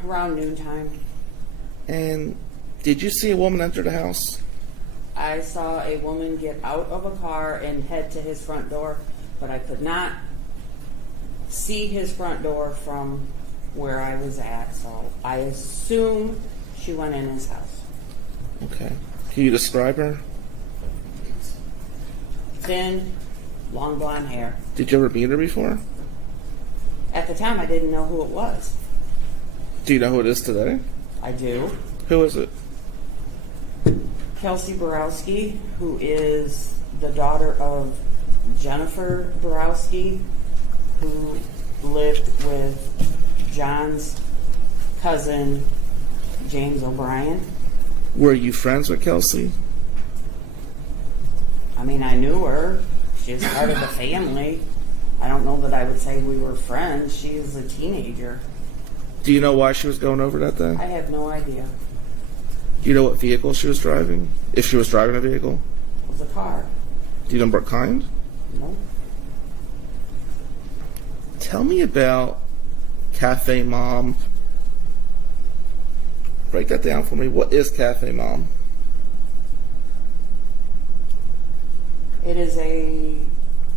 Around noontime. And did you see a woman enter the house? I saw a woman get out of a car and head to his front door, but I could not see his front door from where I was at, so I assume she went in his house. Okay. Can you describe her? Thin, long blonde hair. Did you ever meet her before? At the time, I didn't know who it was. Do you know who it is today? I do. Who is it? Kelsey Borowski, who is the daughter of Jennifer Borowski, who lived with John's cousin, James O'Brien. Were you friends with Kelsey? I mean, I knew her. She was part of the family. I don't know that I would say we were friends. She was a teenager. Do you know why she was going over that day? I have no idea. Do you know what vehicle she was driving? If she was driving a vehicle? It was a car. Do you know what kind? No. Tell me about Cafe Mom. Break that down for me. What is Cafe Mom? It is a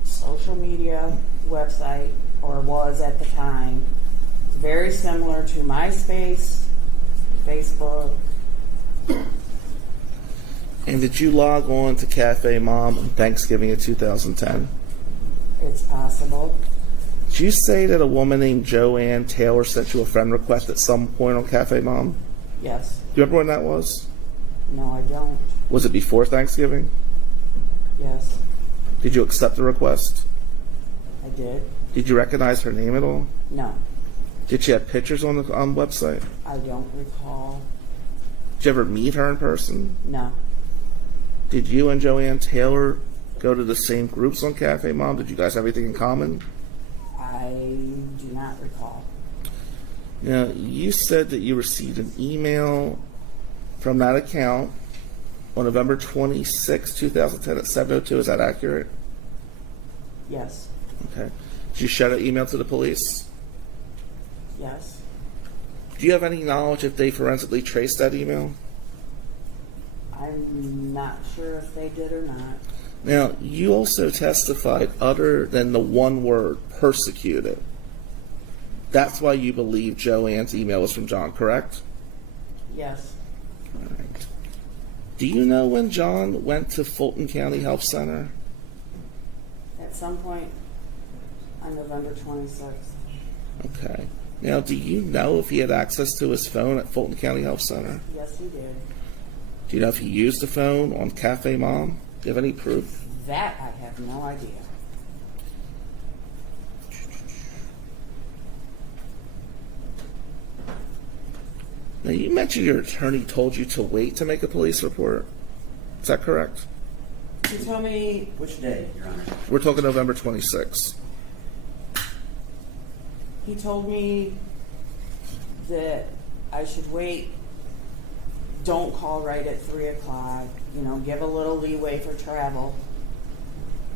social media website, or was at the time. It's very similar to MySpace, Facebook. And did you log on to Cafe Mom on Thanksgiving of 2010? It's possible. Did you say that a woman named Joanne Taylor sent you a friend request at some point on Cafe Mom? Yes. Do you remember when that was? No, I don't. Was it before Thanksgiving? Yes, Did you accept the request? I did. Did you recognize her name at all? No, Did she have pictures on the website? I don't recall. Did you ever meet her in person? No, Did you and Joanne Taylor go to the same groups on Cafe Mom? Did you guys have anything in common? I do not recall. Now, you said that you received an email from that account on November 26, 2010 at 7:02. Is that accurate? Yes, Okay. Did you show that email to the police? yes. Do you have any knowledge if they forensically traced that email? I'm not sure if they did or not. Now, you also testified other than the one word, persecuted. That's why you believe Joanne's email was from John, correct? Yes, All right. Do you know when John went to Fulton County Health Center? at some point on November 26th. Okay. Now, do you know if he had access to his phone at Fulton County Health Center? Yes, he did. Do you know if he used the phone on Cafe Mom? Do you have any proof? That I have no idea. Now, you mentioned your attorney told you to wait to make a police report. Is that correct? He told me, Which day, Your Honor? We're talking November 26th. he told me that I should wait. Don't call right at 3 o'clock. You know, give a little leeway for travel.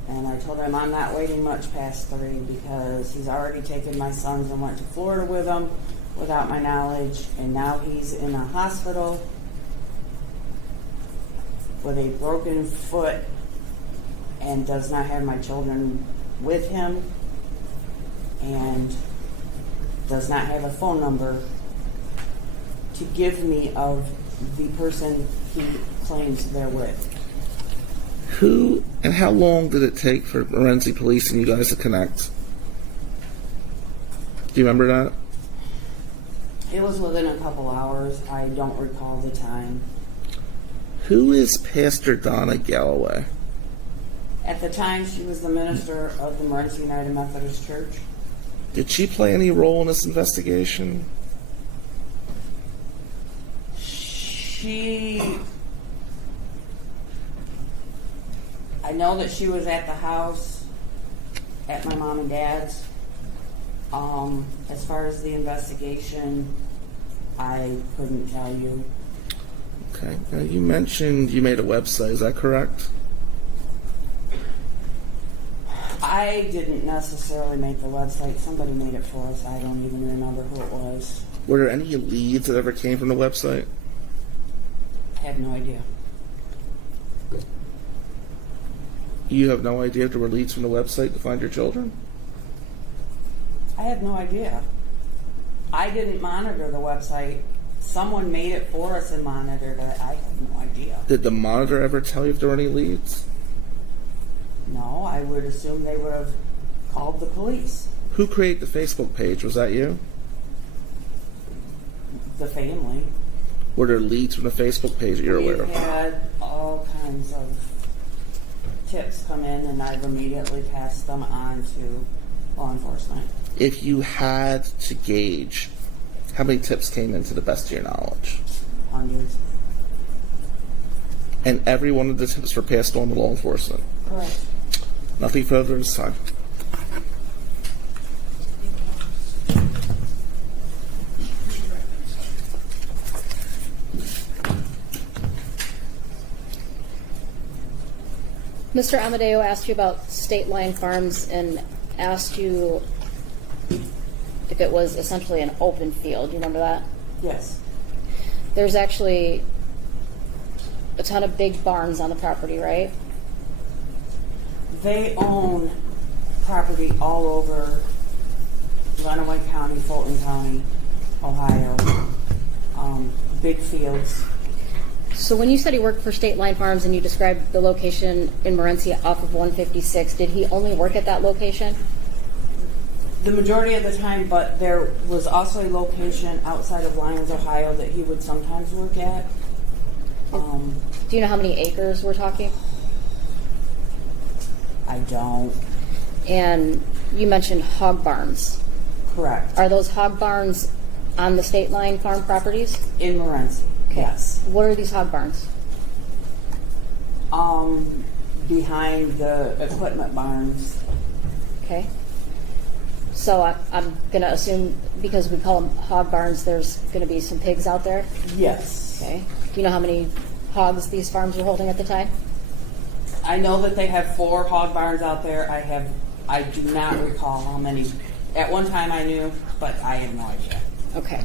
And I told him I'm not waiting much past 3 because he's already taken my sons and went to Florida with them without my knowledge. And now he's in a hospital with a broken foot and does not have my children with him and does not have a phone number to give me of the person he claims they're with. Who and how long did it take for Morenci Police and you guys to connect? Do you remember that? It was within a couple hours. I don't recall the time. Who is Pastor Donna Galloway? At the time, she was the minister of the Morenci United Methodist Church. Did she play any role in this investigation? I know that she was at the house at my mom and dad's. As far as the investigation, I couldn't tell you. Okay. Now, you mentioned you made a website. Is that correct? I didn't necessarily make the website. Somebody made it for us. I don't even remember who it was. Were there any leads that ever came from the website? I have no idea. You have no idea if there were leads from the website to find your children? I have no idea. I didn't monitor the website. Someone made it for us and monitored it. I have no idea. Did the monitor ever tell you if there were any leads? No, I would assume they would have called the police. Who created the Facebook page? Was that you? The family. Were there leads from the Facebook page that you're aware We've of? had all kinds of tips come in, and I've immediately passed them on to law enforcement. If you had to gauge, how many tips came in to the best of your knowledge? Hundreds. And every one of the tips were passed on to law enforcement? Correct. Nothing further this time. Mr. Amadeo asked you about State Line Farms and asked you if it was essentially an open field. Do you remember that? Yes. There's actually a ton of big barns on the property, right? They own property all over Lenawee County, Fulton County, Ohio. Big fields. So when you said he worked for State Line Farms and you described the location in Morenci off of 156, did he only work at that location? The majority of the time, but there was also a location outside of Lyons, Ohio that he would sometimes work at. Do you know how many acres we're talking? I don't. And you mentioned hog barns. Correct. Are those hog barns on the State Line Farm properties? In Morenci. Okay. Yes. What are these hog barns? Behind the equipment barns. Okay. So I'm going to assume, because we call them hog barns, there's going to be some pigs out there? Yes. Okay. Do you know how many hogs these farms were holding at the time? I know that they have 4 hog barns out there. I do not recall how many. At one time I knew, but I have no idea. Okay.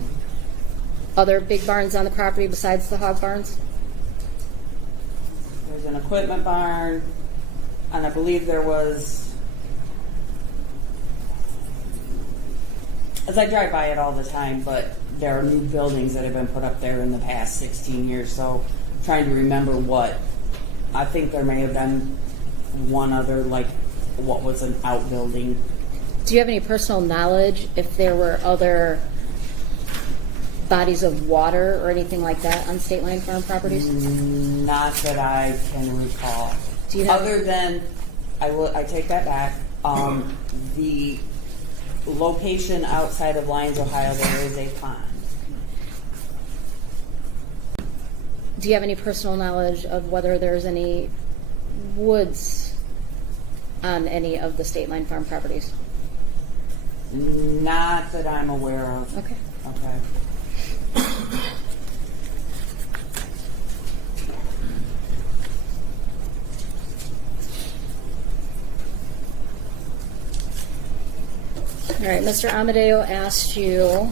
Other big barns on the property besides the hog barns? There's an equipment barn, and I believe there was, as I drive by it all the time, but there are new buildings that have been put up there in the past 16 years, so I'm trying to remember what. I think there may have been one other, like, what was an outbuilding. Do you have any personal knowledge if there were other bodies of water or anything like that on state line farm properties? Not that I can recall. Do you have- Other than, I take that back. The location outside of Lyons, Ohio, there is a pond. Do you have any personal knowledge of whether there's any woods on any of the state line farm properties? Not that I'm aware of. Okay. Okay. All right, Mr. Amadeo asked you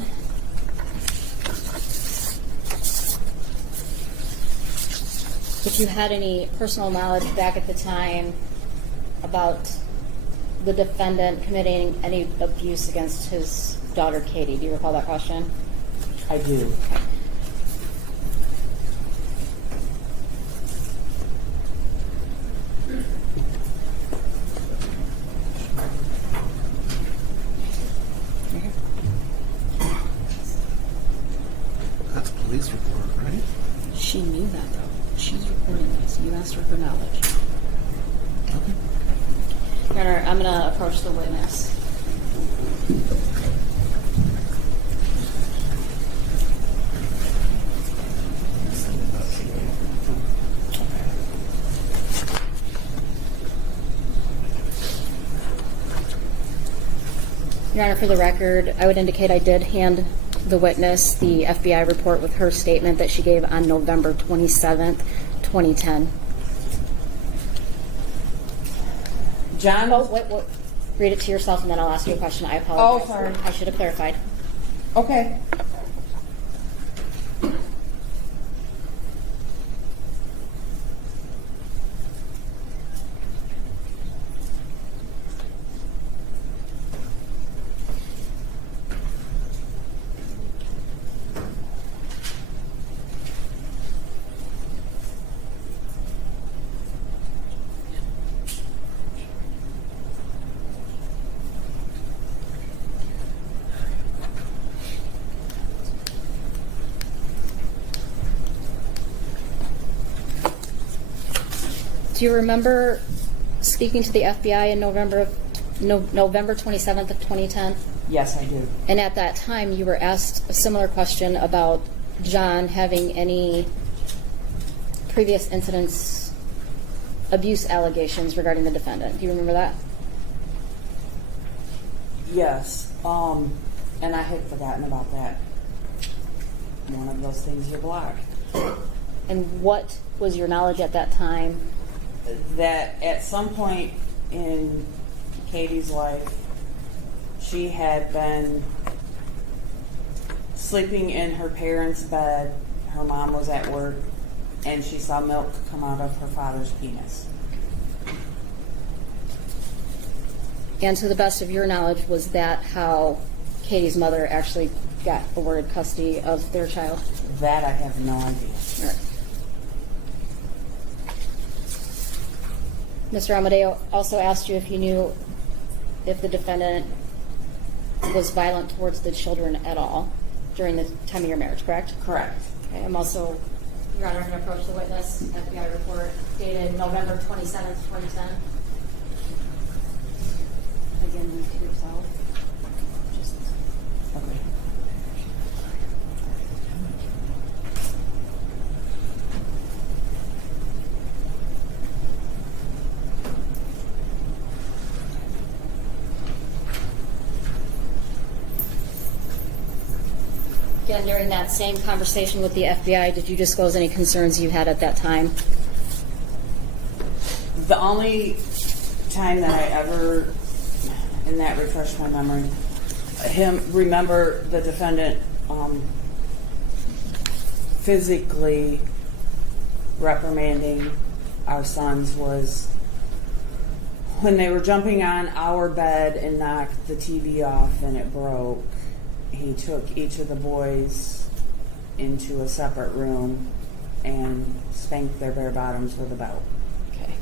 if you had any personal knowledge back at the time about the defendant committing any abuse against his daughter, Katie. Do you recall that question? I do. That's a police report, right? She knew that, though. She's reporting this. You asked her for knowledge. Okay. Your Honor, I'm going to approach the witness. Your Honor, for the record, I would indicate I did hand the witness the FBI report with her statement that she gave on November 27th, 2010. John? Oh, wait. Read it to yourself and then I'll ask you a question. I apologize. Oh, sorry. I should have clarified. Okay. Do you remember speaking to the FBI in November 27th of 2010? Yes, I do. And at that time, you were asked a similar question about John having any previous incidents, abuse allegations regarding the defendant. Do you remember that? Yes. And I had forgotten about that. One of those things you block. And what was your knowledge at that time? That at some point in Katie's life, she had been sleeping in her parents' bed. Her mom was at work, and she saw milk come out of her father's penis. And to the best of your knowledge, was that how Katie's mother actually got awarded custody of their child? That I have no idea. All right. Mr. Amadeo also asked you if you knew if the defendant was violent towards the children at all during the time of your marriage, correct? Correct. Okay, I'm also, Your Honor, I'm going to approach the witness. FBI report dated November 27th, 2010. Again, read to yourself. Just Okay. again, during that same conversation with the FBI, did you disclose any concerns you had at that time? The only time that I ever, and that refreshed my memory, remember the defendant physically reprimanding our sons was when they were jumping on our bed and knocked the TV off and it broke. He took each of the boys into a separate room and spanked their bare bottoms with a belt. Okay.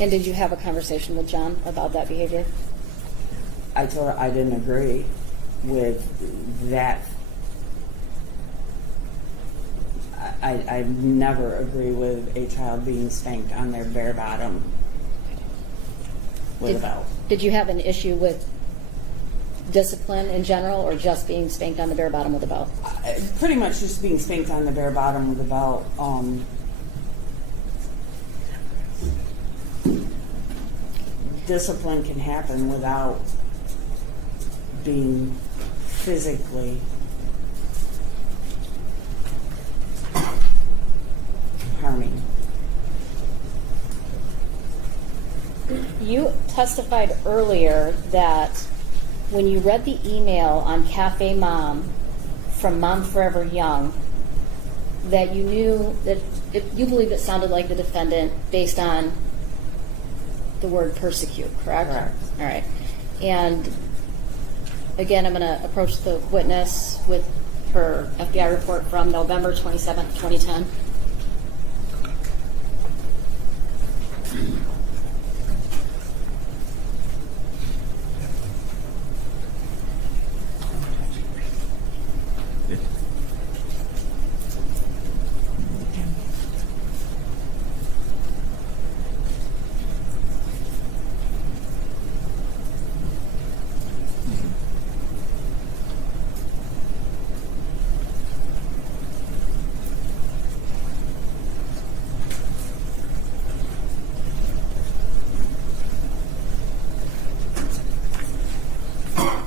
And did you have a conversation with John about that behavior? I told her I didn't agree with that. I never agree with a child being spanked on their bare bottom with a belt. Did you have an issue with discipline in general, or just being spanked on the bare bottom with a belt? Pretty much just being spanked on the bare bottom with a belt. Discipline can happen without being physically harming. You testified earlier that when you read the email on Cafe Mom from Mom Forever Young, that you knew that you believe it sounded like the defendant based on the word persecute, correct? Correct. All right. And again, I'm going to approach the witness with her FBI report from November 27th, 2010.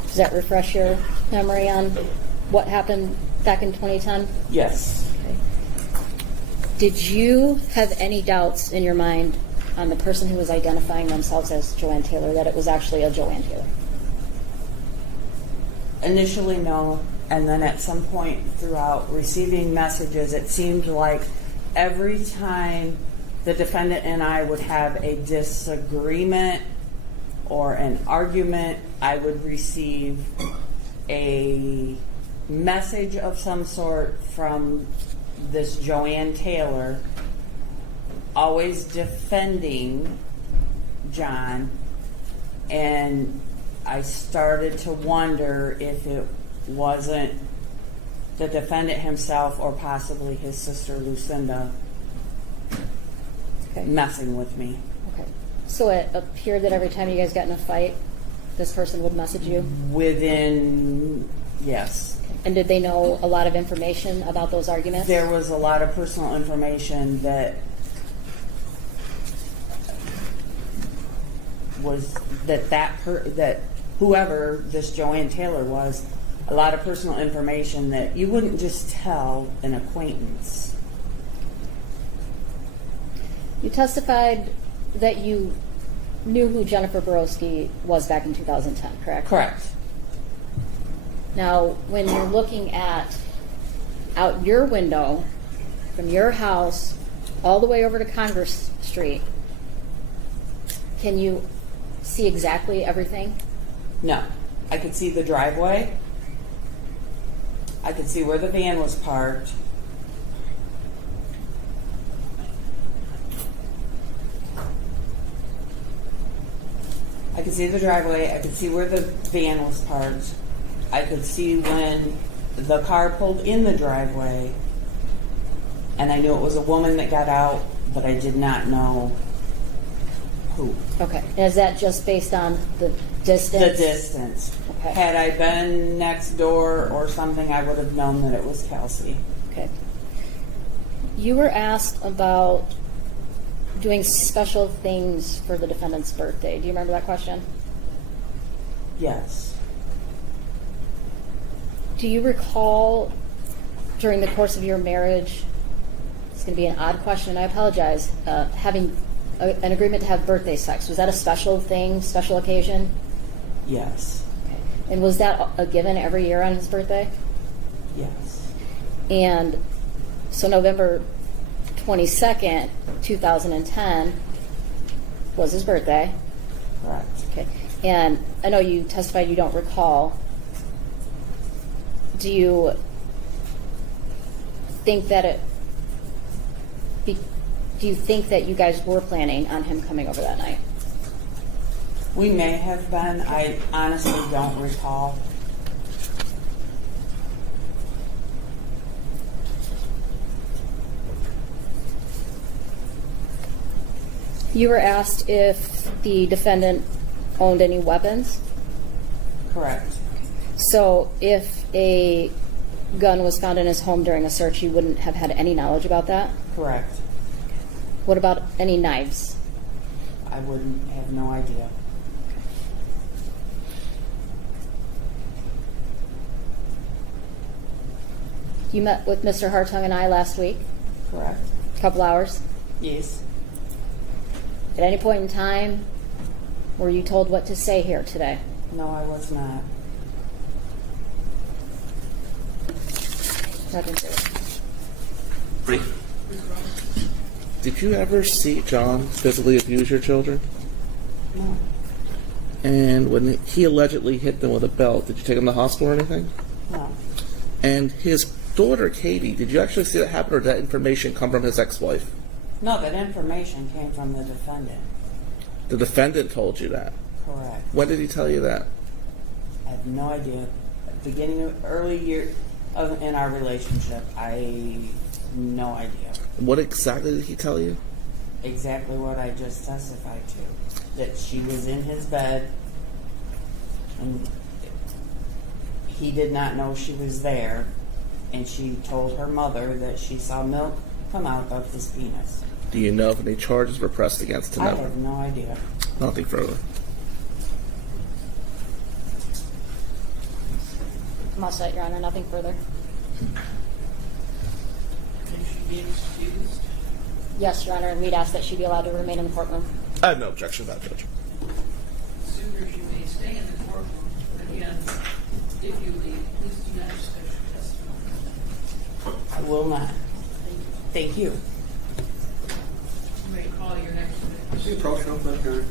Does that refresh your memory on what happened back in 2010? Yes. Okay. Did you have any doubts in your mind on the person who was identifying themselves as Joanne Taylor, that it was actually a Joanne Taylor? Initially, no. And then at some point throughout receiving messages, it seemed like every time the defendant and I would have a disagreement or an argument, I would receive a message of some sort from this Joanne Taylor, always defending John, and I started to wonder if it wasn't the defendant himself or possibly his sister Lucinda messing with me. Okay. So it appeared that every time you guys got in a fight, this person would message you? Yes. And did they know a lot of information about those arguments? There was a lot of personal information that was that whoever this Joanne Taylor was, a lot of personal information that you wouldn't just tell an acquaintance. You testified that you knew who Jennifer Borowski was back in 2010, correct? Correct. Now, when you're looking out your window from your house all the way over to Congress Street, can you see exactly everything? No. I could see the driveway. I could see where the van was parked. I could see the driveway. I could see where the van was parked. I could see when the car pulled in the driveway. And I knew it was a woman that got out, but I did not know who. Okay. Is that just based on the distance? The distance. Okay. Had I been next door or something, I would have known that it was Kelsey. Okay. You were asked about doing special things for the defendant's birthday. Do you remember that question? Yes. Do you recall during the course of your marriage, it's going to be an odd question, I apologize, having an agreement to have birthday sex? Was that a special thing, special occasion? Yes. Okay. And was that a given every year on his birthday? Yes. And so November 22nd, 2010 was his birthday. Correct. Okay. And I know you testified you don't recall. Do you think that do do you think that you guys were planning on him coming over that night? We may have been. I honestly don't recall. You were asked if the defendant owned any weapons. Correct. So if a gun was found in his home during a search, you wouldn't have had any knowledge about that? Correct. What about any knives? I wouldn't have no idea. You met with Mr. Hartung and I last week, Correct. a couple hours. Yes. At any point in time, were you told what to say here today? No, I was not. Nothing to it. Bree, did you ever see John physically abuse your children? No. And when he allegedly hit them with a belt, did you take them to the hospital or anything? No. And his daughter, Katie, did you actually see that happen, or did that information come from his ex-wife? No, that information came from the defendant. The defendant told you that. Correct. When did he tell you that? I have no idea. Beginning of early year in our relationship, no idea. What exactly did he tell you? Exactly what I just testified to. That she was in his bed and he did not know she was there, and she told her mother that she saw milk come out of his penis. Do you know if any charges were pressed against him I ever? have no idea. Nothing further. I'm all set, Your Honor. Nothing further. Can she be excused? Yes, Your Honor, and we'd ask that she be allowed to remain in the courtroom. I have no objection to that, Judge. Suitors, you may stay in the courtroom. Again, if you leave, please do not discuss your testimony. I will not. Thank you. You may call your next witness. You approach real quick, Your Honor.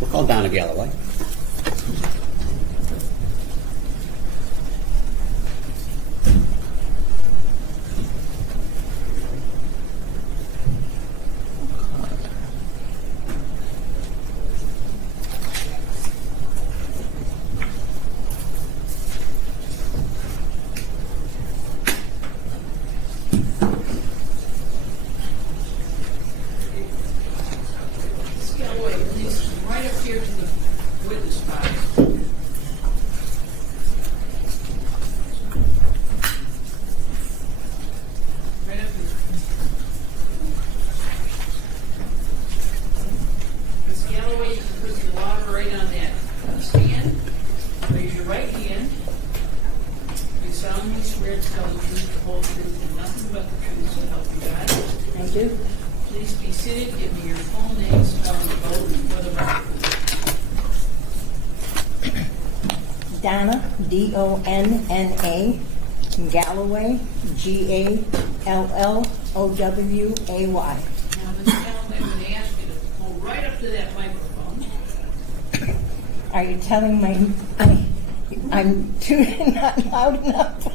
We'll call Donna Galloway. Galloway, please, right up here to the witness box. Right up here. Ms. Galloway, you can put your water right on that stand. Raise your right hand. You solemnly swear to tell the truth, the whole truth, and nothing but the truth, so help you God. I do. Please be seated. Give me your full name, spelling the vote for the record. Donna, D-O-N-N-A, Galloway, G-A-L-L-O-W-A-Y. Now, Ms. Galloway, I'm going to ask you to pull right up to that microphone. Are you telling I'm too not loud enough?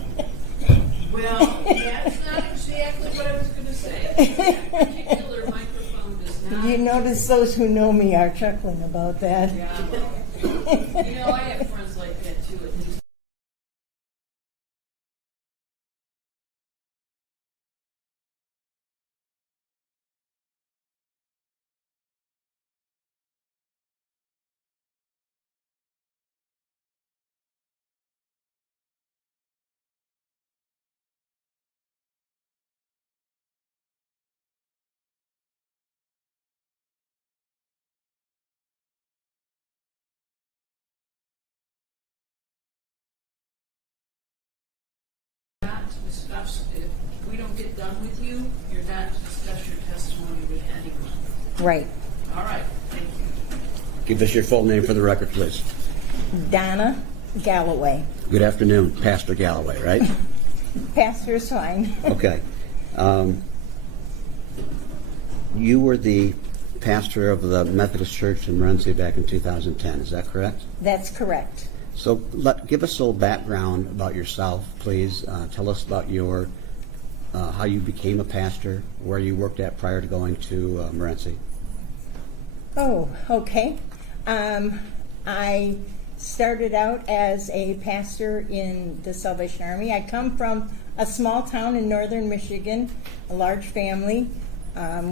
Well, that's not exactly what I was going to say. That particular microphone does not. You notice those who know me are chuckling about that. Yeah, well, you know, I have friends like that too, at least. not to discuss, if we don't get done with you, you're not to discuss your testimony with anyone. Right. All right, thank you. Give us your full name for the record, please. Donna Galloway. Good afternoon, Pastor Galloway, right? Pastor's fine. Okay. You were the pastor of the Methodist Church in Morenci back in 2010, is that correct? That's correct. So give us a little background about yourself, please. Tell us about your how you became a pastor, where you worked at prior to going to Morenci. Oh, okay. I started out as a pastor in the Salvation Army. I come from a small town in northern Michigan, a large family,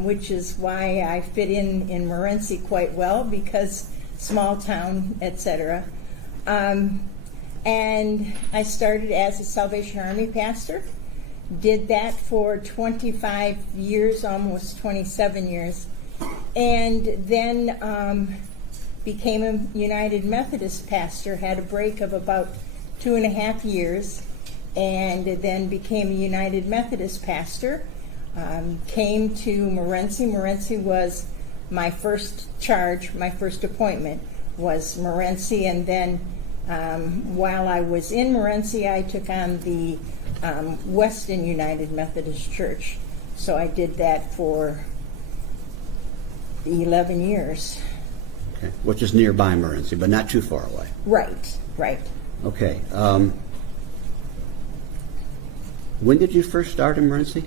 which is why I fit in Morenci quite well, because small town, etc. And I started as a Salvation Army pastor. Did that for 25 years, almost 27 years. And then became a United Methodist pastor, had a break of about 2.5 years, and then became a United Methodist pastor. Came to Morenci. Morenci was my first charge, my first appointment was Morenci, and then while I was in Morenci, I took on the Weston United Methodist Church. So I did that for 11 years. Okay. Which is nearby Morenci, but not too far away. Right, right. Okay. When did you first start in Morenci?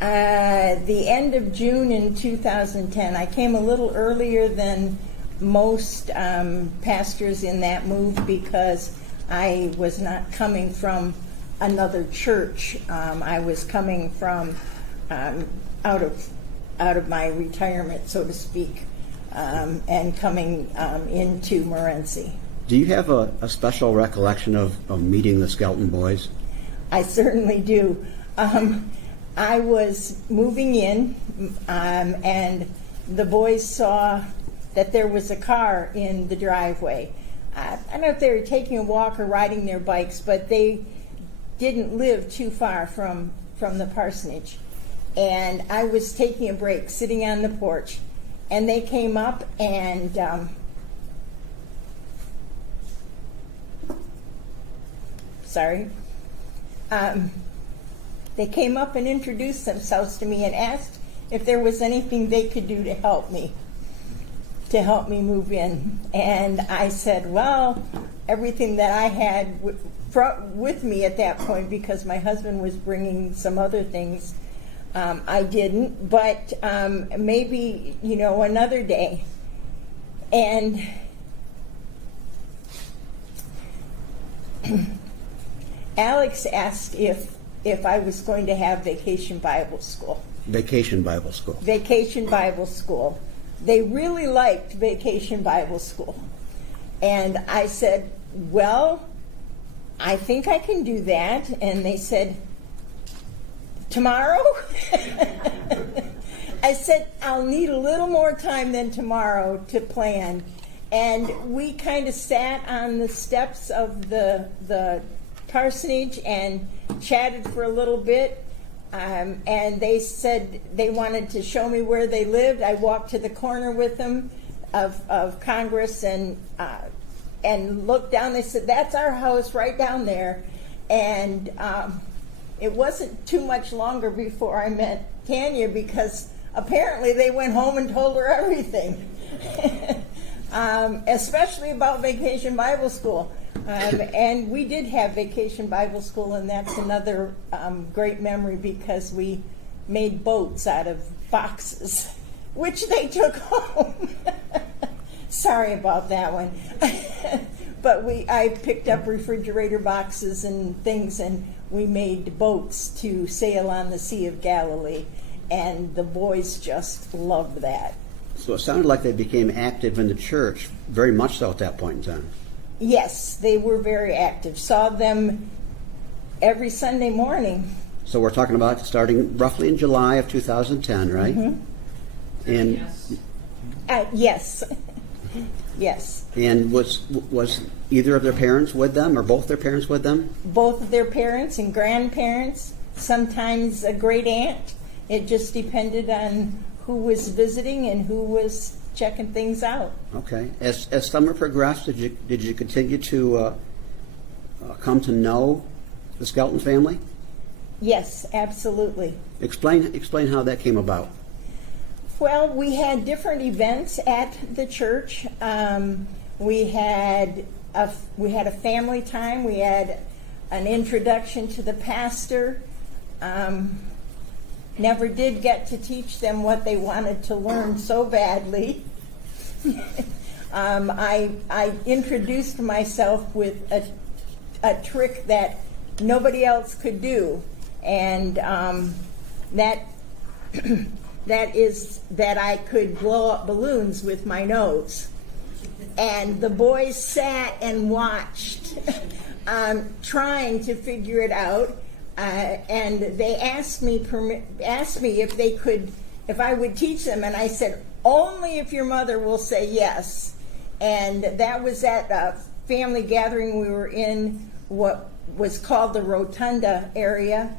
The end of June in 2010. I came a little earlier than most pastors in that move because I was not coming from another church. I was coming from out of my retirement, so to speak, and coming into Morenci. Do you have a special recollection of meeting the Skelton boys? I certainly do. I was moving in, and the boys saw that there was a car in the driveway. I don't know if they were taking a walk or riding their bikes, but they didn't live too far from the parsonage. And I was taking a break, sitting on the porch, and they came up and they came up and introduced themselves to me and asked if there was anything they could do to help me move in. And I said, well, everything that I had with me at that point, because my husband was bringing some other things, I didn't, but maybe, another day. And Alex asked if I was going to have Vacation Bible School. Vacation Bible School. Vacation Bible School. They really liked Vacation Bible School. And I said, well, I think I can do that. And they said, tomorrow? I said, I'll need a little more time than tomorrow to plan. And we kind of sat on the steps of the parsonage and chatted for a little bit. And they said they wanted to show me where they lived. I walked to the corner with them of Congress and looked down. They said, that's our house right down there. And it wasn't too much longer before I met Tanya, because apparently they went home and told her everything, especially about Vacation Bible School. And we did have Vacation Bible School, and that's another great memory, because we made boats out of boxes, which they took home. Sorry about that one. But I picked up refrigerator boxes and things, and we made boats to sail on the Sea of Galilee, and the boys just loved that. So it sounded like they became active in the church, very much so at that point in time. Yes, they were very active. Saw them every Sunday morning. So we're talking about starting roughly in July of 2010, right? Mm-hmm. And Yes. Yes. Yes. And was either of their parents with them, or both their parents with them? Both of their parents and grandparents, sometimes a great aunt. It just depended on who was visiting and who was checking things out. Okay. As summer progressed, did you continue to come to know the Skelton family? Yes, absolutely. Explain how that came about. Well, we had different events at the church. We had a family time. We had an introduction to the pastor. Never did get to teach them what they wanted to learn so badly. I introduced myself with a trick that nobody else could do, and that is that I could blow up balloons with my nose. And the boys sat and watched, trying to figure it out. And they asked me if I would teach them, and I said, only if your mother will say yes. And that was at a family gathering. We were in what was called the Rotunda area,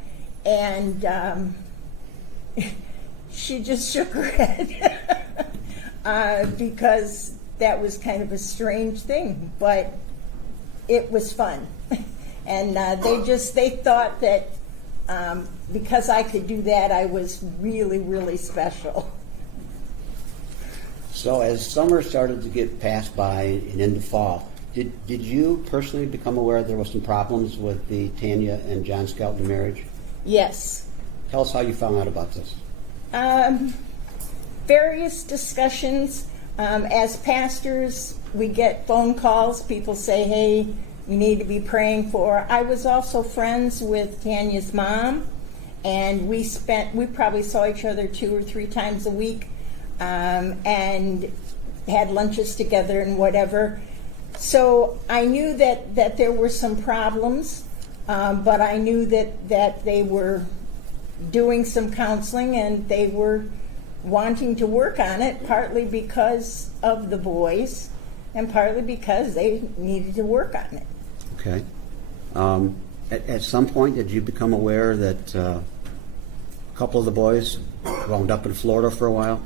and she just shook her head because that was kind of a strange thing, but it was fun. And they thought that because I could do that, I was really, really special. So as summer started to get passed by and into fall, did you personally become aware there was some problems with the Tanya and John Skelton marriage? Yes. Tell us how you found out about this. Various discussions. As pastors, we get phone calls. People say, hey, you need to be praying for. I was also friends with Tanya's mom, and we probably saw each other 2 or 3 times a week, and had lunches together and whatever. So I knew that there were some problems, but I knew that they were doing some counseling and they were wanting to work on it, partly because of the boys and partly because they needed to work on it. Okay. At some point, did you become aware that a couple of the boys wound up in Florida for a while?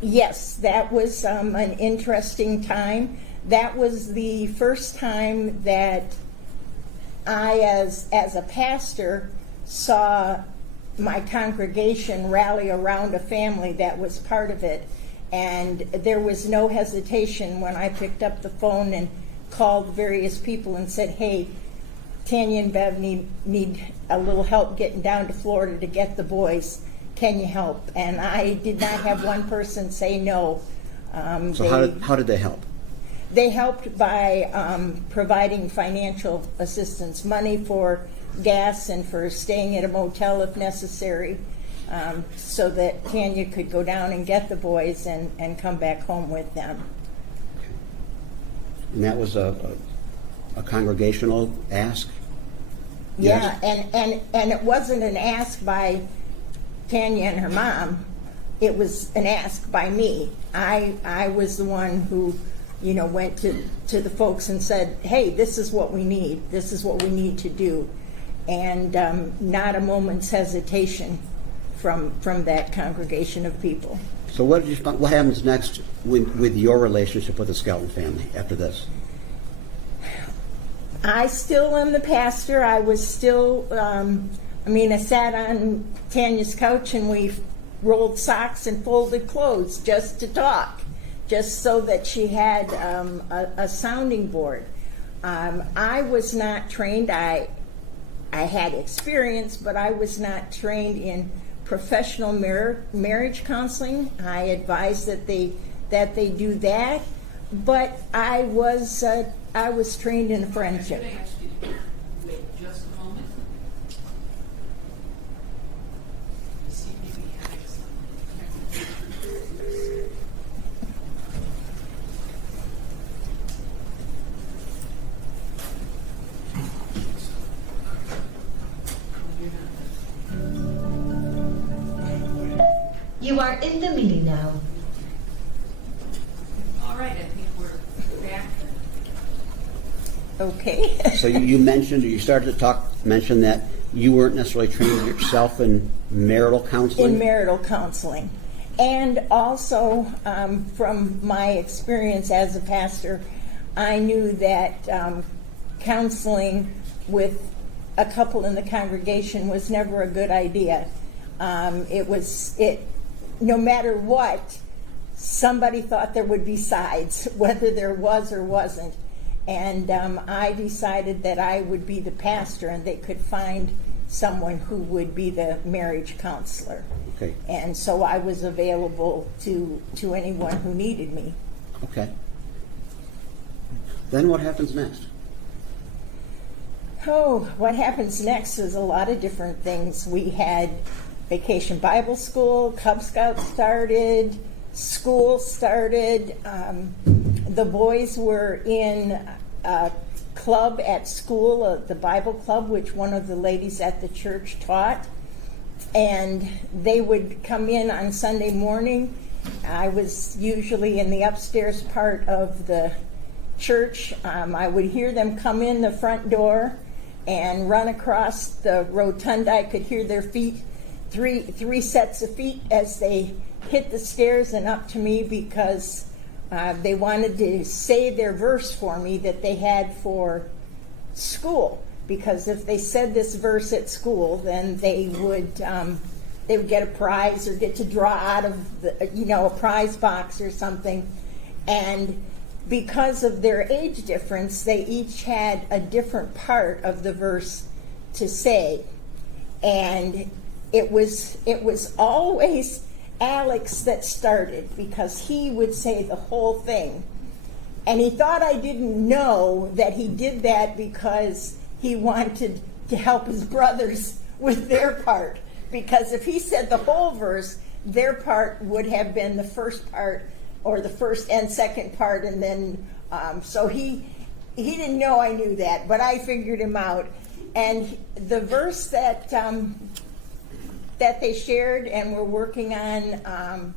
Yes, that was an interesting time. That was the first time that I, as a pastor, saw my congregation rally around a family that was part of it. And there was no hesitation when I picked up the phone and called various people and said, hey, Tanya and Bev need a little help getting down to Florida to get the boys. Can you help? And I did not have one person say no. So how did they help? They helped by providing financial assistance, money for gas and for staying at a motel if necessary, so that Tanya could go down and get the boys and come back home with them. And that was a congregational ask? Yeah, Yes. and it wasn't an ask by Tanya and her mom. It was an ask by me. I was the one who, went to the folks and said, hey, this is what we need. This is what we need to do. And not a moment's hesitation from that congregation of people. So what happens next with your relationship with the Skelton family after this? I still am the pastor. I was still, I sat on Tanya's couch and we rolled socks and folded clothes just to talk, just so that she had a sounding board. I was not trained. I had experience, but I was not trained in professional marriage counseling. I advised that they do that, but I was trained in friendship. Could I ask you to wait just a moment? To see if we have some. You are in the meeting now. All right, I think Okay. So you mentioned, or you started to mention that you weren't necessarily trained yourself in marital counseling? In marital counseling. And also, from my experience as a pastor, I knew that counseling with a couple in the congregation was never a good idea. No matter what, somebody thought there would be sides, whether there was or wasn't. And I decided that I would be the pastor and they could find someone who would be the marriage counselor. Okay. And so I was available to anyone who needed me. Okay. Then what happens next? Oh, what happens next is a lot of different things. We had Vacation Bible School, Cub Scouts started, school started. The boys were in a club at school, the Bible club, which one of the ladies at the church taught. And they would come in on Sunday morning. I was usually in the upstairs part of the church. I would hear them come in the front door and run across the rotunda. I could hear their feet, three sets of feet as they hit the stairs and up to me, because they wanted to say their verse for me that they had for school. Because if they said this verse at school, then they would get a prize or get to draw out of a prize box or something. And because of their age difference, they each had a different part of the verse to say. And it was always Alex that started, because he would say the whole thing. And he thought I didn't know that he did that because he wanted to help his brothers with their part. Because if he said the whole verse, their part would have been the first part, or the first and second part, and then so he didn't know I knew that, but I figured him out. And the verse that they shared and were working on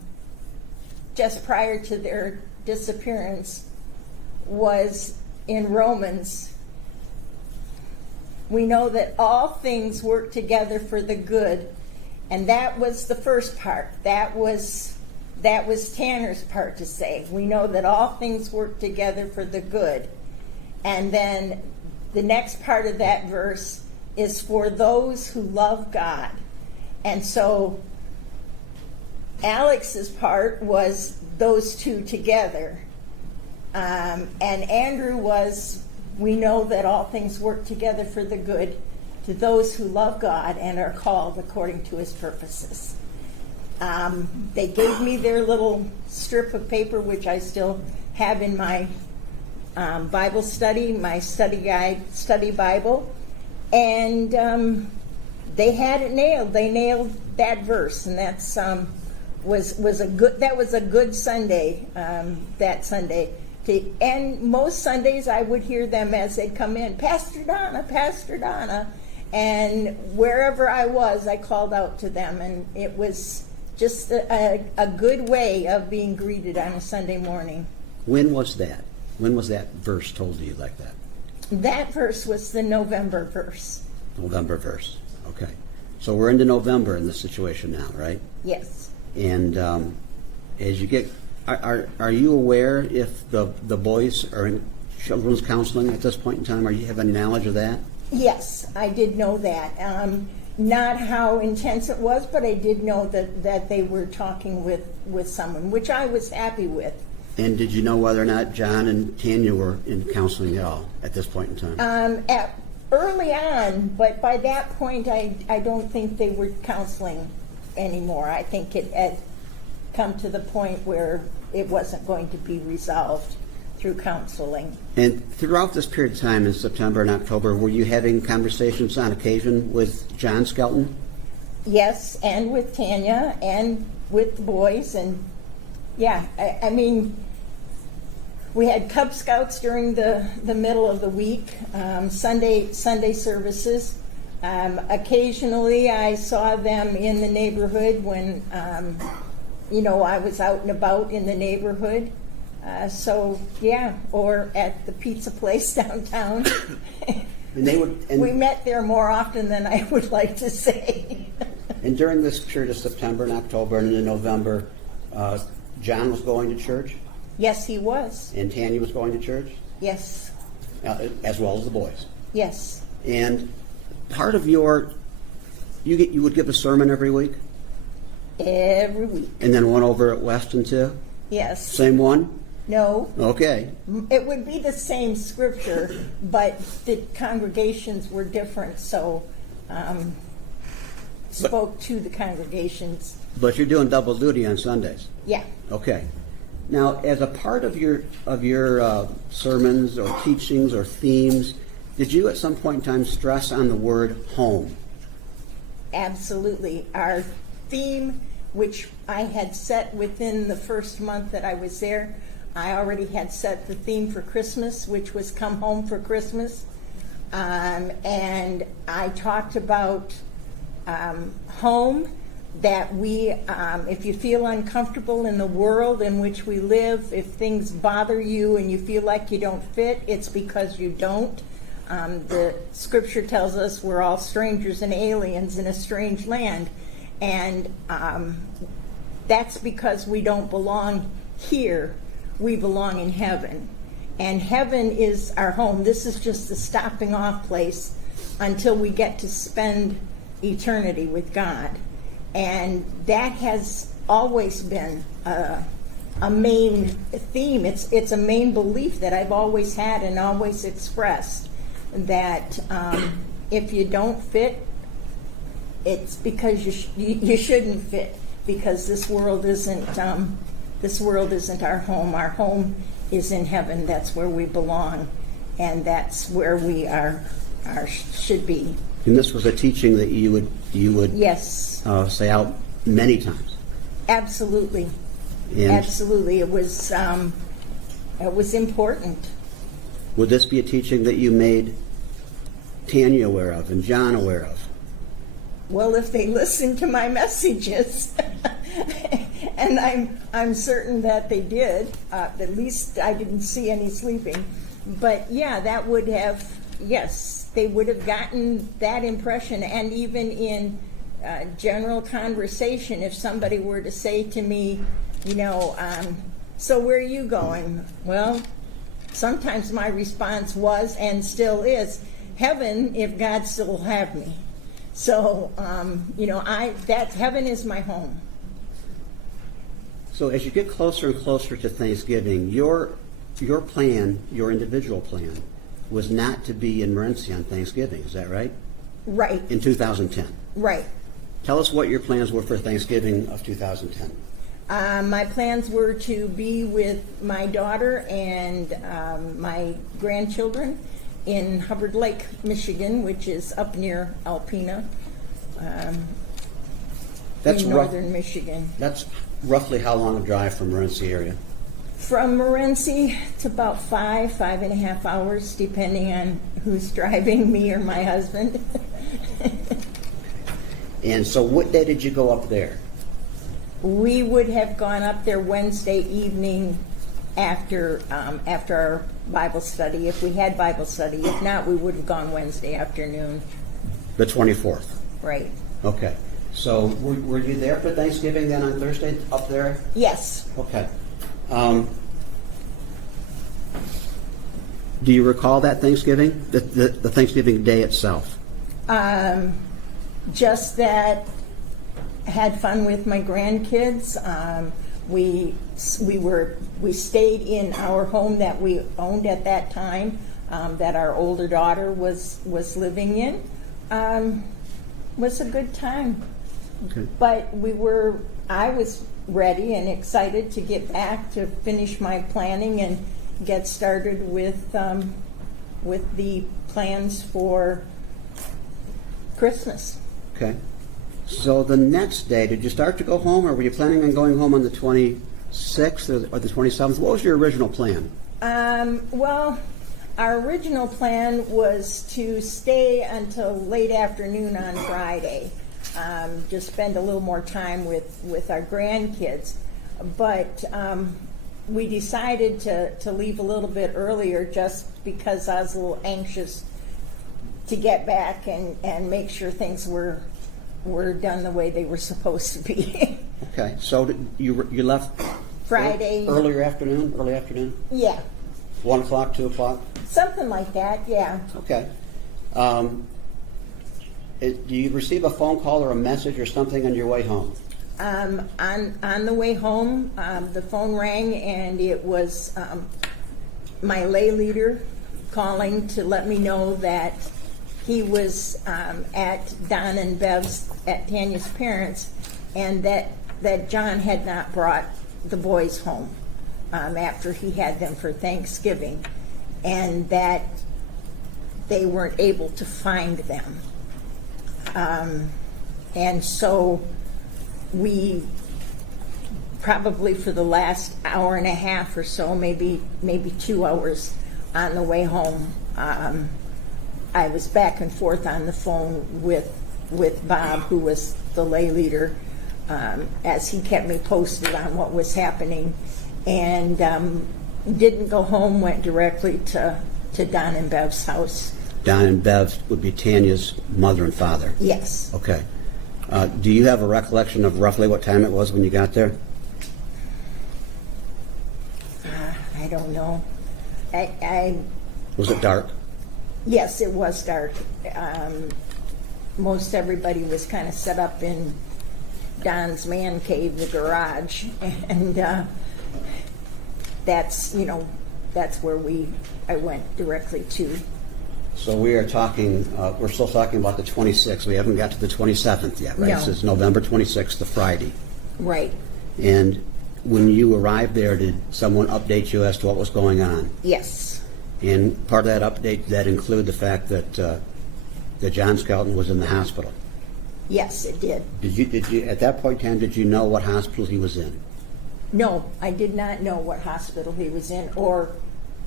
just prior to their disappearance was in Romans. We know that all things work together for the good, and that was the first part. That was Tanner's part to say. We know that all things work together for the good. And then the next part of that verse is for those who love God. And so Alex's part was those two together. And Andrew was, we know that all things work together for the good to those who love God and are called according to his purposes. They gave me their little strip of paper, which I still have in my Bible study, my study guide, study Bible, and they had it nailed. They nailed that verse, and that's was a good Sunday. That Sunday, and most Sundays I would hear them as they'd come in, Pastor Donna, Pastor Donna, and wherever I was, I called out to them, and it was just a good way of being greeted on a Sunday morning. When was that? When was that verse told to you like that? That verse was the November verse. November verse. Okay. So we're into November in this situation now, right? Yes. And as you get, are you aware if the boys are in children's counseling at this point in time? Or you have any knowledge of that? Yes, I did know that. Not how intense it was, but I did know that they were talking with someone, which I was happy with. And did you know whether or not John and Tanya were in counseling at all at this point in time? Early on, but by that point, I don't think they were counseling anymore. I think it had come to the point where it wasn't going to be resolved through counseling. And throughout this period of time in September and October, were you having conversations on occasion with John Skelton? Yes, and with Tanya, and with the boys, and yeah, I mean, we had Cub Scouts during the middle of the week, Sunday services. Occasionally, I saw them in the neighborhood when, I was out and about in the neighborhood. So, yeah, or at the pizza place downtown. And they would, We and, met there more often than I would like to say. and during this period of September and October and into November, John was going to church, Yes, he was. and Tanya was going to church, Yes, as well as the boys. yes. And part of your, you would give a sermon every week, Every week. and then one over at Weston too? Yes. Same one? No, Okay. it would be the same scripture, but the congregations were different, so spoke to the congregations. But you're doing double duty on Sundays? Yeah. Okay. Now, as a part of your sermons or teachings or themes, did you at some point in time stress on the word home? Absolutely. Our theme, which I had set within the first month that I was there, I already had set the theme for Christmas, which was Come Home for Christmas. And I talked about home, that we, if you feel uncomfortable in the world in which we live, if things bother you and you feel like you don't fit, it's because you don't. The scripture tells us we're all strangers and aliens in a strange land. And that's because we don't belong here. We belong in heaven. And heaven is our home. This is just the stopping off place until we get to spend eternity with God. And that has always been a main theme. It's a main belief that I've always had and always expressed, that if you don't fit, it's because you shouldn't fit, because this world isn't our home. Our home is in heaven. That's where we belong, and that's where we should be. And this was a teaching that you would Yes, say out many times. absolutely, And absolutely. It was important. would this be a teaching that you made Tanya aware of and John aware of? Well, if they listen to my messages, and I'm certain that they did. At least I didn't see any sleeping. But yeah, that would have, yes, they would have gotten that impression. And even in general conversation, if somebody were to say to me, so where are you going? Well, sometimes my response was, and still is, heaven, if God still will have me. So, that heaven is my home. So as you get closer and closer to Thanksgiving, your plan, your individual plan, was not to be in Morenci on Thanksgiving. Is that right? Right, In 2010. right. Tell us what your plans were for Thanksgiving of 2010. My plans were to be with my daughter and my grandchildren in Hubbard Lake, Michigan, which is up near Alpena, That's in rough- northern Michigan. That's roughly how long a drive from Morenci area? From Morenci, it's about 5.5 hours, depending on who's driving, me or my husband. And so what day did you go up there? We would have gone up there Wednesday evening after our Bible study, if we had Bible study. If not, we would have gone Wednesday afternoon. The 24th. Right. Okay. So were you there for Thanksgiving then on Thursday up there? Yes. Okay. Do you recall that Thanksgiving? The Thanksgiving day itself? Just that I had fun with my grandkids. We stayed in our home that we owned at that time, that our older daughter was living in. Was a good time. Okay. But I was ready and excited to get back to finish my planning and get started with the plans for Christmas. Okay. So the next day, did you start to go home, or were you planning on going home on the 26th or the 27th? What was your original plan? Well, our original plan was to stay until late afternoon on Friday, just spend a little more time with our grandkids. But we decided to leave a little bit earlier just because I was a little anxious to get back and make sure things were done the way they were supposed to be. Okay, so you left Friday. early afternoon? Yeah, 1 o'clock, 2 o'clock? something like that, yeah. Okay. Do you receive a phone call or a message or something on your way home? On the way home, the phone rang and it was my lay leader calling to let me know that he was at Don and Bev's, at Tanya's parents, and that John had not brought the boys home after he had them for Thanksgiving, and that they weren't able to find them. And so we probably for the last hour and a half or so, maybe 2 hours on the way home, I was back and forth on the phone with Bob, who was the lay leader, as he kept me posted on what was happening, and didn't go home, went directly to Don and Bev's house. Don and Bev would be Tanya's mother and father? Yes. Okay. Do you have a recollection of roughly what time it was when you got there? I don't know. Was it dark? Yes, it was dark. Most everybody was kind of set up in Don's man cave, the garage, and that's where I went directly to. So we are talking, we're still talking about the 26th. We haven't got to the 27th yet, right? No. This is November 26th, the Friday. Right. And when you arrived there, did someone update you as to what was going on? Yes. And part of that update, did that include the fact that John Skelton was in the hospital? Yes, it did. Did you at that point in time, did you know what hospital he was in? No, I did not know what hospital he was in or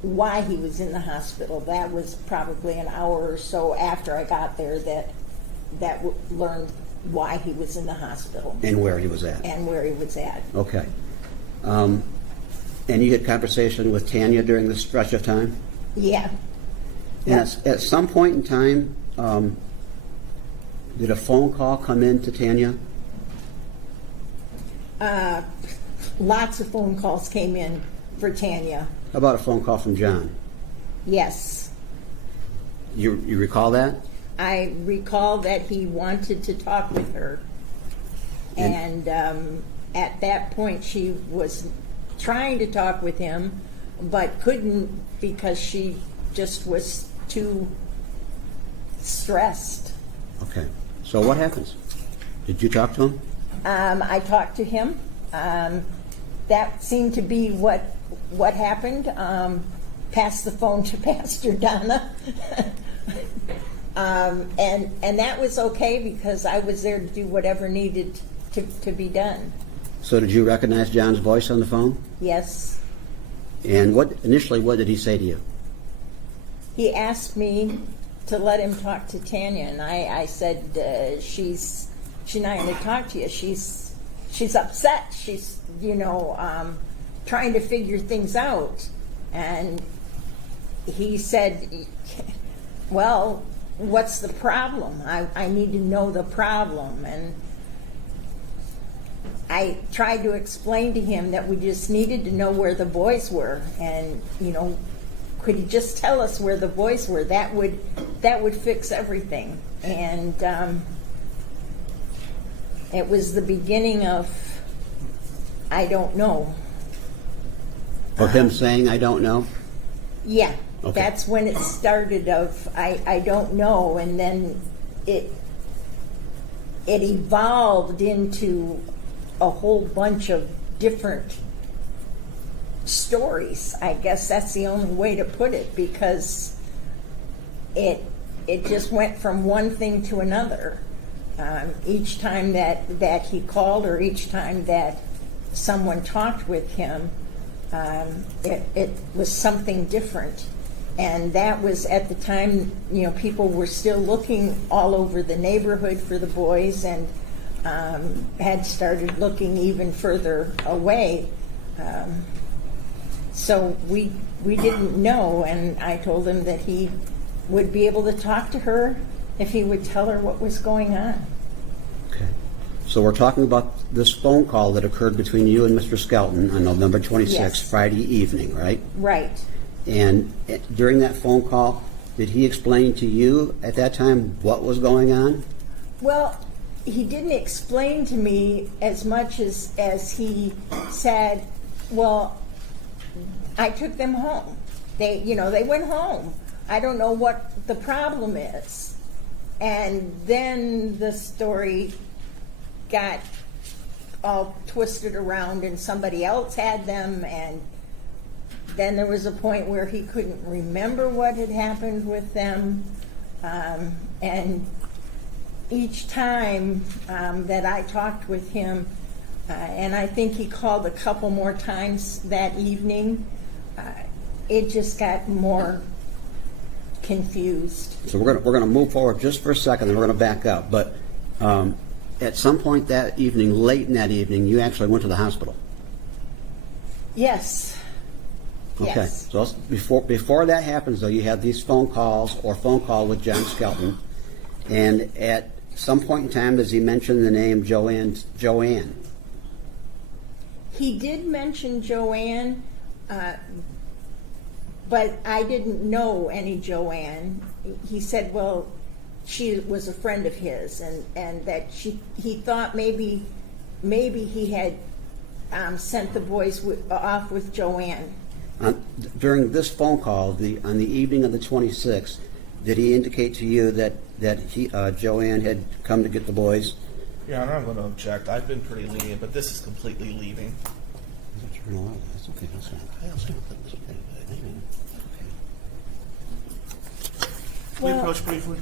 why he was in the hospital. That was probably an hour or so after I got there that learned why he was in the hospital And where he was at? and where he was at. Okay. And you had conversation with Tanya during this stretch of time? Yeah. And at some point in time, did a phone call come in to Tanya? Lots of phone calls came in for Tanya. How about a phone call from John? Yes. You recall that? I recall that he wanted to talk with her. And at that point, she was trying to talk with him, but couldn't because she just was too stressed. Okay. So what happens? Did you talk to him? I talked to him. That seemed to be what happened. Passed the phone to Pastor Donna. And that was okay because I was there to do whatever needed to be done. So did you recognize John's voice on the phone? Yes. And initially, what did he say to you? He asked me to let him talk to Tanya, and I said, she's not going to talk to you. She's upset. She's, trying to figure things out. And he said, well, what's the problem? I need to know the problem. And I tried to explain to him that we just needed to know where the boys were, and could he just tell us where the boys were? That would fix everything. And it was the beginning of I don't know. Of him saying, I don't know? Yeah, Okay. That's when it started of I don't know, and then it evolved into a whole bunch of different stories. I guess that's the only way to put it, because it just went from one thing to another. Each time that he called, or each time that someone talked with him, it was something different. And that was at the time, people were still looking all over the neighborhood for the boys, and had started looking even further away. So we didn't know, and I told him that he would be able to talk to her if he would tell her what was going on. Okay. So we're talking about this phone call that occurred between you and Mr. Skelton on November 26th, Yes. Friday evening, right? Right. And during that phone call, did he explain to you at that time what was going on? Well, he didn't explain to me as much as he said, well, I took them home. They went home. I don't know what the problem is. And then the story got all twisted around and somebody else had them, and then there was a point where he couldn't remember what had happened with them. And each time that I talked with him, and I think he called a couple more times that evening, it just got more confused. So we're gonna move forward just for a second, then we're gonna back up. But at some point that evening, late in that evening, you actually went to the hospital. Yes. Okay. Yes. So before that happens, though, you had these phone calls or phone call with John Skelton, and at some point in time, does he mention the name Joanne? He did mention Joanne, but I didn't know any Joanne. He said, well, she was a friend of his, and that he thought maybe he had sent the boys off with Joanne. During this phone call, on the evening of the 26th, did he indicate to you that Joanne had come to get the boys? Your Honor, I'm going to object. I've been pretty lenient, but this is completely leaving. That's okay. That's fine. That's okay. Can we Well- approach briefly?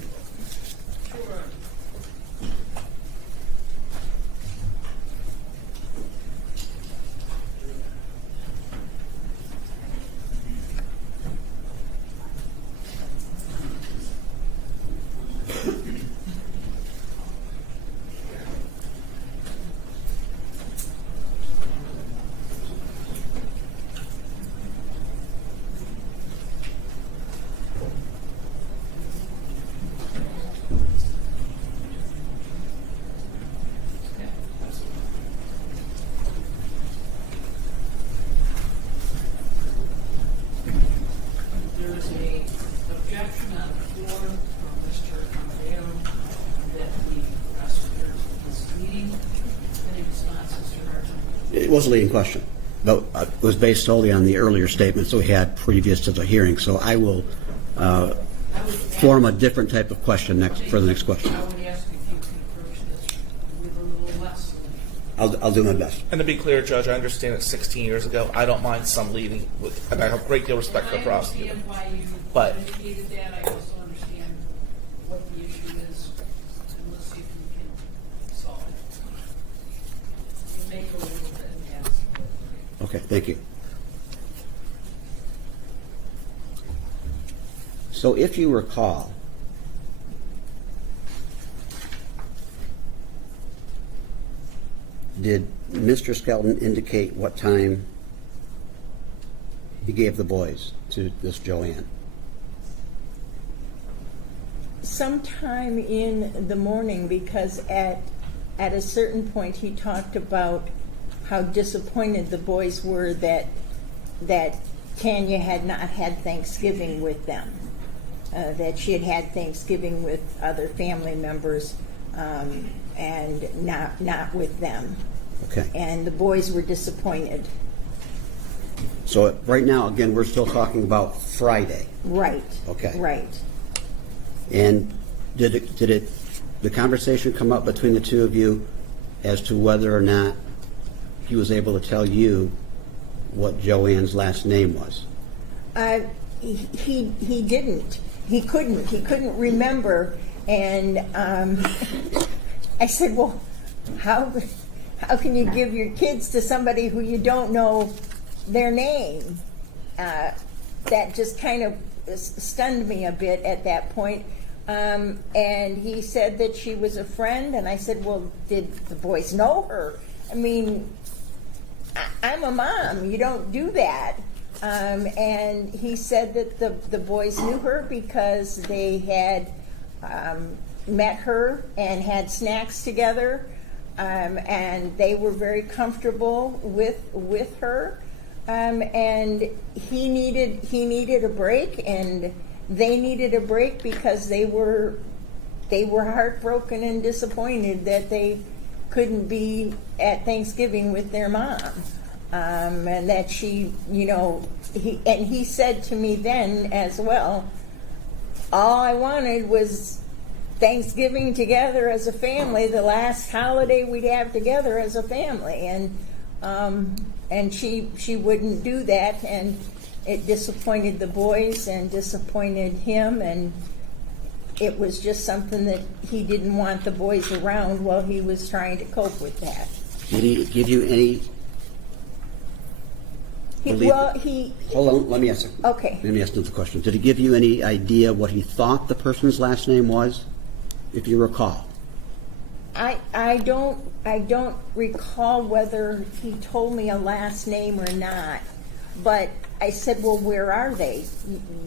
There is a objection on the floor from Mr. Amadeo that the prosecutor is leading. Any responses to her? It was a leading question, but it was based solely on the earlier statements that we had previous to the hearing. So I will form a different type of question for the next question. I would ask if you could approach this with a little less. I'll do my best. And to be clear, Judge, I understand it's 16 years ago. I don't mind some leading, and I have a great deal of respect for the prosecutor. I understand why you But- indicated that. I also understand what the issue is, and let's see if we can solve it. We'll make it a little bit and ask. Okay, thank you. So if you recall, did Mr. Skelton indicate what time he gave the boys to this Joanne? Sometime in the morning, because at a certain point he talked about how disappointed the boys were that Tanya had not had Thanksgiving with them, that she had had Thanksgiving with other family members and not with them. Okay. And the boys were disappointed. So right now, again, we're still talking about Friday. Right. Okay. Right. And did the conversation come up between the two of you as to whether or not he was able to tell you what Joanne's last name was? He didn't. He couldn't remember. And I said, well, how can you give your kids to somebody who you don't know their name? That just kind of stunned me a bit at that point. And he said that she was a friend, and I said, well, did the boys know her? I mean, I'm a mom. You don't do that. And he said that the boys knew her because they had met her and had snacks together, and they were very comfortable with her. And he needed a break, and they needed a break because they were heartbroken and disappointed that they couldn't be at Thanksgiving with their mom. And that she, he said to me then as well, all I wanted was Thanksgiving together as a family, the last holiday we'd have together as a family. And she wouldn't do that, and it disappointed the boys and disappointed him, and it was just something that he didn't want the boys around while he was trying to cope with that. Did he give you any? Hold on, let me ask. Okay. Let me ask another question. Did he give you any idea what he thought the person's last name was, if you recall? I don't recall whether he told me a last name or not, but I said, well, where are they?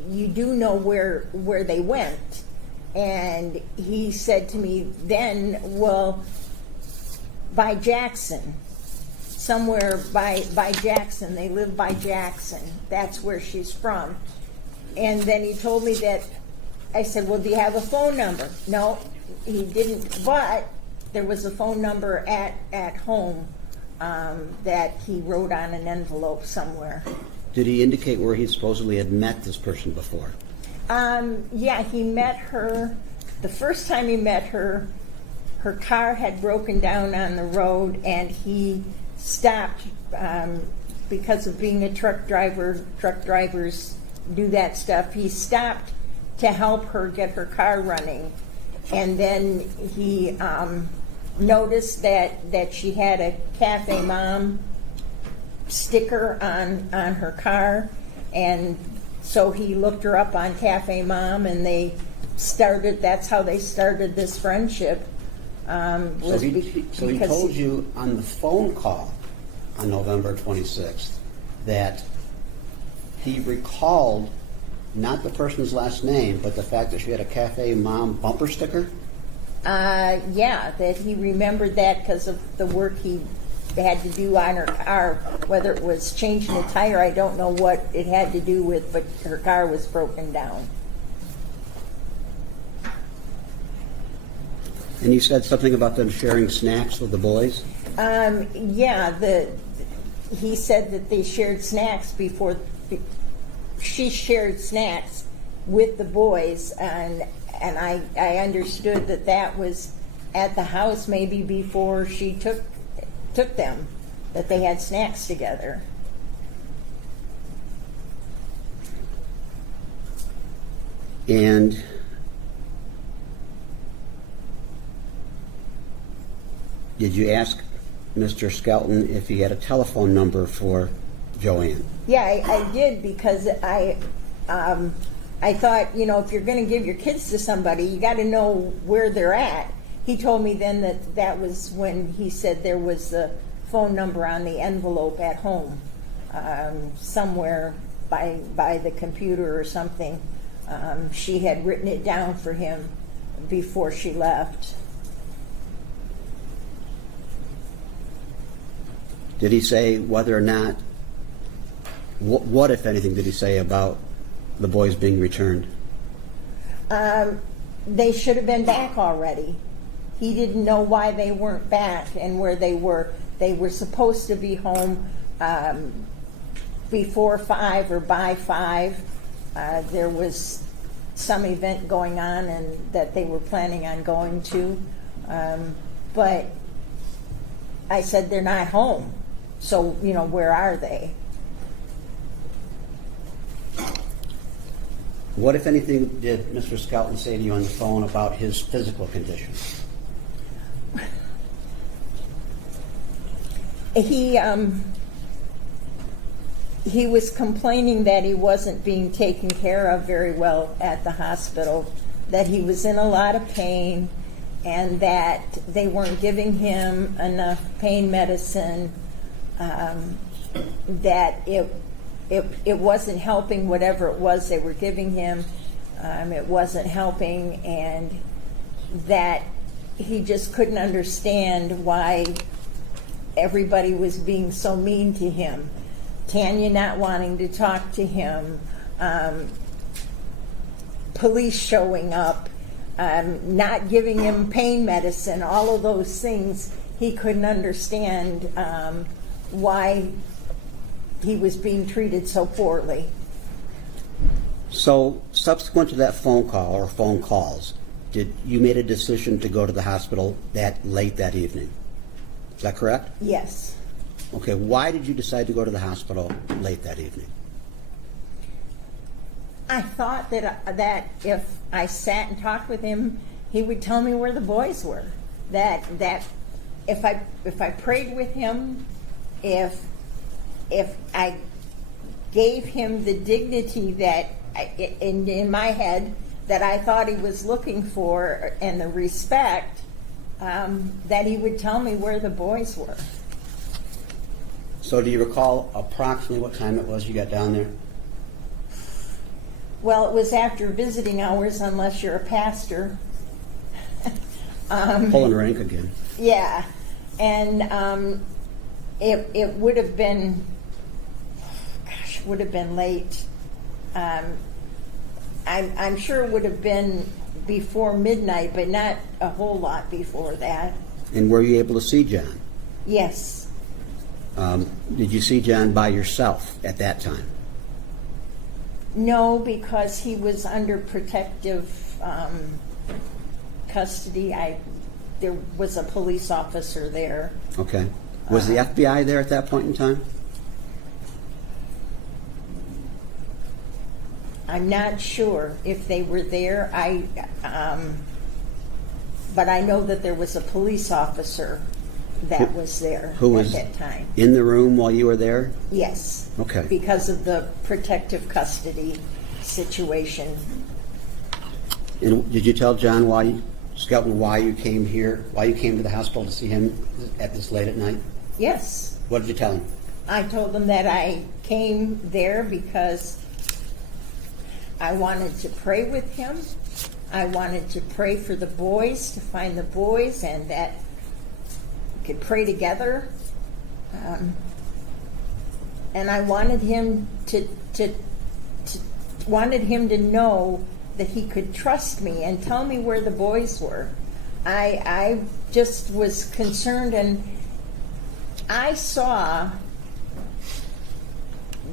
You do know where they went. And he said to me then, well, by Jackson, somewhere by Jackson. They live by Jackson. That's where she's from. And then he told me that, I said, well, do you have a phone number? No, he didn't, but there was a phone number at home that he wrote on an envelope somewhere. Did he indicate where he supposedly had met this person before? Yeah, he met her. The first time he met her, her car had broken down on the road, and he stopped because of being a truck driver. Truck drivers do that stuff. He stopped to help her get her car running, and then he noticed that she had a Cafe Mom sticker on her car, and so he looked her up on Cafe Mom, and that's how they started this friendship. So he told you on the phone call on November 26th that he recalled not the person's last name, but the fact that she had a Cafe Mom bumper sticker? Yeah, that he remembered that because of the work he had to do on her car, whether it was changing a tire, I don't know what it had to do with, but her car was broken down. And you said something about them sharing snacks with the boys? Yeah, he said that they shared snacks before, she shared snacks with the boys, and I understood that was at the house maybe before she took them, that they had snacks together. And did you ask Mr. Skelton if he had a telephone number for Joanne? Yeah, I did, because I thought, if you're going to give your kids to somebody, you got to know where they're at. He told me then that was when he said there was a phone number on the envelope at home, somewhere by the computer or something. She had written it down for him before she left. Did he say whether or not, what if anything did he say about the boys being returned? They should have been back already. He didn't know why they weren't back and where they were. They were supposed to be home before 5 or by 5. There was some event going on and that they were planning on going to. But I said, they're not home. So, where are they? What, if anything, did Mr. Skelton say to you on the phone about his physical condition? He was complaining that he wasn't being taken care of very well at the hospital, that he was in a lot of pain, and that they weren't giving him enough pain medicine, that it it wasn't helping whatever it was they were giving him. It wasn't helping, and that he just couldn't understand why everybody was being so mean to him. Tanya not wanting to talk to him, police showing up, not giving him pain medicine, all of those things. He couldn't understand why he was being treated so poorly. So, subsequent to that phone call or phone calls, did you made a decision to go to the hospital that late that evening? Is that correct? Yes. Okay, why did you decide to go to the hospital late that evening? I thought that if I sat and talked with him, he would tell me where the boys were. That if I prayed with him, if I gave him the dignity that in my head that I thought he was looking for, and the respect, that he would tell me where the boys were. So do you recall approximately what time it was you got down there? Well, it was after visiting hours, unless you're a pastor. Pulling rank again. Yeah, and it would have been, would have been late. I'm sure it would have been before midnight, but not a whole lot before that. And were you able to see John? Yes. Did you see John by yourself at that time? No, because he was under protective custody. There was a police officer there. Okay. Was the FBI there at that point in time? I'm not sure if they were there. But I know that there was a police officer that was there Who at was that time. in the room while you were there? Yes. Okay. Because of the protective custody situation. And did you tell John Skelton why you came here, why you came to the hospital to see him at this late at night? Yes. What did you tell him? I told them that I came there because I wanted to pray with him. I wanted to pray for the boys, to find the boys, and that we could pray together. And I wanted him to know that he could trust me and tell me where the boys were. I just was concerned, and I saw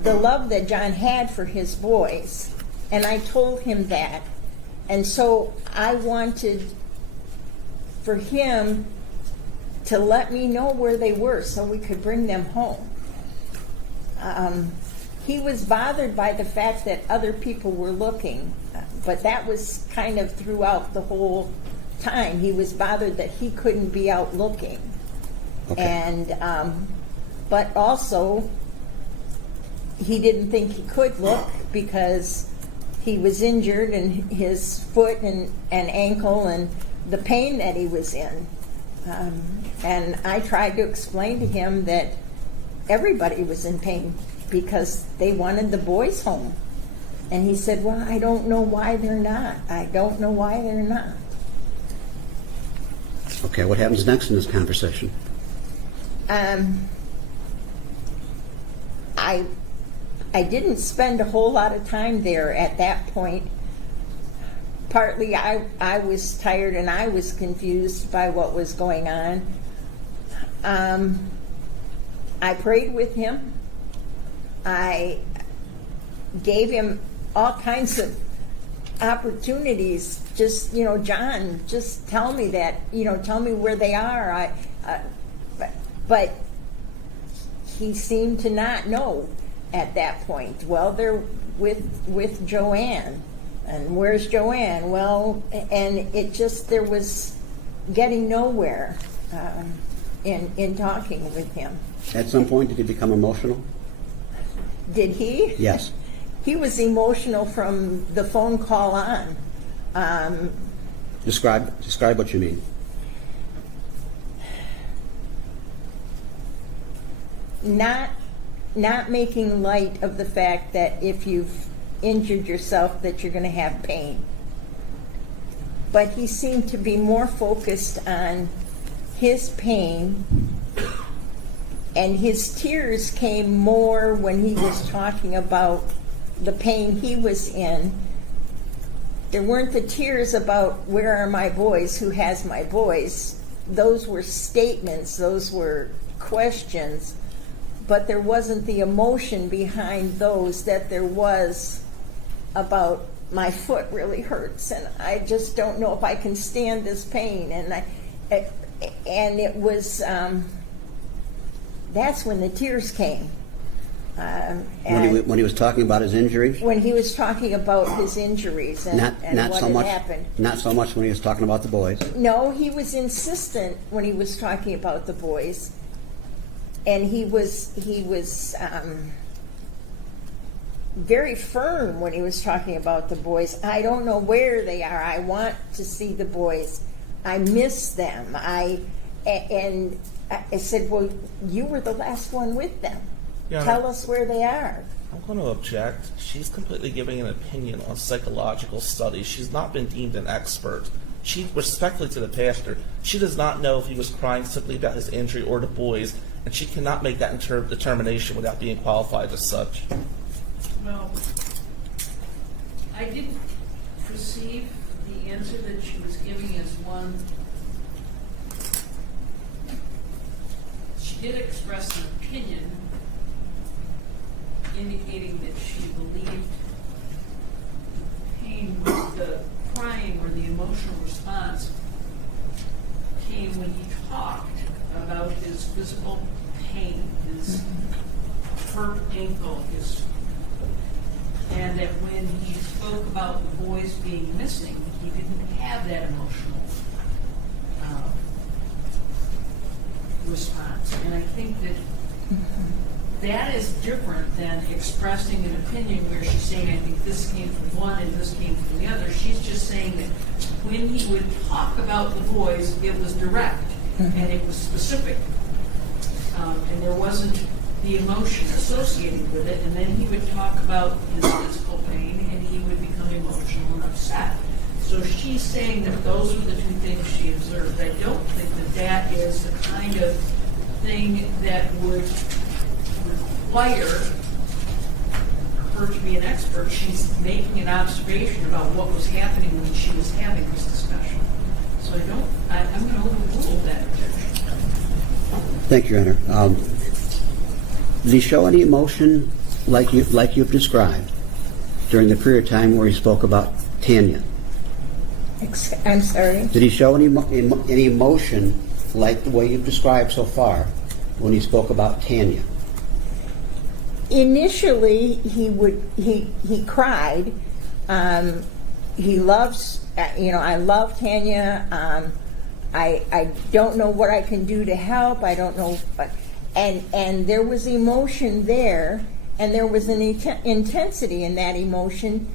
the love that John had for his boys, and I told him that. And so I wanted for him to let me know where they were so we could bring them home. He was bothered by the fact that other people were looking, but that was kind of throughout the whole time. He was bothered that he couldn't be out looking. Okay. And but also he didn't think he could look because he was injured in his foot and ankle and the pain that he was in. And I tried to explain to him that everybody was in pain because they wanted the boys home. And he said, well, I don't know why they're not. I don't know why they're not. Okay, what happens next in this conversation? I didn't spend a whole lot of time there at that point. Partly I was tired and I was confused by what was going on. I prayed with him. I gave him all kinds of opportunities. Just, John, just tell me that, tell me where they are. But he seemed to not know at that point. Well, they're with Joanne. And where's Joanne? Well, and it just, there was getting nowhere in talking with him. At some point, did he become emotional? Did he? Yes. He was emotional from the phone call on. Describe what you mean. Not not making light of the fact that if you've injured yourself that you're going to have pain. But he seemed to be more focused on his pain, and his tears came more when he was talking about the pain he was in. There weren't the tears about where are my boys, who has my boys. Those were statements, those were questions, but there wasn't the emotion behind those that there was about my foot really hurts and I just don't know if I can stand this pain. And it was, that's when the tears came. When he was talking about his injuries? When he was talking about his injuries and Not what so had much. happened. Not so much when he was talking about the boys. No, he was insistent when he was talking about the boys, and he was very firm when he was talking about the boys. I don't know where they are. I want to see the boys. I miss them. And I said, well, you were the last one with them. Yeah, Tell us where they are. I'm going to object. She's completely giving an opinion on psychological studies. She's not been deemed an expert. She, respectfully to the pastor, she does not know if he was crying simply about his injury or the boys, and she cannot make that determination without being qualified as such. Well, I didn't perceive the answer that she was giving as one. She did express an opinion indicating that she believed pain was the crying or the emotional response came when he talked about his physical pain, his hurt ankle, and that when he spoke about the boys being missing, he didn't have that emotional response. And I think that that is different than expressing an opinion where she's saying, I think this came from one and this came from the other. She's just saying that when he would talk about the boys, it was direct and it was specific. And there wasn't the emotion associated with it. And then he would talk about his physical pain and he would become emotional and upset. So she's saying that those are the two things she observed. I don't think that that is the kind of thing that would require her to be an expert. She's making an observation about what was happening when she was having this discussion. So I'm going to overrule that objection. Thank you, Your Honor. Did he show any emotion like you've described during the period of time where he spoke about Tanya? I'm sorry? Did he show any emotion like the way you've described so far when he spoke about Tanya? Initially, he cried. He loves, I love Tanya. I don't know what I can do to help. I don't know, and there was emotion there, and there was an intensity in that emotion.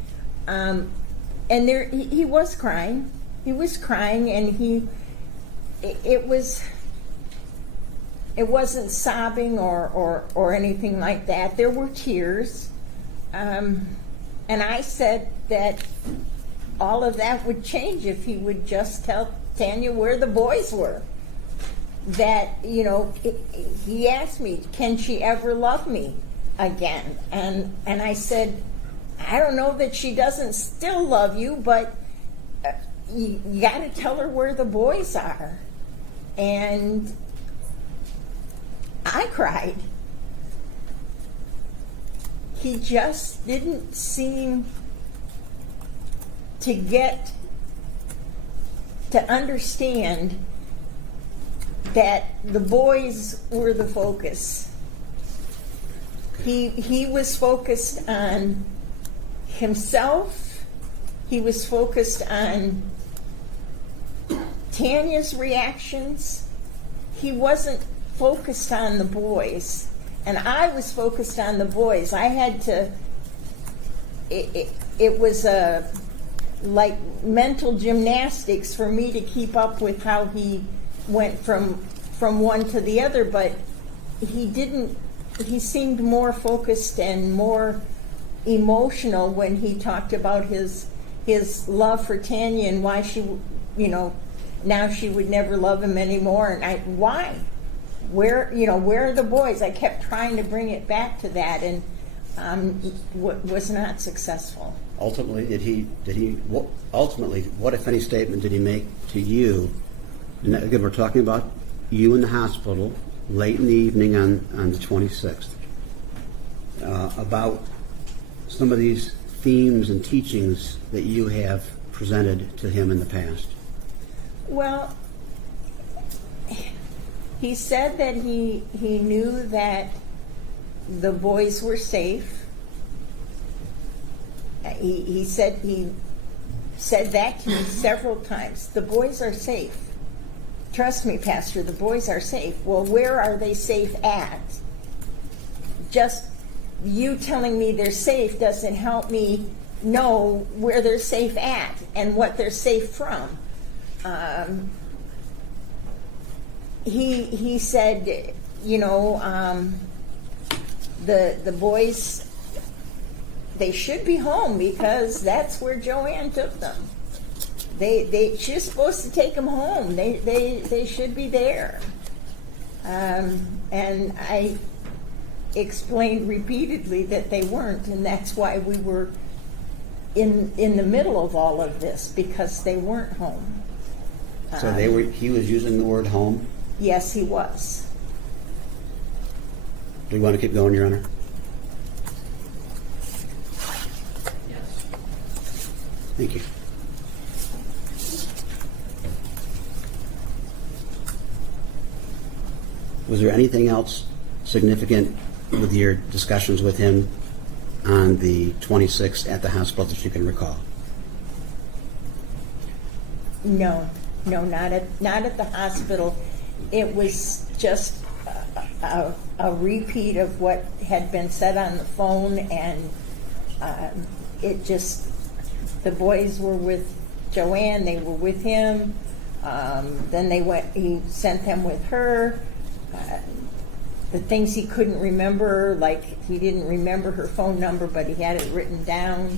And there, he was crying. He was crying, and it wasn't sobbing or anything like that. There were tears. And I said that all of that would change if he would just tell Tanya where the boys were. That, he asked me, can she ever love me again? And I said, I don't know that she doesn't still love you, but you got to tell her where the boys are. And I cried. He just didn't seem to understand that the boys were the focus. He was focused on himself. He was focused on Tanya's reactions. He wasn't focused on the boys, and I was focused on the boys. I had to, it was like mental gymnastics for me to keep up with how he went from one to the other, but he didn't he seemed more focused and more emotional when he talked about his love for Tanya and why she, now she would never love him anymore. And why? Where are the boys? I kept trying to bring it back to that, and was not successful. Ultimately, ultimately, what if any statement did he make to you? And again, we're talking about you in the hospital late in the evening on the 26th, about some of these themes and teachings that you have presented to him in the past. Well, he said that he knew that the boys were safe. He said that to me several times. The boys are safe. Trust me, Pastor, the boys are safe. Well, where are they safe at? Just you telling me they're safe doesn't help me know where they're safe at and what they're safe from. He said, the boys, they should be home because that's where Joanne took them. She's supposed to take them home. They should be there. And I explained repeatedly that they weren't, and that's why we were in the middle of all of this, because they weren't home. So he was using the word home? Yes, he was. Do you want to keep going, Your Honor? Yes. Thank you. Was there anything else significant with your discussions with him on the 26th at the hospital that you can recall? No, not at the hospital. It was just a repeat of what had been said on the phone, and the boys were with Joanne, they were with him, then he sent them with her. The things he couldn't remember, like he didn't remember her phone number, but he had it written down.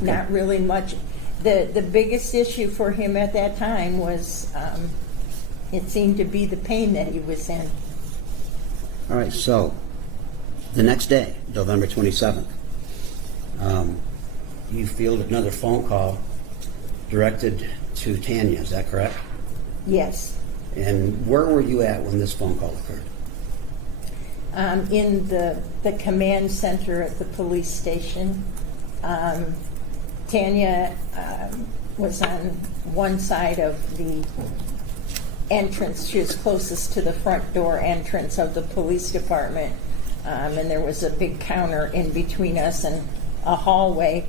Not really much. The biggest issue for him at that time was it seemed to be the pain that he was in. All right, so the next day, November 27th, you fielded another phone call directed to Tanya, is that correct? Yes. And where were you at when this phone call occurred? In the command center at the police station. Tanya was on one side of the entrance. She was closest to the front door entrance of the police department. And there was a big counter in between us and a hallway,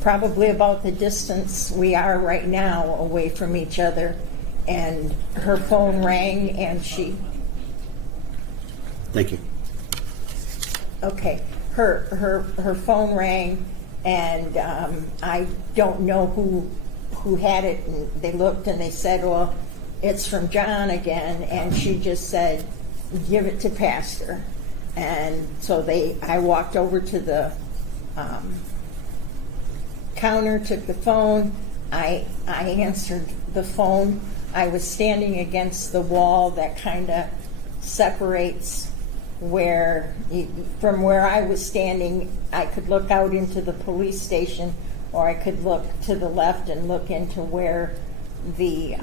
probably about the distance we are right now away from each other. And her phone rang, and she... Thank you. Okay. Her phone rang, and I don't know who had it, and they looked and they said, well, it's from John again, and she just said, give it to Pastor. And so I walked over to the counter, took the phone, I answered the phone. I was standing against the wall that kind of separates from where I was standing. I could look out into the police station, or I could look to the left and look into where the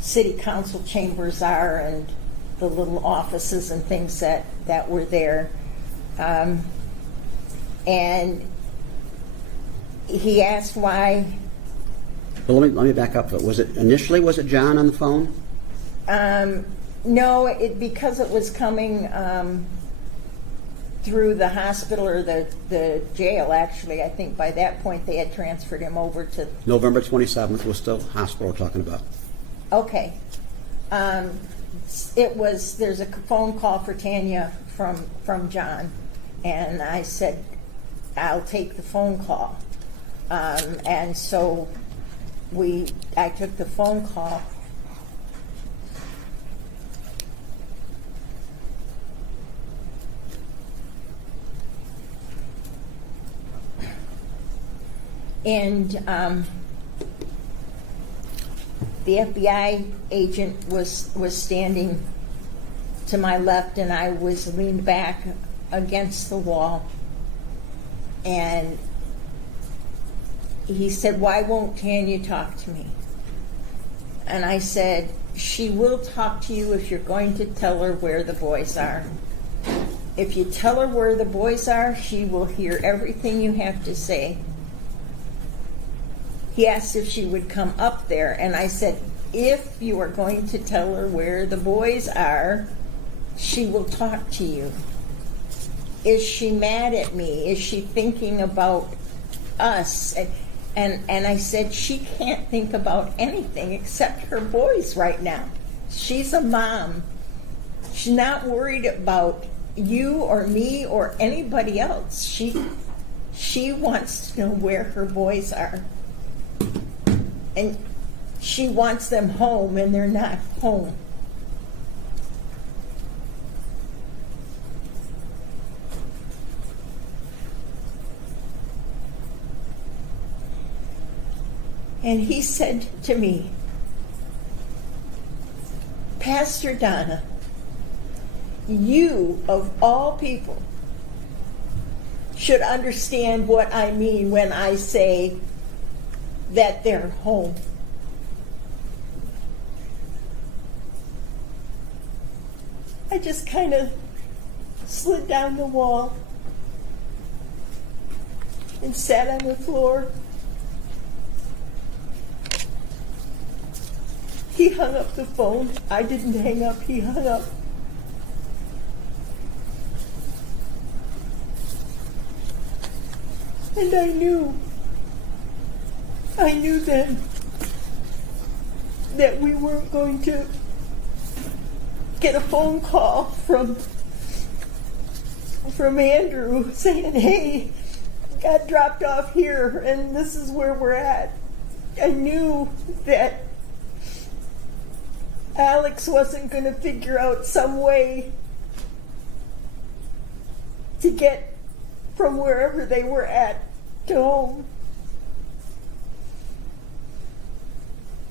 city council chambers are and the little offices and things that were there. And he asked why. Well, let me back up. Was it John on the phone? No, because it was coming through the hospital or the jail, actually. I think by that point they had transferred him over to... November 27th was still hospital we're talking about. Okay. There's a phone call for Tanya from John, and I said, I'll take the phone call. And so I took the phone call, And the FBI agent was standing to my left, and I was leaned back against the wall. And he said, "Why won't Tanya talk to me?" And I said, "She will talk to you if you're going to tell her where the boys are. If you tell her where the boys are, she will hear everything you have to say." He asked if she would come up there, and I said, "If you are going to tell her where the boys are, she will talk to you. Is she mad at me? Is she thinking about us?" And I said, "She can't think about anything except her boys right now. She's a mom. She's not worried about you or me or anybody else. She wants to know where her boys are. And she wants them home, and they're not home." And he said to me, "Pastor Donna, you of all people should understand what I mean when I say that they're home." I just kind of slid down the wall and sat on the floor. He hung up the phone. I didn't hang up, he hung up. And I knew then that we weren't going to get a phone call from Andrew saying, "Hey, got dropped off here and this is where we're at." I knew that Alex wasn't going to figure out some way to get from wherever they were at to home.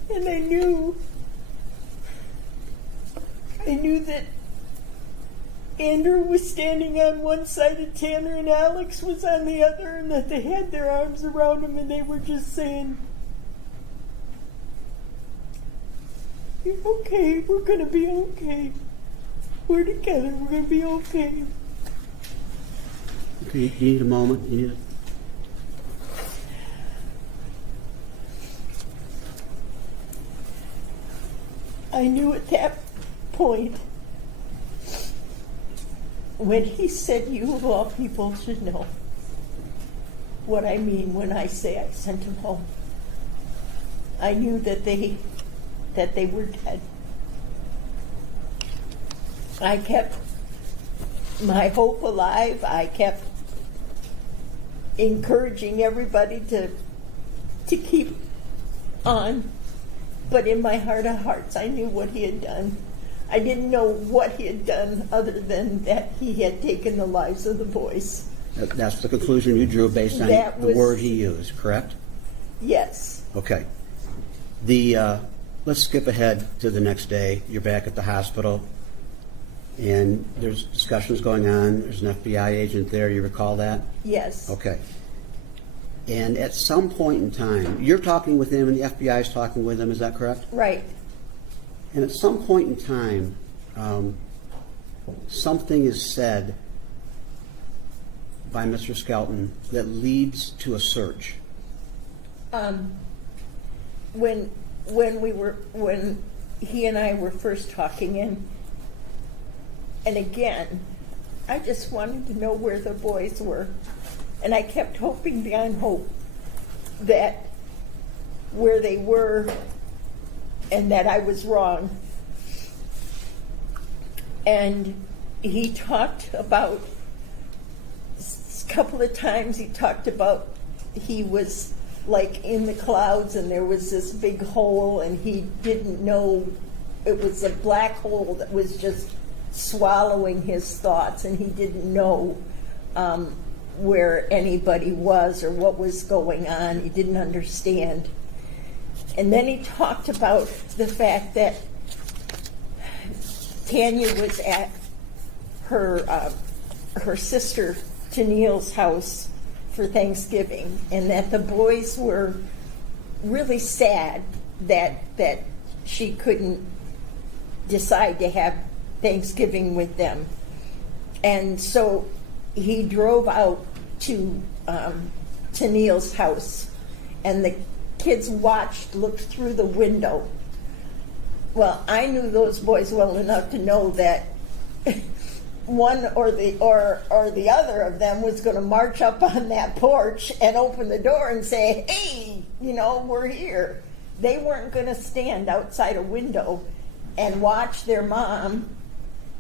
And I knew that Andrew was standing on one side of Tanner and Alex was on the other, and that they had their arms around him and they were just saying, "You're okay, we're gonna be okay. We're together, we're gonna be okay." Okay, you need a moment. You need a... I knew at that point, when he said, "You of all people should know what I mean when I say I sent him home," I knew that they were dead. I kept my hope alive. I kept encouraging everybody to keep on. But in my heart of hearts, I knew what he had done. I didn't know what he had done other than that he had taken the lives of the boys. That's the conclusion you drew based on That the was- word he used, correct? Yes. Okay. Let's skip ahead to the next day. You're back at the hospital, and there's discussions going on. There's an FBI agent there. You recall that? Yes. Okay. And at some point in time, you're talking with him and the FBI is talking with him, is that correct? Right. And at some point in time, something is said by Mr. Skelton that leads to a search. When he and I were first talking, and again, I just wanted to know where the boys were. And I kept hoping beyond hope that where they were and that I was wrong. And he talked about, a couple of times he talked about he was like in the clouds and there was this big hole and he didn't know, it was a black hole that was just swallowing his thoughts and he didn't know where anybody was or what was going on. He didn't understand. And then he talked about the fact that Tanya was at her sister Tennille's house for Thanksgiving, and that the boys were really sad that she couldn't decide to have Thanksgiving with them. And so he drove out to Tennille's house, and the kids looked through the window. Well, I knew those boys well enough to know that one or the other of them was going to march up on that porch and open the door and say, "Hey, we're here." They weren't going to stand outside a window and watch their mom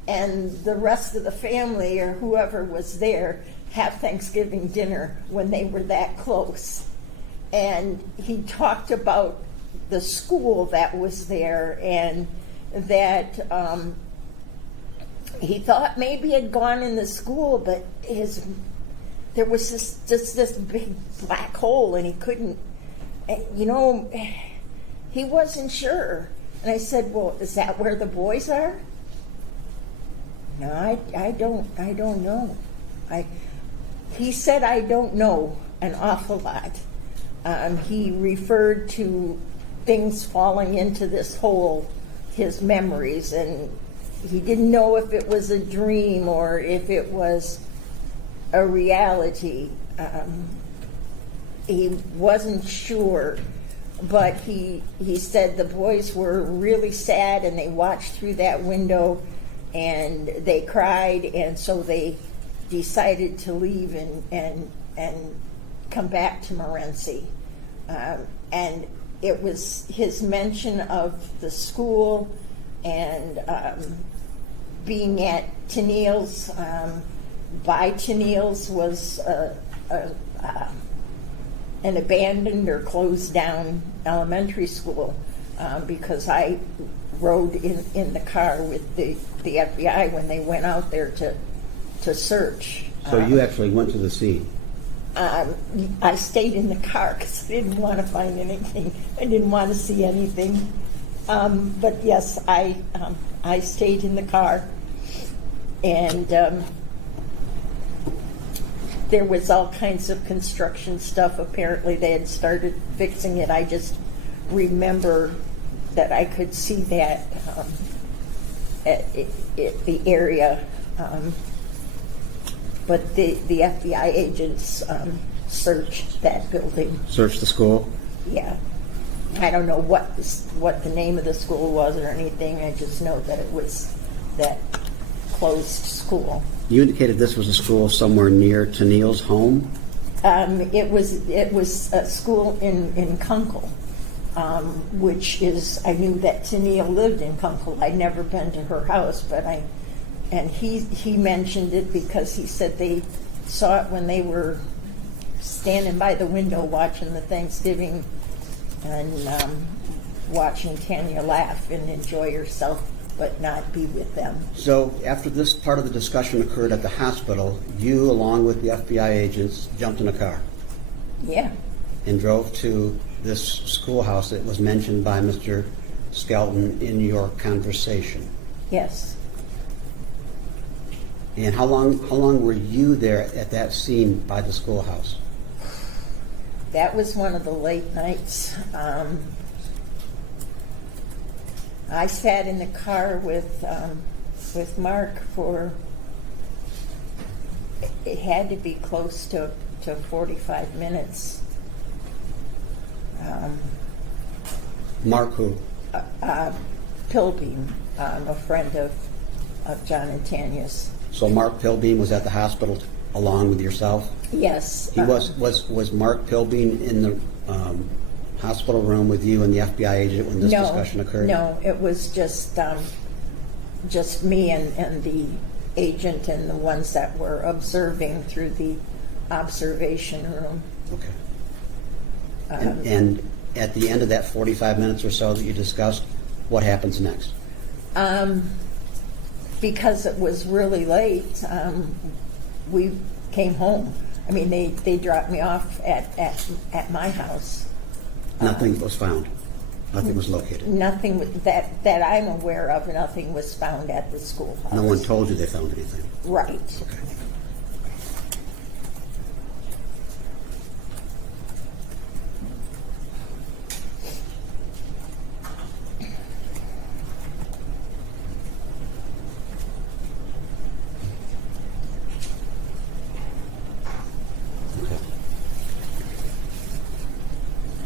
and the rest of the family or whoever was there have Thanksgiving dinner when they were that close. And he talked about the school that was there, and that he thought maybe had gone in the school, but there was just this big black hole, and he couldn't, he wasn't sure. And I said, "Well, is that where the boys are?" "No, I don't know." He said, "I don't know" an awful lot. He referred to things falling into this hole, his memories, and he didn't know if it was a dream or if it was a reality. He wasn't sure, but he said the boys were really sad, and they watched through that window, and they cried, and so they decided to leave and come back to Morenci. And it was his mention of the school and being at Tennille's. By Tennille's was an abandoned or closed down elementary school, because I rode in the car with the FBI when they went out there to search. So you actually went to the scene? I stayed in the car because I didn't want to find anything. I didn't want to see anything. But yes, I stayed in the car, and there was all kinds of construction stuff. Apparently they had started fixing it. I just remember that I could see that at the area. But the FBI agents searched that building. Searched the school? Yeah. I don't know what the name of the school was or anything. I just know that it was that closed school. You indicated this was a school somewhere near Tennille's home? It was a school in Kunkel, which is, I knew that Tennille lived in Kunkel. I'd never been to her house, and he mentioned it because he said they saw it when they were standing by the window watching the Thanksgiving and watching Tanya laugh and enjoy herself, but not be with them. So after this part of the discussion occurred at the hospital, you, along with the FBI agents, jumped in a car? Yeah. And drove to this schoolhouse that was mentioned by Mr. Skelton in your conversation? Yes. And how long were you there at that scene by the schoolhouse? That was one of the late nights. I sat in the car with Mark for, it had to be close to 45 minutes. Mark who? Pilbeam, a friend of John and Tanya's. So Mark Pilbeam was at the hospital along with yourself? Yes. He was Mark Pilbeam in the hospital room with you and the FBI agent when this discussion occurred? No, it was just me and the agent and the ones that were observing through the observation room. Okay. And at the end of that 45 minutes or so that you discussed, what happens next? Because it was really late, we came home. I mean, they dropped me off at my house. Nothing was found. Nothing was located. Nothing that I'm aware of, nothing was found at the schoolhouse. No one told you they found anything. Right. Okay.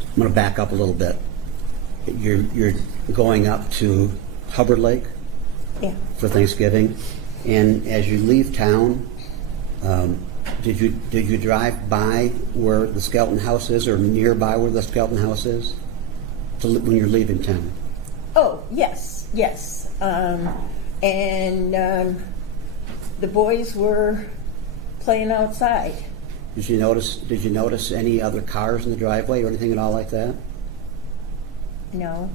I'm going to back up a little bit. You're going up to Hubbard Lake Yeah. for Thanksgiving, and as you leave town, did you drive by where the Skelton house is, or nearby where the Skelton house is, when you're leaving town? Oh, yes, yes. And the boys were playing outside. Did you notice any other cars in the driveway or anything at all like that? No.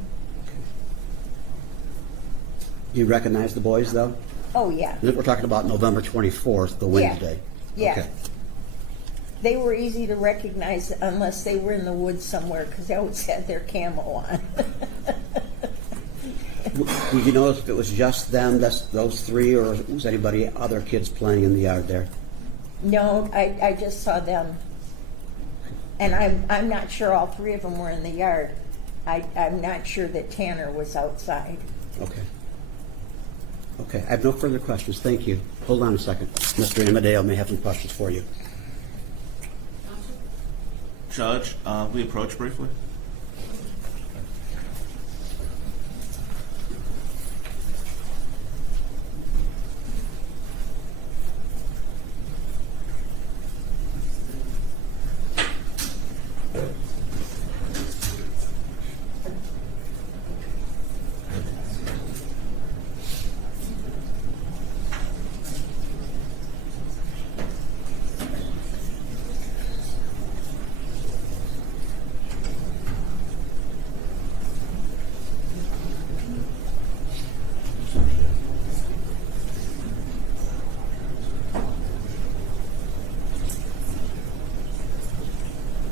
Do you recognize the boys though? Oh, yeah. We're talking about November 24th, the Wednesday. Yeah. Okay. They were easy to recognize unless they were in the woods somewhere because they always had their camo on. Did you notice if it was just them, those three, or was anybody, other kids playing in the yard there? No, I just saw them. And I'm not sure all three of them were in the yard. I'm not sure that Tanner was outside. Okay. Okay, I have no further questions. Thank you. Hold on a second. Mr. Amadeo may have some questions for you. Judge, we approach briefly.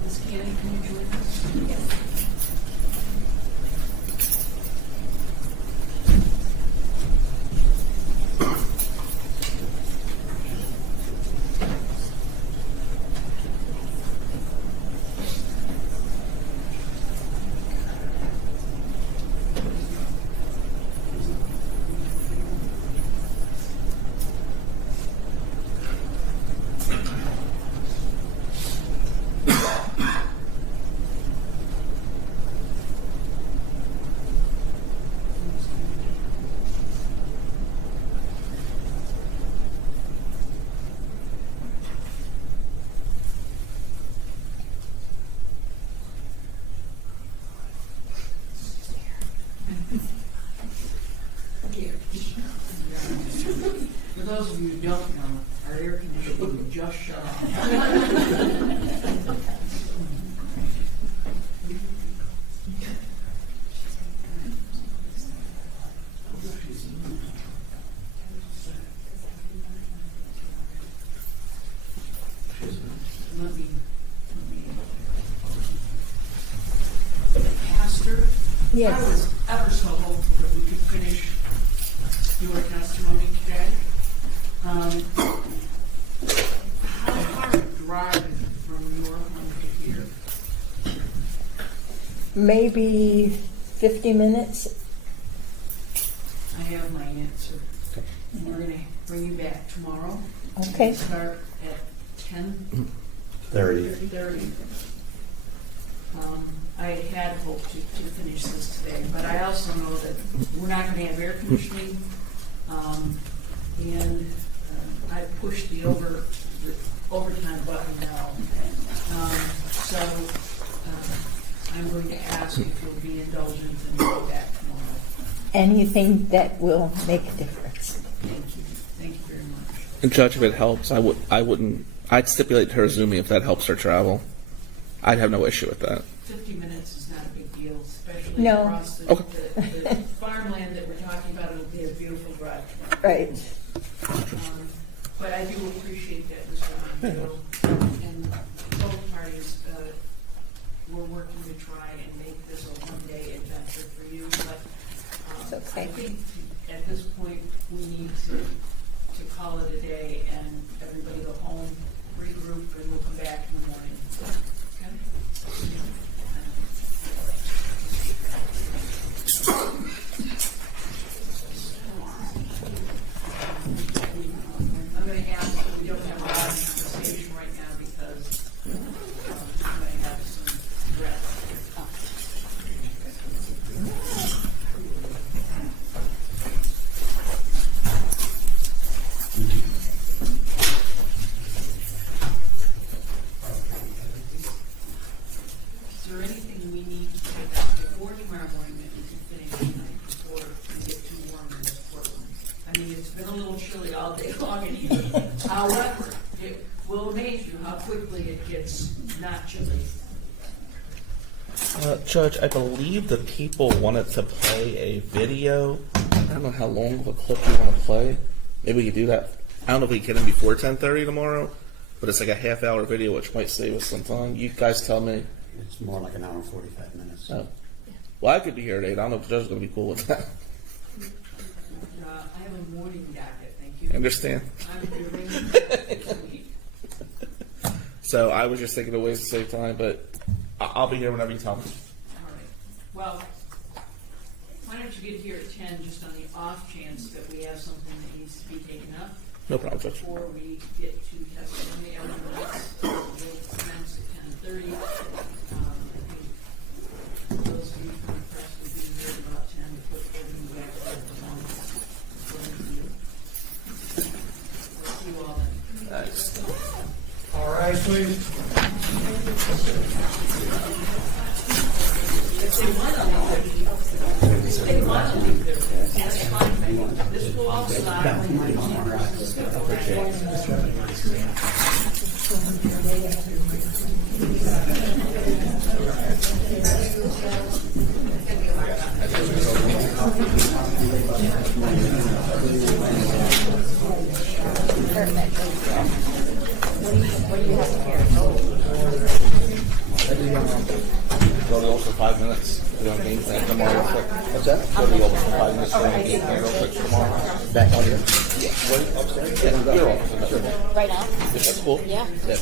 Ms. Candy, can you join us? For those of you who don't know, our air conditioning just shut off. Let me. Pastor? Yes. I was ever so hopeful that we could finish your testimony today. How far a drive from your home to here? Maybe 50 minutes. I have my answer. And we're going to bring you back tomorrow. Okay. Start at 30. 10:30. I had hoped to finish this today, but I also know that we're not going to have air conditioning, and I pushed the overtime button now. So I'm going to ask if you'll be indulgent and go back tomorrow. Anything that will make a difference. Thank you. Thank you very much. And Judge, if it helps, I'd stipulate her Zooming if that helps her travel. I'd have no issue with that. 50 minutes is not a big deal, especially No. across the farmland that we're talking about. It'll be a beautiful drive tomorrow. Right. But I do appreciate that, Mr. Montero. both parties, we're working to try and make this a one-day adventure for you, but It's okay. I think at this point, we need to call it a day and everybody go home, regroup, and we'll come back in the morning. Okay? I'm going to ask that we don't have a lot of conversation right now because I'm going to have some rest. Is there anything we need to take out before tomorrow morning that we can finish tonight before we get too warm in this courtroom? I mean, it's been a little chilly all day long in here. However, it will amaze you how quickly it gets not chilly. Judge, I believe the people wanted to play a video. I don't know how long of a clip you want to play. Maybe we could do that. I don't know if we can get in before 10:30 tomorrow, but it's like a half-hour video, which might save us some time. You guys tell me. It's more like an hour and 45 minutes. Oh. Well, I could be here at 8. I don't know if the judge is going to be cool with that. I have a morning docket, thank you. I understand. I'm doing this week. So I was just thinking of ways to save time, but I'll be here whenever you tell me. All right. Well, why don't you get here at 10 just on the off chance that we have something that needs to be taken up? No problem, Judge. Before we get to testimony elements, we'll commence at 10:30. I think those of you from the press will be here at about 10 to put everything back to the We'll see you all then. Thanks. All right, please. If they want to leave, if they want to leave their beds, that's fine. This will all slide. Go to the for 5 minutes. We're on game plan tomorrow real quick. What's that? Go to the for 5 minutes. We're on game plan real quick tomorrow. Back out here. What, upstairs? Yeah, your office. Right now? That's cool. Yeah. Yeah.